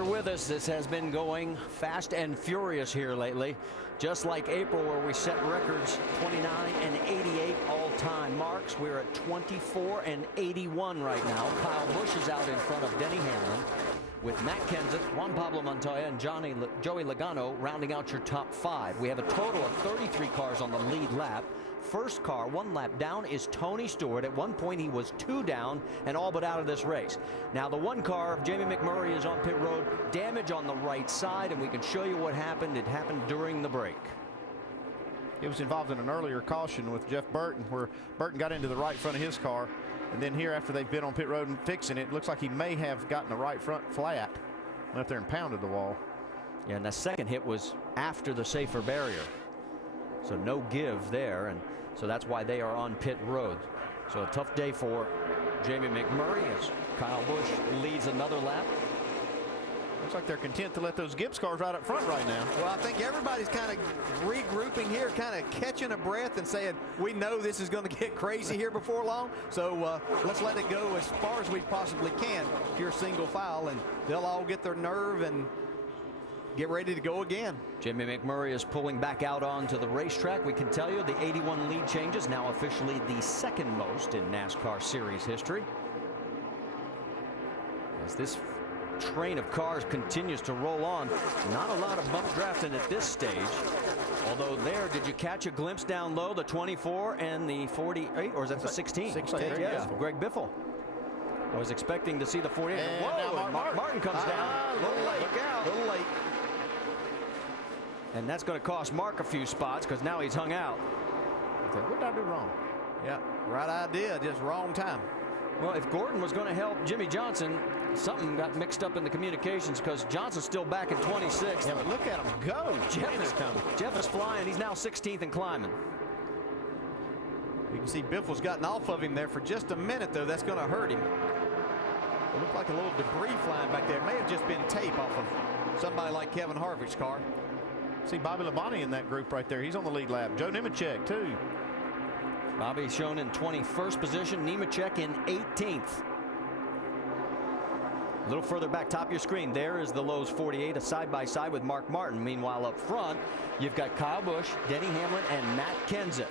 With us, this has been going fast and furious here lately. Just like April, where we set records 29 and 88 all-time marks. We're at 24 and 81 right now. Kyle Busch is out in front of Denny Hamlin, with Matt Kenseth, Juan Pablo Montoya, and Joey Logano rounding out your top 5. We have a total of 33 cars on the lead lap. First car 1 lap down is Tony Stewart. At one point he was 2 down and all but out of this race. Now the 1 car of Jamie McMurray is on pit road, damage on the right side, and we can show you what happened. It happened during the break. He was involved in an earlier caution with Jeff Burton, where Burton got into the right front of his car. And then here, after they've been on pit road and fixing it, looks like he may have gotten the right front flat, went up there and pounded the wall. Yeah, and the second hit was after the safer barrier. So no give there, and so that's why they are on pit road. So a tough day for Jamie McMurray as Kyle Busch leads another lap. Looks like they're content to let those Gibbs cars right up front right now. Well, I think everybody's kind of regrouping here, kind of catching a breath and saying, we know this is going to get crazy here before long, so let's let it go as far as we possibly can here single file, and they'll all get their nerve and get ready to go again. Jamie McMurray is pulling back out onto the racetrack. We can tell you the 81 lead changes, now officially the second most in NASCAR series history. As this train of cars continues to roll on, not a lot of bump drafting at this stage. Although there, did you catch a glimpse down low, the 24 and the 48, or is that the 16? 16, yes, Greg Biffle. I was expecting to see the 48. And whoa, now Martin comes down. A little late. Look out. A little late. And that's going to cost Mark a few spots because now he's hung out. What did I do wrong? Yeah, right idea, just wrong time. Well, if Gordon was going to help Jimmy Johnson, something got mixed up in the communications because Johnson's still back in 26th. Yeah, but look at him go. Jeff is flying. He's now 16th and climbing. You can see Biffle's gotten off of him there for just a minute, though. That's going to hurt him. It looked like a little debris flying back there. It may have just been tape off of somebody like Kevin Harvick's car. See Bobby Labonte in that group right there. He's on the lead lap. Joe Nemechek, too. Bobby shown in 21st position. Nemechek in 18th. A little further back, top of your screen, there is the Lowe's 48, a side-by-side with Mark Martin. Meanwhile, up front, you've got Kyle Busch, Denny Hamlin, and Matt Kenseth.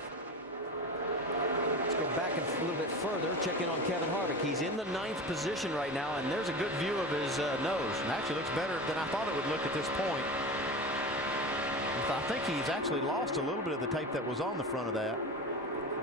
Let's go back a little bit further, check in on Kevin Harvick. He's in the 9th position right now, and there's a good view of his nose. And actually looks better than I thought it would look at this point. I think he's actually lost a little bit of the tape that was on the front of that.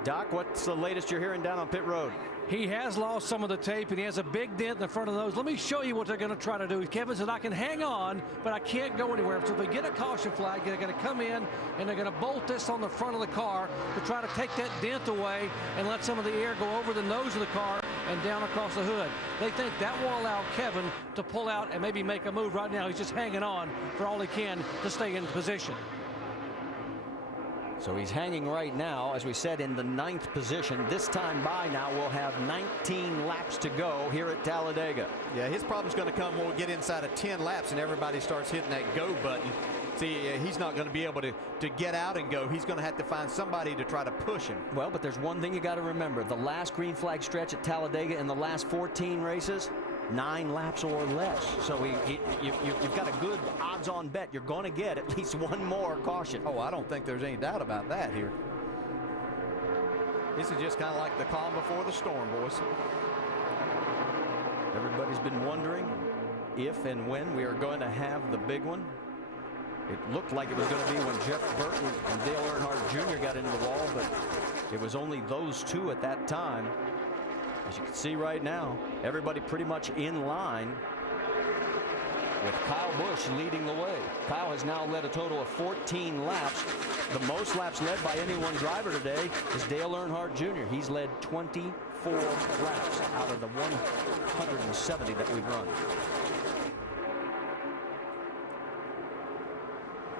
Doc, what's the latest you're hearing down on pit road? He has lost some of the tape, and he has a big dent in the front of those. Let me show you what they're going to try to do. Kevin said, I can hang on, but I can't go anywhere. So if they get a caution flag, they're going to come in, and they're going to bolt this on the front of the car to try to take that dent away and let some of the air go over the nose of the car and down across the hood. They think that will allow Kevin to pull out and maybe make a move. Right now, he's just hanging on for all he can to stay in position. So he's hanging right now, as we said, in the 9th position. This time by now, we'll have 19 laps to go here at Talladega. Yeah, his problem's going to come when we get inside of 10 laps and everybody starts hitting that go button. See, he's not going to be able to get out and go. He's going to have to find somebody to try to push him. Well, but there's one thing you got to remember. The last green flag stretch at Talladega in the last 14 races, 9 laps or less. So you've got a good odds-on bet. You're going to get at least one more caution. Oh, I don't think there's any doubt about that here. This is just kind of like the calm before the storm, boys. Everybody's been wondering if and when we are going to have the big one. It looked like it was going to be when Jeff Burton and Dale Earnhardt Jr. got into the wall, but it was only those two at that time. As you can see right now, everybody pretty much in line. with Kyle Busch leading the way. Kyle has now led a total of 14 laps. The most laps led by any one driver today is Dale Earnhardt Jr. He's led 24 laps out of the 170 that we've run.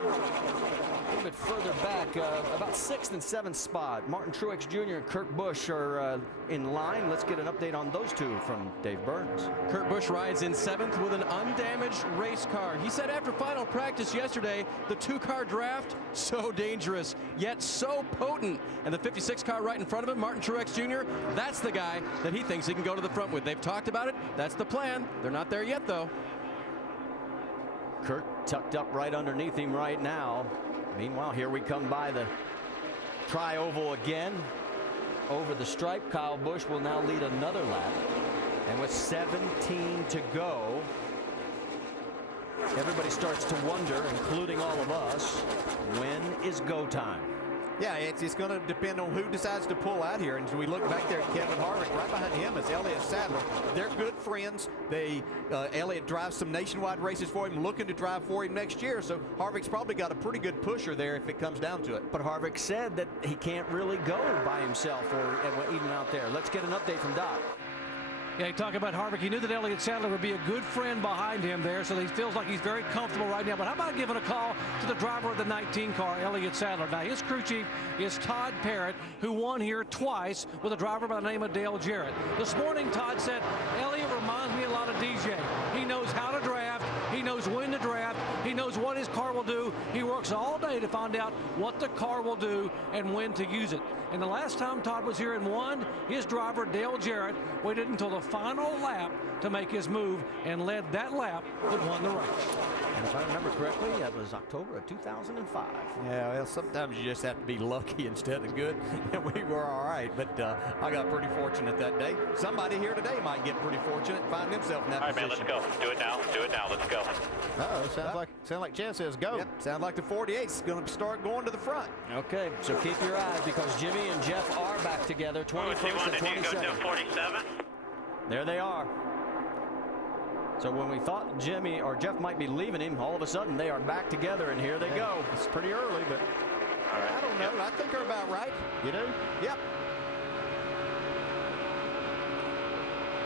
A little bit further back, about 6th and 7th spot. Martin Truex Jr. and Kurt Busch are in line. Let's get an update on those two from Dave Burns. Kurt Busch rides in 7th with an undamaged race car. He said after final practice yesterday, the 2-car draft, so dangerous, yet so potent. And the 56 car right in front of him, Martin Truex Jr., that's the guy that he thinks he can go to the front with. They've talked about it. That's the plan. They're not there yet, though. Kurt tucked up right underneath him right now. Meanwhile, here we come by the tri-oval again. Over the stripe, Kyle Busch will now lead another lap. And with 17 to go, everybody starts to wonder, including all of us, when is go time? Yeah, it's going to depend on who decides to pull out here. And as we look back there at Kevin Harvick, right behind him is Elliott Sadler. They're good friends. Elliott drives some nationwide races for him, looking to drive for him next year. So Harvick's probably got a pretty good pusher there if it comes down to it. But Harvick said that he can't really go by himself or even out there. Let's get an update from Doc. Yeah, you talk about Harvick. He knew that Elliott Sadler would be a good friend behind him there, so he feels like he's very comfortable right now. But how about giving a call to the driver of the 19 car, Elliott Sadler? Now, his crew chief is Todd Parrott, who won here twice with a driver by the name of Dale Jarrett. This morning, Todd said, Elliott reminds me a lot of DJ. He knows how to draft. He knows when to draft. He knows what his car will do. He works all day to find out what the car will do and when to use it. And the last time Todd was here and won, his driver, Dale Jarrett, waited until the final lap to make his move and led that lap that won the race. And if I remember correctly, that was October of 2005. Yeah, well, sometimes you just have to be lucky instead of good. And we were all right, but I got pretty fortunate that day. Somebody here today might get pretty fortunate and find himself in that position. All right, man, let's go. Do it now. Do it now. Let's go. Uh-oh, sounds like Chad says go. Yep, sounds like the 48's going to start going to the front. Okay, so keep your eyes because Jimmy and Jeff are back together, 21st and 22nd. Go to 47. There they are. So when we thought Jimmy or Jeff might be leaving him, all of a sudden they are back together, and here they go. It's pretty early, but I don't know. I think they're about right. You do? Yep.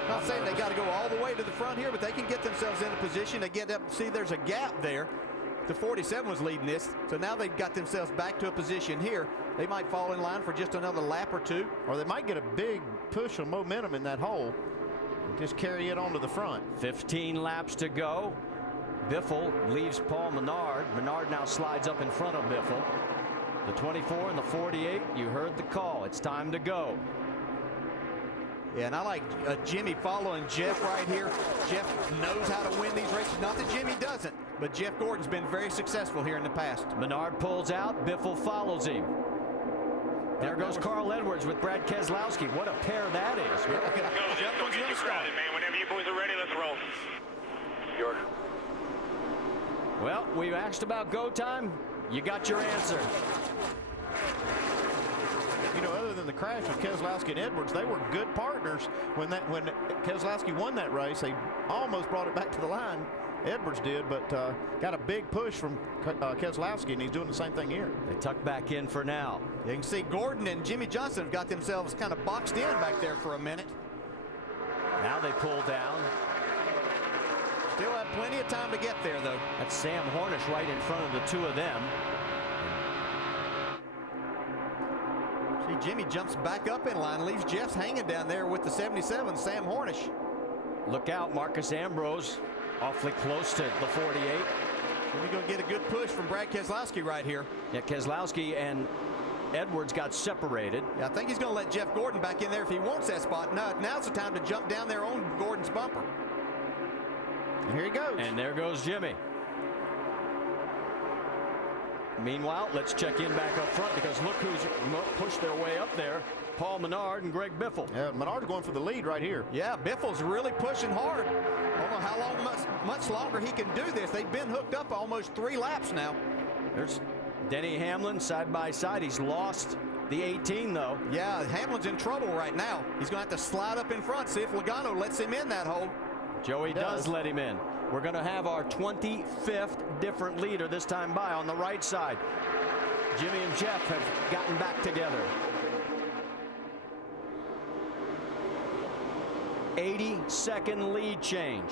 Not saying they got to go all the way to the front here, but they can get themselves in a position to get up. See, there's a gap there. The 47 was leading this, so now they've got themselves back to a position here. They might fall in line for just another lap or two. Or they might get a big push of momentum in that hole. Just carry it onto the front. 15 laps to go. Biffle leaves Paul Menard. Menard now slides up in front of Biffle. The 24 and the 48, you heard the call. It's time to go. Yeah, and I like Jimmy following Jeff right here. Jeff knows how to win these races. Not that Jimmy doesn't, but Jeff Gordon's been very successful here in the past. Menard pulls out. Biffle follows him. There goes Carl Edwards with Brad Keselowski. What a pair that is. Go, Jeff. Don't get you crowded, man. Whenever you boys are ready, let's roll. York. Well, we asked about go time. You got your answer. You know, other than the crash with Keselowski and Edwards, they were good partners. When Keselowski won that race, they almost brought it back to the line. Edwards did, but got a big push from Keselowski, and he's doing the same thing here. They tuck back in for now. You can see Gordon and Jimmy Johnson have got themselves kind of boxed in back there for a minute. Now they pull down. Still have plenty of time to get there, though. That's Sam Hornish right in front of the two of them. See, Jimmy jumps back up in line, leaves Jeff's hanging down there with the 77, Sam Hornish. Look out, Marcus Ambrose. Awfully close to the 48. We're going to get a good push from Brad Keselowski right here. Yeah, Keselowski and Edwards got separated. Yeah, I think he's going to let Jeff Gordon back in there if he wants that spot. Now's the time to jump down there on Gordon's bumper. And here he goes. And there goes Jimmy. Meanwhile, let's check in back up front because look who's pushed their way up there. Paul Menard and Greg Biffle. Yeah, Menard's going for the lead right here. Yeah, Biffle's really pushing hard. I don't know how long, much longer he can do this. They've been hooked up almost 3 laps now. There's Denny Hamlin side by side. He's lost the 18, though. Yeah, Hamlin's in trouble right now. He's going to have to slide up in front, see if Logano lets him in that hole. Joey does let him in. We're going to have our 25th different leader this time by on the right side. Jimmy and Jeff have gotten back together. 80-second lead change.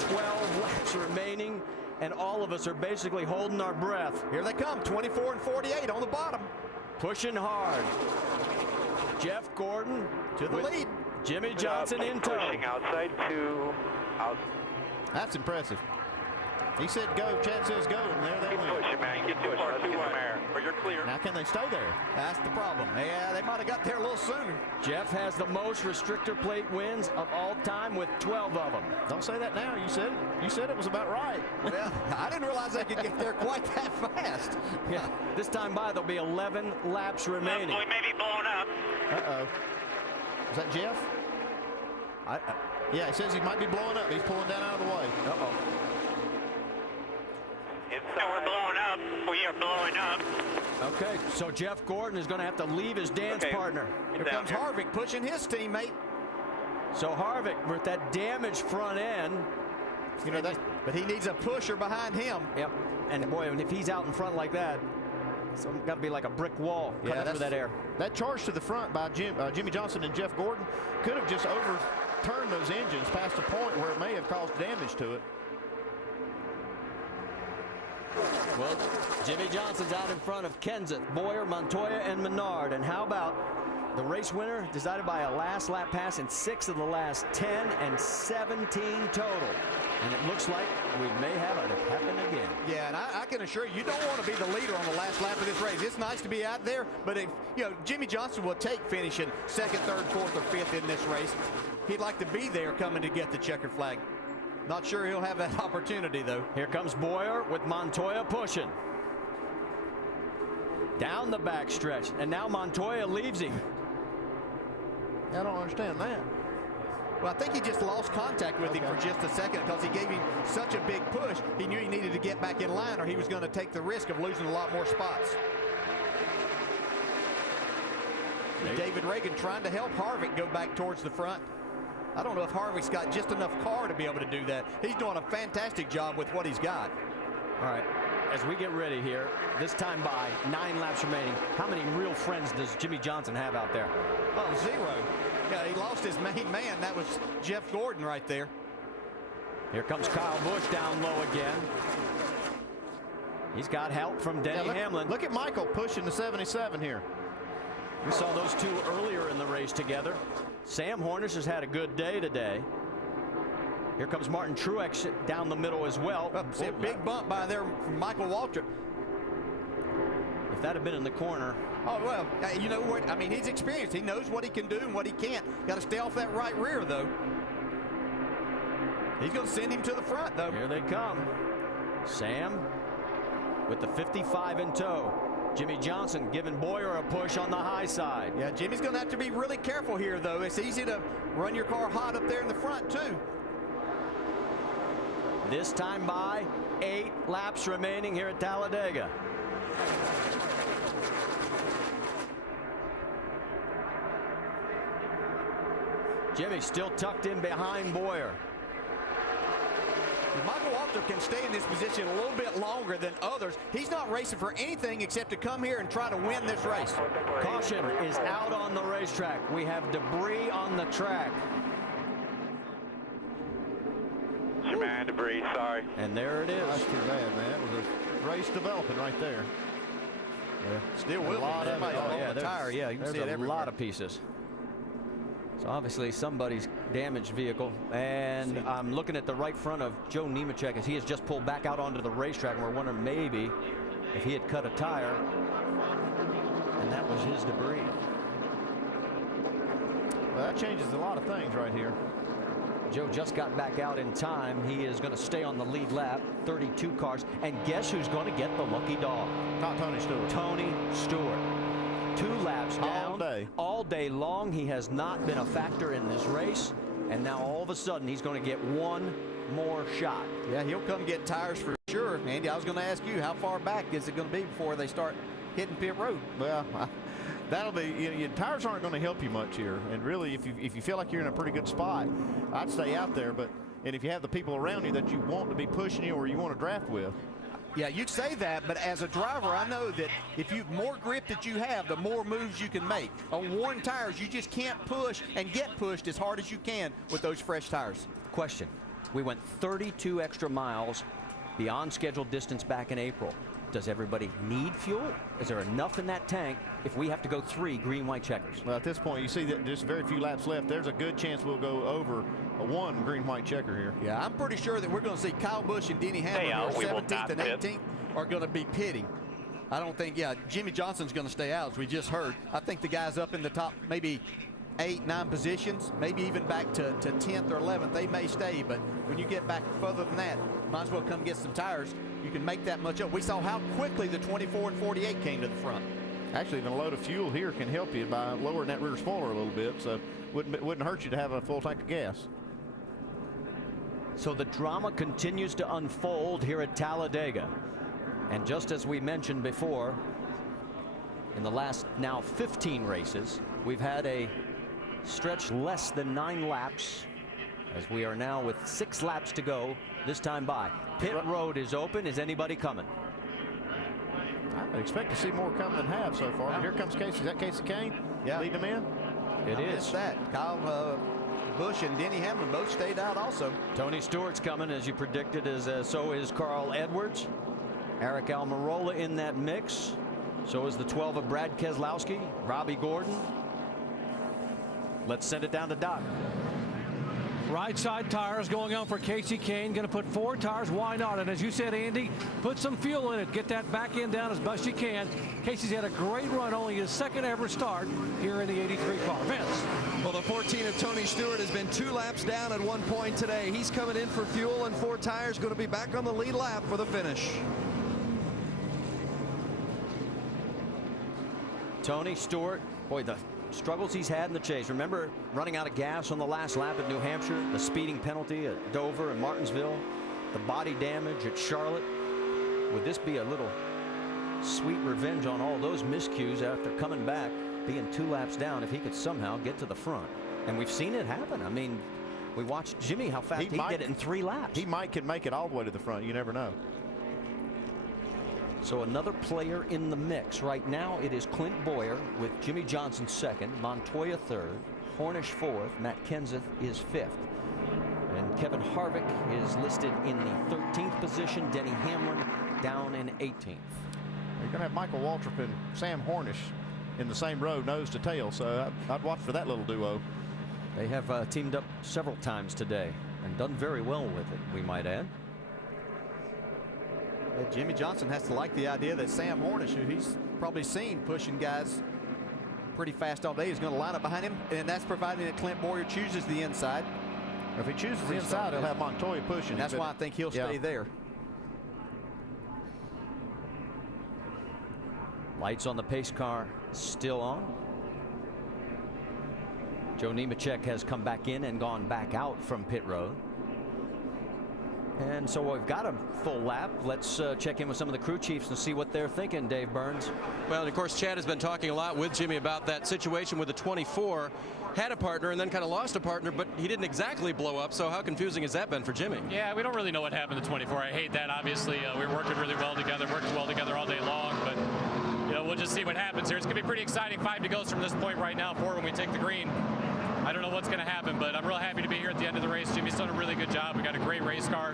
12 laps remaining, and all of us are basically holding our breath. Here they come, 24 and 48 on the bottom. Pushing hard. Jeff Gordon to the lead. Jimmy Johnson in tow. Pushing outside to out. That's impressive. He said go, Chad says go, and there they went. Keep pushing, man. Get too far, too wide. Or you're clear. Now can they stay there? That's the problem. Yeah, they might have got there a little sooner. Jeff has the most restrictor plate wins of all time with 12 of them. Don't say that now. You said it was about right. Well, I didn't realize they could get there quite that fast. Yeah, this time by there'll be 11 laps remaining. We may be blowing up. Uh-oh. Is that Jeff? Yeah, he says he might be blowing up. He's pulling down out of the way. Uh-oh. And we're blowing up. We are blowing up. Okay, so Jeff Gordon is going to have to leave his dance partner. Here comes Harvick pushing his teammate. So Harvick with that damaged front end. You know that, but he needs a pusher behind him. Yep. And boy, if he's out in front like that, it's got to be like a brick wall cutting through that air. That charge to the front by Jimmy Johnson and Jeff Gordon could have just overturned those engines past a point where it may have caused damage to it. Well, Jimmy Johnson's out in front of Kenseth, Boyer, Montoya, and Menard. And how about the race winner decided by a last lap pass in 6 of the last 10 and 17 total. And it looks like we may have it happen again. Yeah, and I can assure you don't want to be the leader on the last lap of this race. It's nice to be out there, but if, Jimmy Johnson will take finishing 2nd, 3rd, 4th, or 5th in this race. He'd like to be there coming to get the checkered flag. Not sure he'll have that opportunity, though. Here comes Boyer with Montoya pushing. Down the backstretch, and now Montoya leaves him. I don't understand that. Well, I think he just lost contact with him for just a second because he gave him such a big push. He knew he needed to get back in line or he was going to take the risk of losing a lot more spots. David Reagan trying to help Harvick go back towards the front. I don't know if Harvick's got just enough car to be able to do that. He's doing a fantastic job with what he's got. All right, as we get ready here, this time by 9 laps remaining, how many real friends does Jimmy Johnson have out there? Oh, 0. Yeah, he lost his main man. That was Jeff Gordon right there. Here comes Kyle Busch down low again. He's got help from Denny Hamlin. Look at Michael pushing the 77 here. We saw those two earlier in the race together. Sam Hornish has had a good day today. Here comes Martin Truex down the middle as well. See a big bump by there from Michael Waltrip. If that had been in the corner. Oh, well, you know what? I mean, he's experienced. He knows what he can do and what he can't. Got to stay off that right rear, though. He's going to send him to the front, though. Here they come. Sam with the 55 in tow. Jimmy Johnson giving Boyer a push on the high side. Yeah, Jimmy's going to have to be really careful here, though. It's easy to run your car hot up there in the front, too. This time by 8 laps remaining here at Talladega. Jimmy still tucked in behind Boyer. If Michael Waltrip can stay in this position a little bit longer than others, he's not racing for anything except to come here and try to win this race. Caution is out on the racetrack. We have debris on the track. Man, debris, sorry. And there it is. That's too bad, man. It was a race developing right there. Yeah. Still will. A lot of it. Oh, yeah, the tire. Yeah, you can see it There's a everywhere. lot of pieces. So obviously somebody's damaged vehicle. And I'm looking at the right front of Joe Nemechek as he has just pulled back out onto the racetrack. And we're wondering maybe if he had cut a tire and that was his debris. Well, that changes a lot of things right here. Joe just got back out in time. He is going to stay on the lead lap, 32 cars. And guess who's going to get the lucky dog? Not Tony Stewart. Tony Stewart. 2 laps down. All day long. He has not been a factor in this race. And now all of a sudden he's going to get one more shot. Yeah, he'll come get tires for sure. Andy, I was going to ask you, how far back is it going to be before they start hitting pit road? Well, that'll be, your tires aren't going to help you much here. And really, if you feel like you're in a pretty good spot, I'd stay out there. But and if you have the people around you that you want to be pushing you or you want to draft with. Yeah, you'd say that, but as a driver, I know that if you more grip that you have, the more moves you can make. On worn tires, you just can't push and get pushed as hard as you can with those fresh tires. Question. We went 32 extra miles beyond scheduled distance back in April. Does everybody need fuel? Is there enough in that tank if we have to go 3 green-white checkers? Well, at this point, you see that just very few laps left. There's a good chance we'll go over a 1 green-white checker here. Yeah, I'm pretty sure that we're going to see Kyle Busch and Denny Hamlin, who are 17th and 18th, are going to be pitting. I don't think, Jimmy Johnson's going to stay out, as we just heard. I think the guys up in the top maybe 8, 9 positions, maybe even back to 10th or 11th, they may stay. But when you get back further than that, might as well come get some tires. You can make that much up. We saw how quickly the 24 and 48 came to the front. Actually, even a load of fuel here can help you by lowering that rear spoiler a little bit, so wouldn't hurt you to have a full tank of gas. So the drama continues to unfold here at Talladega. And just as we mentioned before, in the last now 15 races, we've had a stretch less than 9 laps, as we are now with 6 laps to go this time by. Pit road is open. Is anybody coming? I expect to see more come than have so far. But here comes Casey. Is that Casey Kane? Yeah. Leading them in? It is. That. Kyle Busch and Denny Hamlin both stayed out also. Tony Stewart's coming, as you predicted, so is Carl Edwards. Eric Almirola in that mix. So is the 12 of Brad Keselowski, Robbie Gordon. Let's send it down to Doc. Right side tires going on for Casey Kane. Going to put 4 tires. Why not? And as you said, Andy, put some fuel in it. Get that back end down as best you can. Casey's had a great run, only his 2nd ever start here in the 83 car. Vince. Well, the 14 of Tony Stewart has been 2 laps down at one point today. He's coming in for fuel and 4 tires. Going to be back on the lead lap for the finish. Tony Stewart, boy, the struggles he's had in the chase. Remember running out of gas on the last lap at New Hampshire, the speeding penalty at Dover and Martinsville, the body damage at Charlotte. Would this be a little sweet revenge on all those miscues after coming back, being 2 laps down, if he could somehow get to the front? And we've seen it happen. I mean, we watched Jimmy, how fast he did it in 3 laps. He can make it all the way to the front. You never know. So another player in the mix. Right now it is Clint Bowyer with Jimmy Johnson 2nd, Montoya 3rd, Hornish 4th, Matt Kenseth is 5th. And Kevin Harvick is listed in the 13th position, Denny Hamlin down in 18th. You're going to have Michael Waltrip and Sam Hornish in the same row, nose to tail, so I'd watch for that little duo. They have teamed up several times today and done very well with it, we might add. Jimmy Johnson has to like the idea that Sam Hornish, who he's probably seen pushing guys pretty fast all day, is going to line up behind him, and that's providing that Clint Bowyer chooses the inside. If he chooses the inside, he'll have Montoya pushing. And that's why I think he'll stay there. Lights on the pace car still on. Joe Nemechek has come back in and gone back out from pit road. And so we've got a full lap. Let's check in with some of the crew chiefs and see what they're thinking, Dave Burns. Well, and of course, Chad has been talking a lot with Jimmy about that situation with the 24. Had a partner and then kind of lost a partner, but he didn't exactly blow up. So how confusing has that been for Jimmy? Yeah, we don't really know what happened to 24. I hate that. Obviously, we were working really well together, worked well together all day long. But we'll just see what happens here. It's going to be pretty exciting 5 to go from this point right now forward when we take the green. I don't know what's going to happen, but I'm real happy to be here at the end of the race. Jimmy's done a really good job. We got a great race car,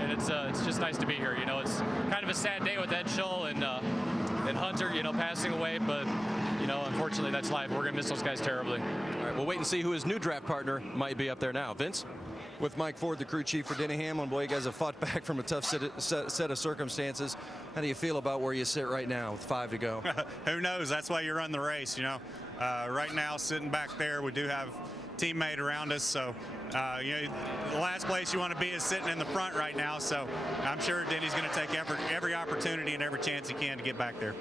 and it's just nice to be here. It's kind of a sad day with Ed Schull and Hunter, passing away, but unfortunately that's life. We're going to miss those guys terribly. All right, we'll wait and see who his new draft partner might be up there now. Vince? With Mike Ford, the crew chief for Denny Hamlin, boy, you guys have fought back from a tough set of circumstances. How do you feel about where you sit right now with 5 to go? Who knows? That's why you run the race, Right now, sitting back there, we do have a teammate around us, so the last place you want to be is sitting in the front right now. So I'm sure Denny's going to take every opportunity and every chance he can to get back there.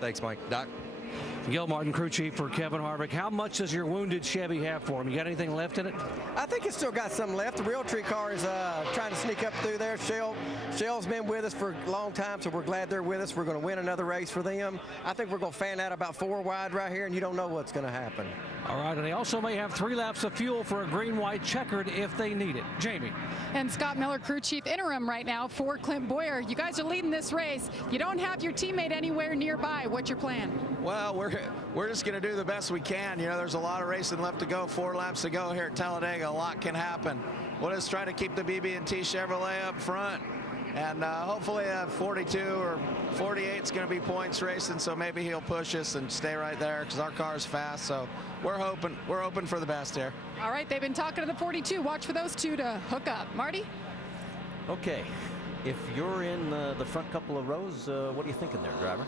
Thanks, Mike. Doc? Gil Martin, crew chief for Kevin Harvick. How much does your wounded Chevy have for him? You got anything left in it? I think it's still got some left. The Realtree car is trying to sneak up through there. Shell's been with us for a long time, so we're glad they're with us. We're going to win another race for them. I think we're going to fan out about 4 wide right here, and you don't know what's going to happen. All right, and they also may have 3 laps of fuel for a green-white checkered if they need it. Jamie. And Scott Miller, crew chief interim right now for Clint Boyer. You guys are leading this race. You don't have your teammate anywhere nearby. What's your plan? Well, we're just going to do the best we can. You know, there's a lot of racing left to go. 4 laps to go here at Talladega. A lot can happen. We'll just try to keep the BB&T Chevrolet up front. And hopefully 42 or 48 is going to be points racing, so maybe he'll push us and stay right there because our car is fast. So we're hoping for the best here. All right, they've been talking to the 42. Watch for those 2 to hook up. Marty? Okay, if you're in the front couple of rows, what are you thinking there, driver?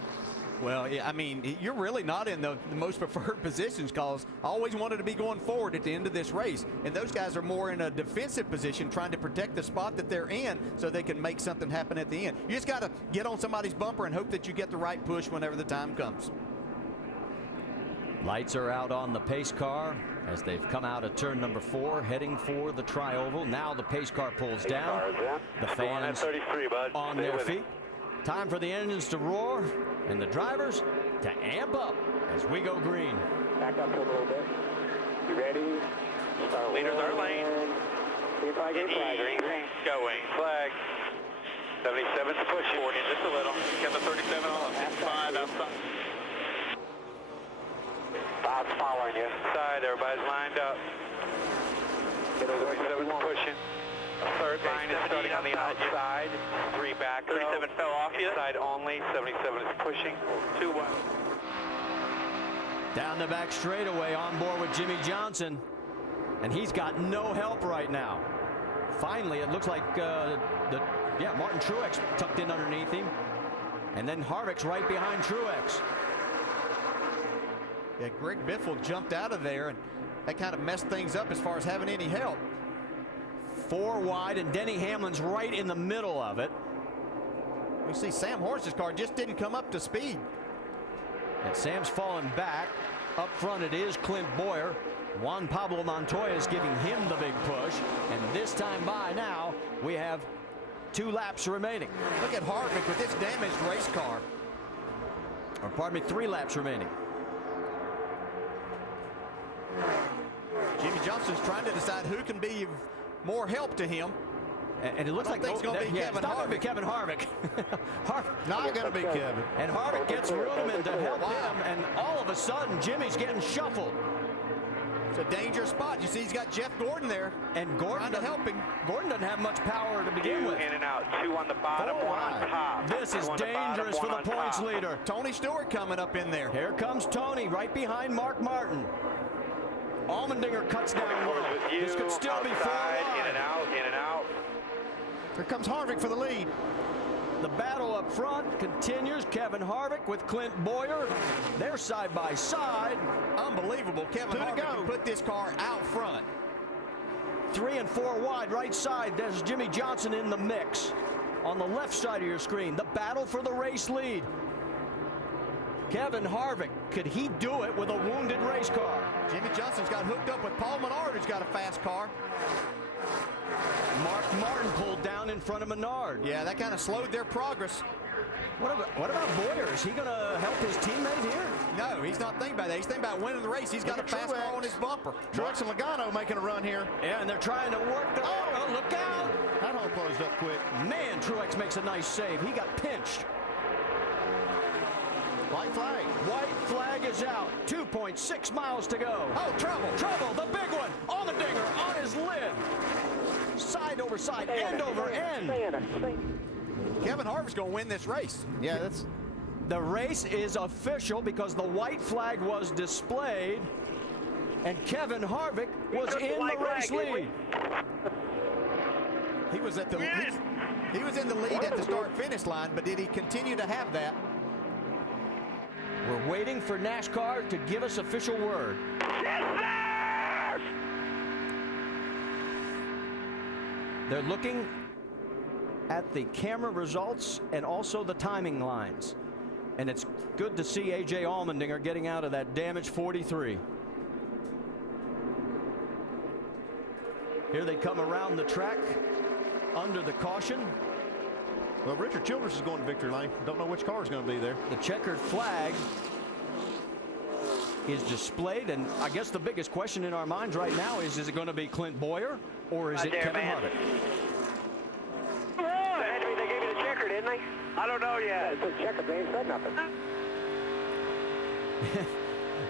Well, I mean, you're really not in the most preferred positions because I always wanted to be going forward at the end of this race. And those guys are more in a defensive position trying to protect the spot that they're in so they can make something happen at the end. You just got to get on somebody's bumper and hope that you get the right push whenever the time comes. Lights are out on the pace car as they've come out of turn number 4, heading for the tri-oval. Now the pace car pulls down. The fans on their feet. Time for the engines to roar and the drivers to amp up as we go green. Back up a little bit. You ready? Start leaders are lane. Green flag, green. Going. Flag. 77's pushing. 40 just a little. Got the 37 on. 5 outside. 5's following you. Side, everybody's lined up. 37's pushing. Third line is starting on the outside. 3 back. 37 fell off you. Inside only. 77 is pushing. 2-1. Down the back straightaway on board with Jimmy Johnson. And he's got no help right now. Finally, it looks like Martin Truex tucked in underneath him. And then Harvick's right behind Truex. Yeah, Greg Biffle jumped out of there, and that kind of messed things up as far as having any help. 4 wide, and Denny Hamlin's right in the middle of it. We see Sam Horse's car just didn't come up to speed. And Sam's falling back. Up front it is Clint Boyer. Juan Pablo Montoya is giving him the big push. And this time by now, we have 2 laps remaining. Look at Harvick with this damaged race car. Or pardon me, 3 laps remaining. Jimmy Johnson's trying to decide who can be more help to him. And it looks like it's going to be Kevin Harvick. Kevin Harvick. Not going to be Kevin. And Harvick gets Ruderman to help him, and all of a sudden, Jimmy's getting shuffled. It's a dangerous spot. You see, he's got Jeff Gordon there, and Gordon trying to help him. Gordon doesn't have much power to begin with. In and out. 2 on the bottom, 1 on top. This is dangerous for the points leader. Tony Stewart coming up in there. Here comes Tony, right behind Mark Martin. Allmendinger cuts down low. This could still be 4 wide. In and out, in and out. Here comes Harvick for the lead. The battle up front continues. Kevin Harvick with Clint Boyer. They're side by side. Unbelievable. Kevin Harvick can put this car out front. 3 and 4 wide, right side. There's Jimmy Johnson in the mix. On the left side of your screen, the battle for the race lead. Kevin Harvick, could he do it with a wounded race car? Jimmy Johnson's got hooked up with Paul Menard, who's got a fast car. Mark Martin pulled down in front of Menard. Yeah, that kind of slowed their progress. What about Boyer? Is he going to help his teammate here? No, he's not thinking about that. He's thinking about winning the race. He's got a fast car on his bumper. Truex and Logano making a run here. Yeah, and they're trying to work the... Oh, look out! That hole closed up quick. Man, Truex makes a nice save. He got pinched. White flag. White flag is out. 2.6 miles to go. Oh, trouble. Trouble, the big one. Allmendinger on his lid. Side over side, end over end. Kevin Harvick's going to win this race. Yeah, that's... The race is official because the white flag was displayed, and Kevin Harvick was in the race lead. He was at the he was in the lead at the start-finish line, but did he continue to have that? We're waiting for NASCAR to give us official word. They're looking at the camera results and also the timing lines. And it's good to see A.J. Allmendinger getting out of that damaged 43. Here they come around the track under the caution. Well, Richard Childress is going to victory lane. Don't know which car is going to be there. The checkered flag is displayed, and I guess the biggest question in our minds right now is it going to be Clint Bowyer or is it Kevin Harvick? They gave you the checker, didn't they? I don't know yet. It's a checker. They ain't said nothing.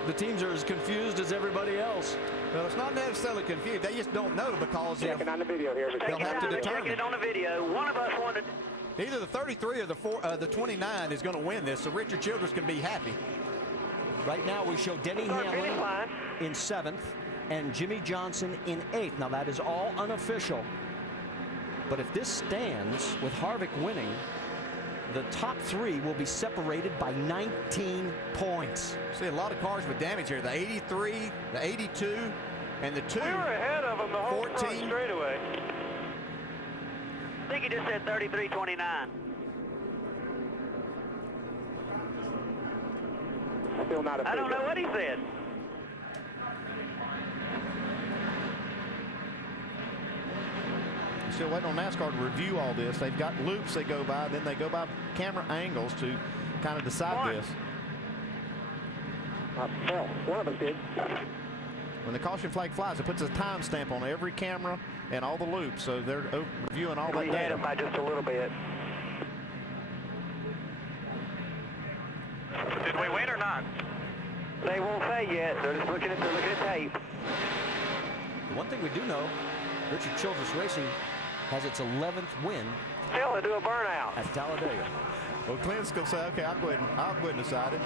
The teams are as confused as everybody else. Well, it's not necessarily confused. They just don't know because checking on the video here. They'll have to determine. Checking it on the video. One of us wanted. Either the 33 or the 29 is going to win this, so Richard Childress can be happy. Right now we show Denny Hamlin in 7th and Jimmy Johnson in 8th. Now that is all unofficial. But if this stands with Harvick winning, the top 3 will be separated by 19 points. See a lot of cars with damage here. The 83, the 82, and the 2. We were ahead of them the whole 14 front straightaway. I think he just said 33-29. Still not official. I don't know what he said. Still waiting on NASCAR to review all this. They've got loops they go by, then they go by camera angles to kind of decide this. Well, one of us did. When the caution flag flies, it puts a timestamp on every camera and all the loops, so they're reviewing all that We had data. him by just a little bit. Did we win or not? They won't say yet. They're just looking at tape. The one thing we do know, Richard Childress Racing has its 11th win. Still, they do a burnout at Talladega. Well, Clint's going to say, okay, I'll go ahead and decide it.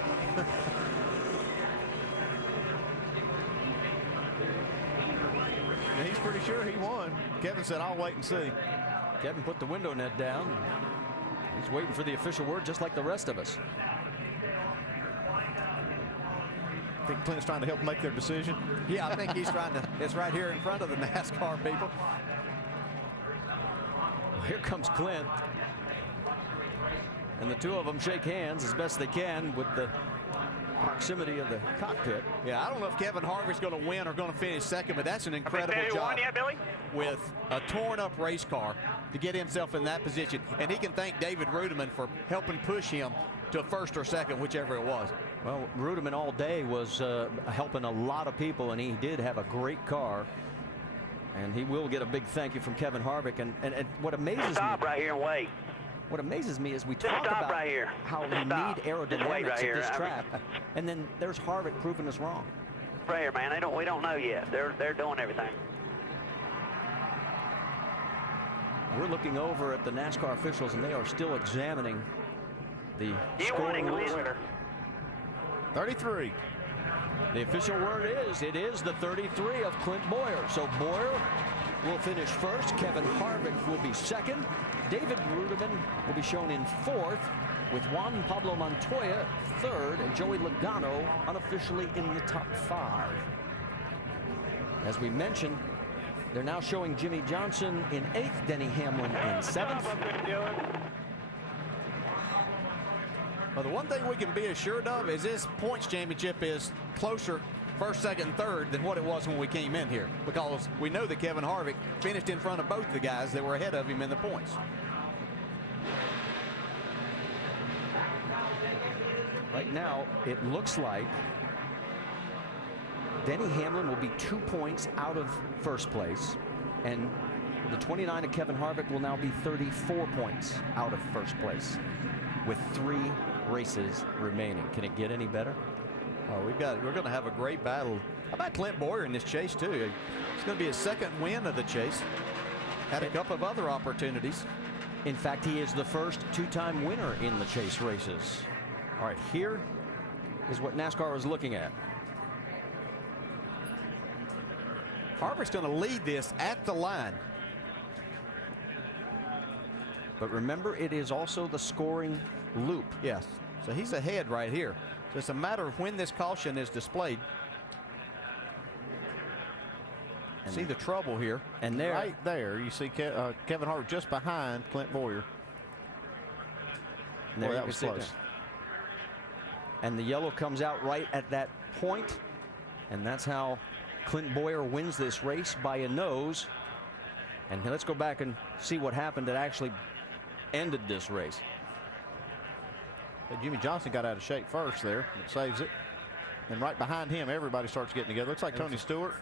And he's pretty sure he won. Kevin said, I'll wait and see. Kevin put the window net down. He's waiting for the official word just like the rest of us. I think Clint's trying to help make their decision. Yeah, I think he's trying to. It's right here in front of the NASCAR people. Here comes Clint. And the two of them shake hands as best they can with the proximity of the cockpit. Yeah, I don't know if Kevin Harvick's going to win or going to finish second, but that's an incredible job yet, Billy? with a torn-up race car to get himself in that position. And he can thank David Rudiman for helping push him to first or second, whichever it was. Well, Rudiman all day was helping a lot of people, and he did have a great car. And he will get a big thank you from Kevin Harvick. And what amazes me... Stop right here and wait. What amazes me is we talk stop about right here. how we Stop. need aerodynamics Right at here. this track, and then there's Harvick proving us wrong. Right here, man. We don't know yet. They're doing everything. We're looking over at the NASCAR officials, and they are still examining the scoring rules. 33. The official word is it is the 33 of Clint Bowyer. So Bowyer will finish first. Kevin Harvick will be second. David Rudiman will be shown in fourth, with Juan Pablo Montoya third, and Joey Logano unofficially in the top 5. As we mentioned, they're now showing Jimmy Johnson in 8th, Denny Hamlin in 7th. Well, the one thing we can be assured of is this points championship is closer first, second, third than what it was when we came in here, because we know that Kevin Harvick finished in front of both the guys that were ahead of him in the points. Right now, it looks like Denny Hamlin will be 2 points out of first place, and the 29 of Kevin Harvick will now be 34 points out of first place with 3 races remaining. Can it get any better? Oh, we're going to have a great battle. How about Clint Bowyer in this chase too? It's going to be his second win of the chase. Had a couple of other opportunities. In fact, he is the first 2-time winner in the chase races. All right, here is what NASCAR is looking at. Harvick's going to lead this at the line. But remember, it is also the scoring loop. Yes, so he's ahead right here. So it's a matter of when this caution is displayed. And see the trouble here. And there, right there, you see Kevin Harvick just behind Clint Bowyer. Boy, that was close. and the yellow comes out right at that point, and that's how Clint Bowyer wins this race by a nose. And let's go back and see what happened that actually ended this race. But Jimmie Johnson got out of shape first there. It saves it. And right behind him, everybody starts getting together. Looks like Tony Stewart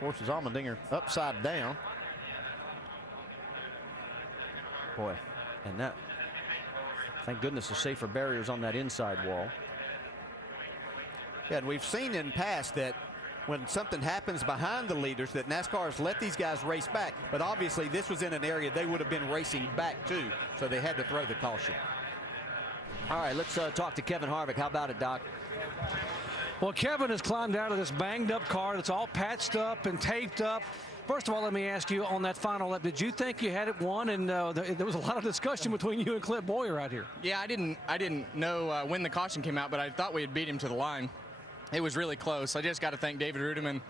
forces Allmendinger upside down. Boy, and that, thank goodness, the safer barriers on that inside wall. Yeah, and we've seen in past that when something happens behind the leaders that NASCAR has let these guys race back. But obviously this was in an area they would have been racing back to, so they had to throw the caution. All right, let's talk to Kevin Harvick. How about it, Doc? Well, Kevin has climbed out of this banged up car. It's all patched up and taped up. First of all, let me ask you on that final lap, did you think you had it won? And there was a lot of discussion between you and Clint Bowyer out here. Yeah, I didn't know when the caution came out, but I thought we had beat him to the line. It was really close. I just got to thank David Rudiman.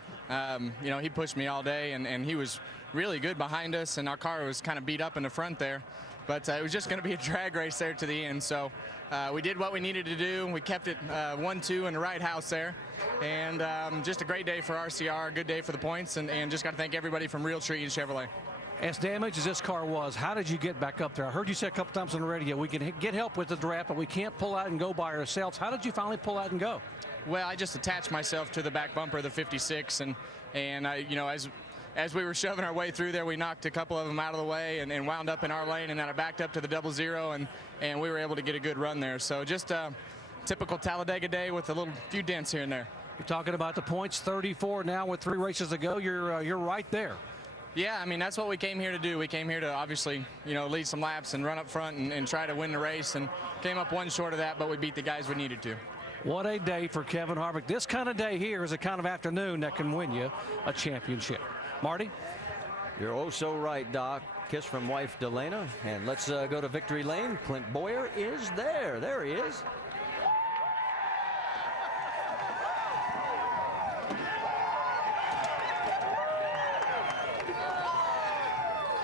You know, he pushed me all day, and he was really good behind us, and our car was kind of beat up in the front there. But it was just going to be a drag race there to the end. So we did what we needed to do. We kept it 1-2 in the right house there. And just a great day for RCR, a good day for the points, and just got to thank everybody from Realtree and Chevrolet. As damaged as this car was, how did you get back up there? I heard you say a couple times on the radio, we can get help with the draft, but we can't pull out and go by ourselves. How did you finally pull out and go? Well, I just attached myself to the back bumper of the 56, and you know, as we were shoving our way through there, we knocked a couple of them out of the way and wound up in our lane, and then I backed up to the 00, and we were able to get a good run there. So just a typical Talladega day with a few dents here and there. You're talking about the points, 34 now with 3 races to go. You're right there. Yeah, I mean, that's what we came here to do. We came here to obviously, you know, lead some laps and run up front and try to win the race, and came up one short of that, but we beat the guys we needed to. What a day for Kevin Harvick. This kind of day here is a kind of afternoon that can win you a championship. Marty? You're oh so right, Doc. Kiss from wife Delana. And let's go to victory lane. Clint Bowyer is there. There he is.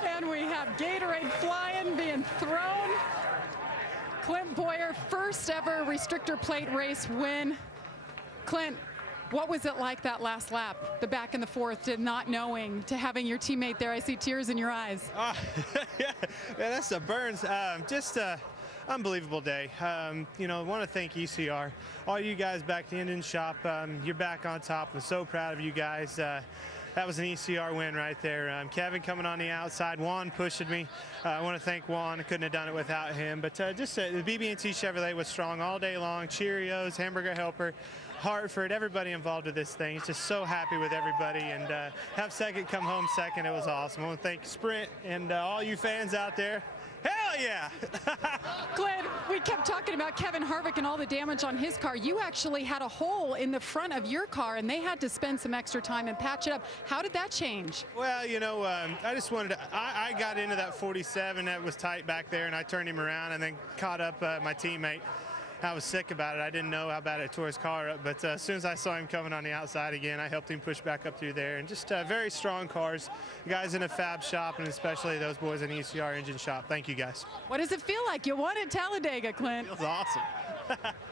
And we have Gatorade flying, being thrown. Clint Bowyer, first ever restrictor plate race win. Clint, what was it like that last lap, the back and the forth, to not knowing, to having your teammate there? I see tears in your eyes. Yeah, that's the burns. Just unbelievable day. You know, I want to thank ECR, all you guys back at the engine shop. You're back on top. I'm so proud of you guys. That was an ECR win right there. Kevin coming on the outside, Juan pushing me. I want to thank Juan. I couldn't have done it without him. But the BB&T Chevrolet was strong all day long. Cheerios, Hamburger Helper, Hartford, everybody involved with this thing. He's just so happy with everybody, and have second come home second. It was awesome. I want to thank Sprint and all you fans out there. Hell yeah! Clint, we kept talking about Kevin Harvick and all the damage on his car. You actually had a hole in the front of your car, and they had to spend some extra time and patch it up. How did that change? Well, you know, I just wanted to, I got into that 47 that was tight back there, and I turned him around and then caught up my teammate. I was sick about it. I didn't know how bad it tore his car up, but as soon as I saw him coming on the outside again, I helped him push back up through there. And just very strong cars, guys in a fab shop, and especially those boys in ECR engine shop. Thank you, guys. What does it feel like? You won at Talladega, Clint. Feels awesome.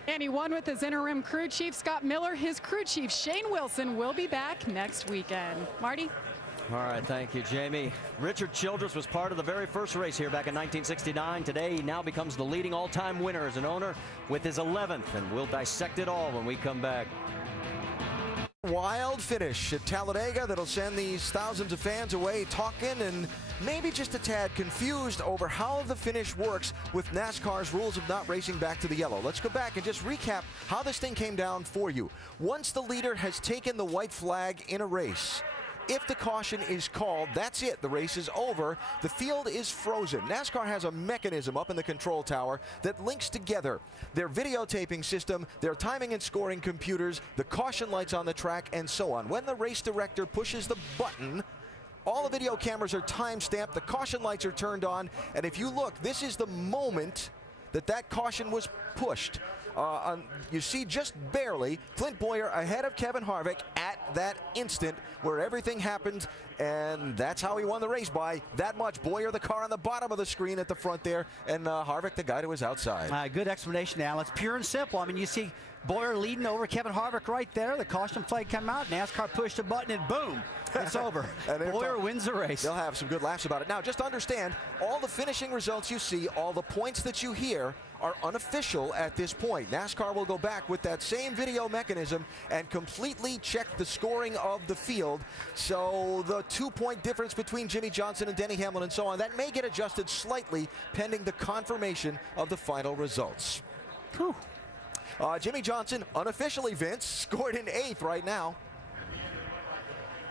And he won with his interim crew chief, Scott Miller. His crew chief, Shane Wilson, will be back next weekend. Marty? All right, thank you, Jamie. Richard Childress was part of the very first race here back in 1969. Today, he now becomes the leading all-time winner as an owner with his 11th, and we'll dissect it all when we come back. Wild finish at Talladega that'll send these thousands of fans away talking and maybe just a tad confused over how the finish works with NASCAR's rules of not racing back to the yellow. Let's go back and just recap how this thing came down for you. Once the leader has taken the white flag in a race, if the caution is called, that's it. The race is over. The field is frozen. NASCAR has a mechanism up in the control tower that links together their videotaping system, their timing and scoring computers, the caution lights on the track, and so on. When the race director pushes the button, all the video cameras are time-stamped, the caution lights are turned on, and if you look, this is the moment that caution was pushed. You see just barely Clint Bowyer ahead of Kevin Harvick at that instant where everything happened, and that's how he won the race by that much. Bowyer, the car on the bottom of the screen at the front there, and Harvick, the guy to his outside. Good explanation, Al. It's pure and simple. I mean, you see Bowyer leading over Kevin Harvick right there. The caution flag come out. NASCAR pushed a button, and boom, it's over. Bowyer wins the race. They'll have some good laughs about it. Now, just understand, all the finishing results you see, all the points that you hear are unofficial at this point. NASCAR will go back with that same video mechanism and completely check the scoring of the field. So the 2-point difference between Jimmie Johnson and Denny Hamlin and so on, that may get adjusted slightly pending the confirmation of the final results. Whew. Jimmie Johnson, unofficially, Vince, scored in 8th right now.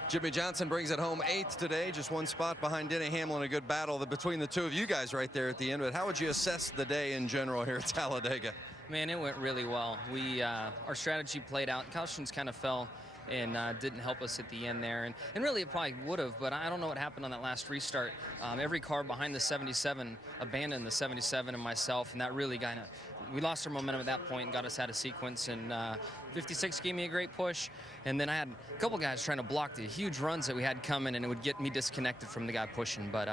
Jimmie Johnson brings it home 8th today, just 1 spot behind Denny Hamlin. A good battle between the two of you guys right there at the end. But how would you assess the day in general here at Talladega? Man, it went really well. Our strategy played out. Cautions kind of fell and didn't help us at the end there. And really it probably would have, but I don't know what happened on that last restart. Every car behind the 77 abandoned the 77 and myself, and that really kind of, we lost our momentum at that point and got us out of sequence. And 56 gave me a great push. And then I had a couple guys trying to block the huge runs that we had coming, and it would get me disconnected from the guy pushing. But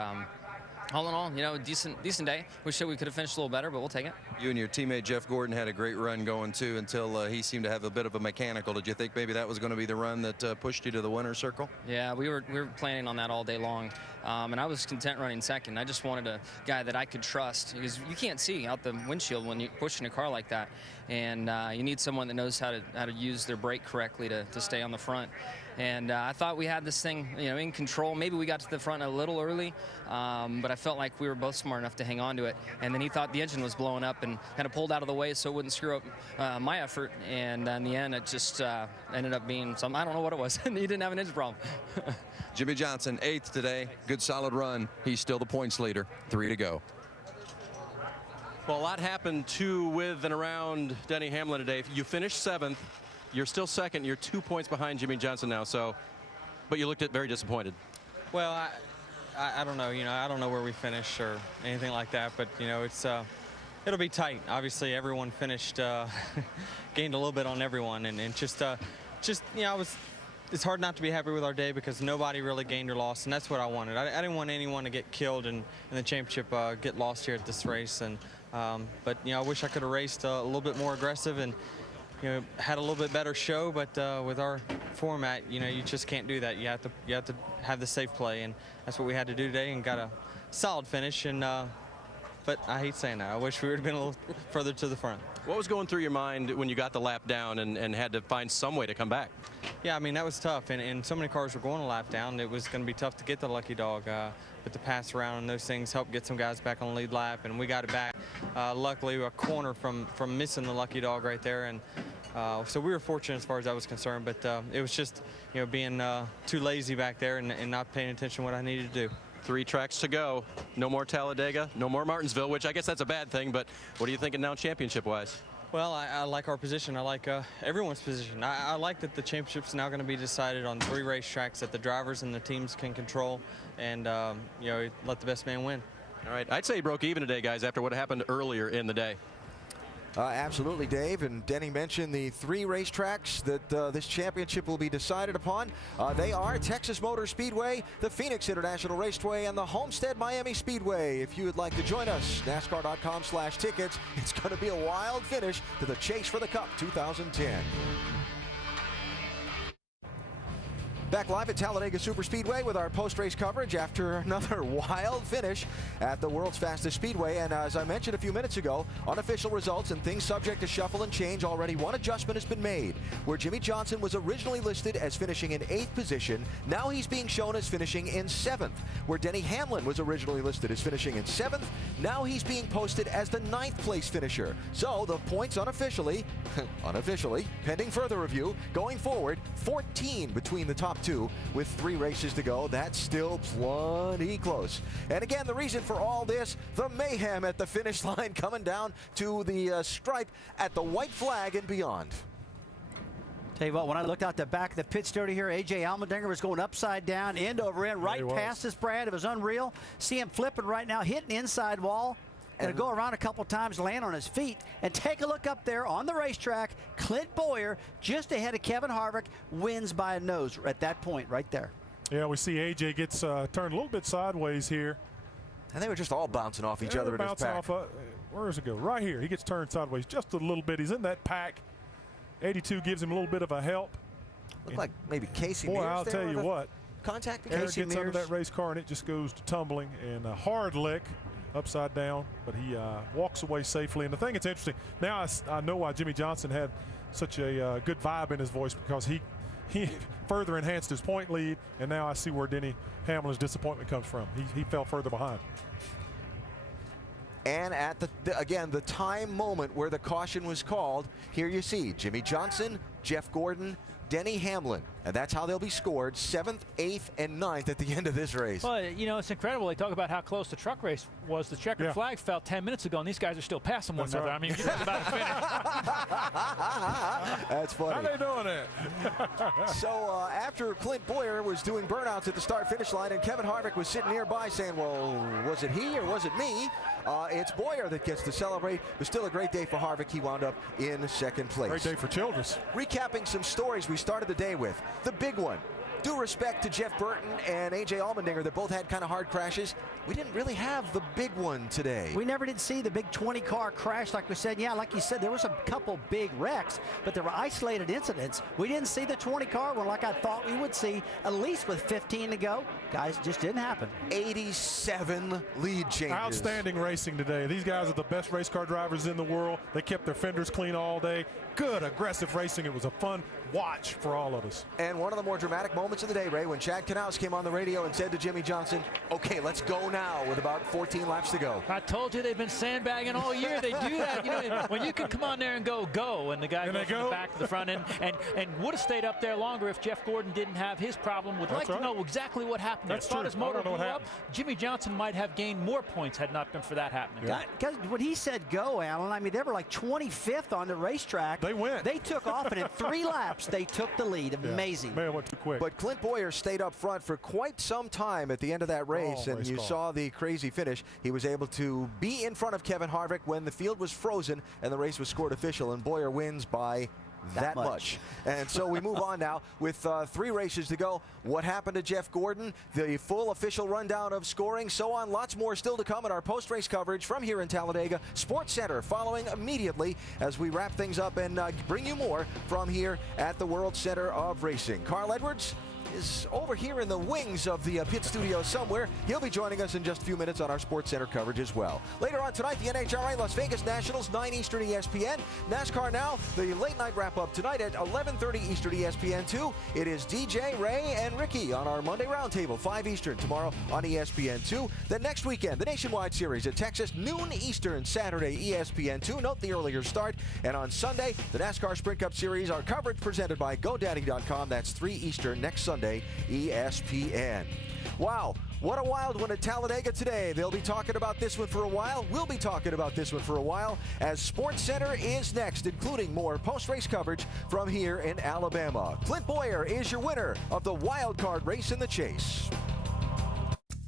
all in all, you know, decent day. Wish that we could have finished a little better, but we'll take it. You and your teammate Jeff Gordon had a great run going too until he seemed to have a bit of a mechanical. Did you think maybe that was going to be the run that pushed you to the winner's circle? Yeah, we were planning on that all day long, and I was content running second. I just wanted a guy that I could trust, because you can't see out the windshield when you're pushing a car like that, and you need someone that knows how to use their brake correctly to stay on the front. And I thought we had this thing, you know, in control. Maybe we got to the front a little early, but I felt like we were both smart enough to hang on to it. And then he thought the engine was blowing up and kind of pulled out of the way so it wouldn't screw up my effort. And in the end, it just ended up being some, I don't know what it was. He didn't have an engine problem. Jimmie Johnson, 8th today. Good solid run. He's still the points leader. 3 to go. Well, a lot happened to, with, and around Denny Hamlin today. You finished 7th. You're still second. You're 2 points behind Jimmie Johnson now. So, but you looked at very disappointed. Well, I don't know. You know, I don't know where we finish or anything like that. But you know, it's it'll be tight. Obviously, everyone finished gained a little bit on everyone, and just you know, it's hard not to be happy with our day because nobody really gained or lost, and that's what I wanted. I didn't want anyone to get killed in the championship, get lost here at this race. And but you know, I wish I could have raced a little bit more aggressive and, you know, had a little bit better show, but with our format, you know, you just can't do that. You have to have the safe play, and that's what we had to do today, and got a solid finish. And but I hate saying that. I wish we would have been a little further to the front. What was going through your mind when you got the lap down and had to find some way to come back? Yeah, I mean, that was tough, and so many cars were going a lap down. It was going to be tough to get the lucky dog, but the pass around and those things helped get some guys back on the lead lap, and we got it back. Luckily, a corner from missing the lucky dog right there, and so we were fortunate as far as that was concerned. But it was just, you know, being too lazy back there and not paying attention to what I needed to do. 3 tracks to go. No more Talladega, no more Martinsville, which I guess that's a bad thing, but what are you thinking now championship-wise? Well, I like our position. I like everyone's position. I like that the championship's now going to be decided on 3 racetracks that the drivers and the teams can control, and you know, let the best man win. All right, I'd say he broke even today, guys, after what happened earlier in the day. Absolutely, Dave. And Denny mentioned the 3 racetracks that this championship will be decided upon. They are Texas Motor Speedway, the Phoenix International Raceway, and the Homestead Miami Speedway. If you would like to join us, NASCAR.com/tickets. It's going to be a wild finish to the Chase for the Cup 2010. Back live at Talladega Superspeedway with our post-race coverage after another wild finish at the world's fastest speedway. And as I mentioned a few minutes ago, unofficial results and things subject to shuffle and change. Already one adjustment has been made. Where Jimmie Johnson was originally listed as finishing in 8th position, now he's being shown as finishing in 7th. Where Denny Hamlin was originally listed as finishing in 7th, now he's being posted as the 9th place finisher. So the points unofficially, pending further review, going forward, 14 between the top 2 with 3 races to go. That's still plenty close. And again, the reason for all this, the mayhem at the finish line, coming down to the stripe at the white flag and beyond. Tell you what, when I looked out the back of the pit dirty here, A.J. Allmendinger was going upside down, end over end, right past us, Brad. It was unreal. See him flipping right now, hitting the inside wall. Gonna go around a couple times, land on his feet, and take a look up there on the racetrack. Clint Bowyer, just ahead of Kevin Harvick, wins by a nose at that point right there. Yeah, we see AJ gets turned a little bit sideways here. And they were just all bouncing off each other in his pack. Where does it go? Right here. He gets turned sideways just a little bit. He's in that pack. 82 gives him a little bit of a help. Looked like maybe Casey Boy, Mears I'll tell you what. Contact with Eric Casey gets Mears. under that race car and it just goes to tumbling, and a hard lick upside down, but he walks away safely. And the thing that's interesting, now I know why Jimmie Johnson had such a good vibe in his voice, because he further enhanced his point lead, and now I see where Denny Hamlin's disappointment comes from. He fell further behind. And at the time moment where the caution was called, here you see Jimmie Johnson, Jeff Gordon, Denny Hamlin, and that's how they'll be scored, 7th, 8th, and 9th at the end of this race. Well, you know, it's incredible. They talk about how close the truck race was. The checkered flag fell 10 minutes ago, and these guys are still passing one another. Right. I mean, you're about to finish. That's funny. How they doing it? So after Clint Bowyer was doing burnouts at the start-finish line, and Kevin Harvick was sitting nearby saying, well, was it he or was it me? It's Bowyer that gets to celebrate. It was still a great day for Harvick. He wound up in 2nd place. Great day for Childress. Recapping some stories we started the day with. The big one. Due respect to Jeff Burton and A.J. Allmendinger that both had kind of hard crashes, we didn't really have the big one today. We never did see the big 20-car crash like we said. Yeah, like you said, there was a couple big wrecks, but there were isolated incidents. We didn't see the 20-car one like I thought we would see, at least with 15 to go. Guys, it just didn't happen. 87 lead changes. Outstanding racing today. These guys are the best race car drivers in the world. They kept their fenders clean all day. Good, aggressive racing. It was a fun watch for all of us. And one of the more dramatic moments of the day, Ray, when Chad Knaus came on the radio and said to Jimmie Johnson, okay, let's go now with about 14 laps to go. I told you they've been sandbagging all year. They do that. You know, when you can come on there and go, and the guy goes from the back to the front end, and would have stayed up there longer if Jeff Gordon didn't have his problem. Would like to know exactly what happened. That's thought true. his motor blew up. Jimmie Johnson might have gained more points had not been for that happening. Because when he said go, Alan, I mean, they were like 25th on the racetrack. They went. They took off, and in 3 laps, they took the lead. Amazing. Man, went too quick. But Clint Bowyer stayed up front for quite some time at the end of that race, and you saw the crazy finish. He was able to be in front of Kevin Harvick when the field was frozen and the race was scored official, and Bowyer wins by that much. And so we move on now with 3 races to go. What happened to Jeff Gordon, the full official rundown of scoring, so on. Lots more still to come in our post-race coverage from here in Talladega Sports Center, following immediately as we wrap things up and bring you more from here at the World Center of Racing. Carl Edwards is over here in the wings of the pit studio somewhere. He'll be joining us in just a few minutes on our Sports Center coverage as well. Later on tonight, the NHRA Las Vegas Nationals, 9 Eastern ESPN. NASCAR Now, the late night wrap-up tonight at 11:30 Eastern ESPN2. It is DJ, Ray, and Ricky on our Monday Roundtable, 5 Eastern tomorrow on ESPN2. Then next weekend, the Nationwide Series at Texas, noon Eastern, Saturday, ESPN2. Note the earlier start. And on Sunday, the NASCAR Sprint Cup Series, our coverage presented by GoDaddy.com. That's 3 Eastern next Sunday, ESPN. Wow, what a wild one at Talladega today. They'll be talking about this one for a while. We'll be talking about this one for a while as Sports Center is next, including more post-race coverage from here in Alabama. Clint Bowyer is your winner of the wild card race in the chase.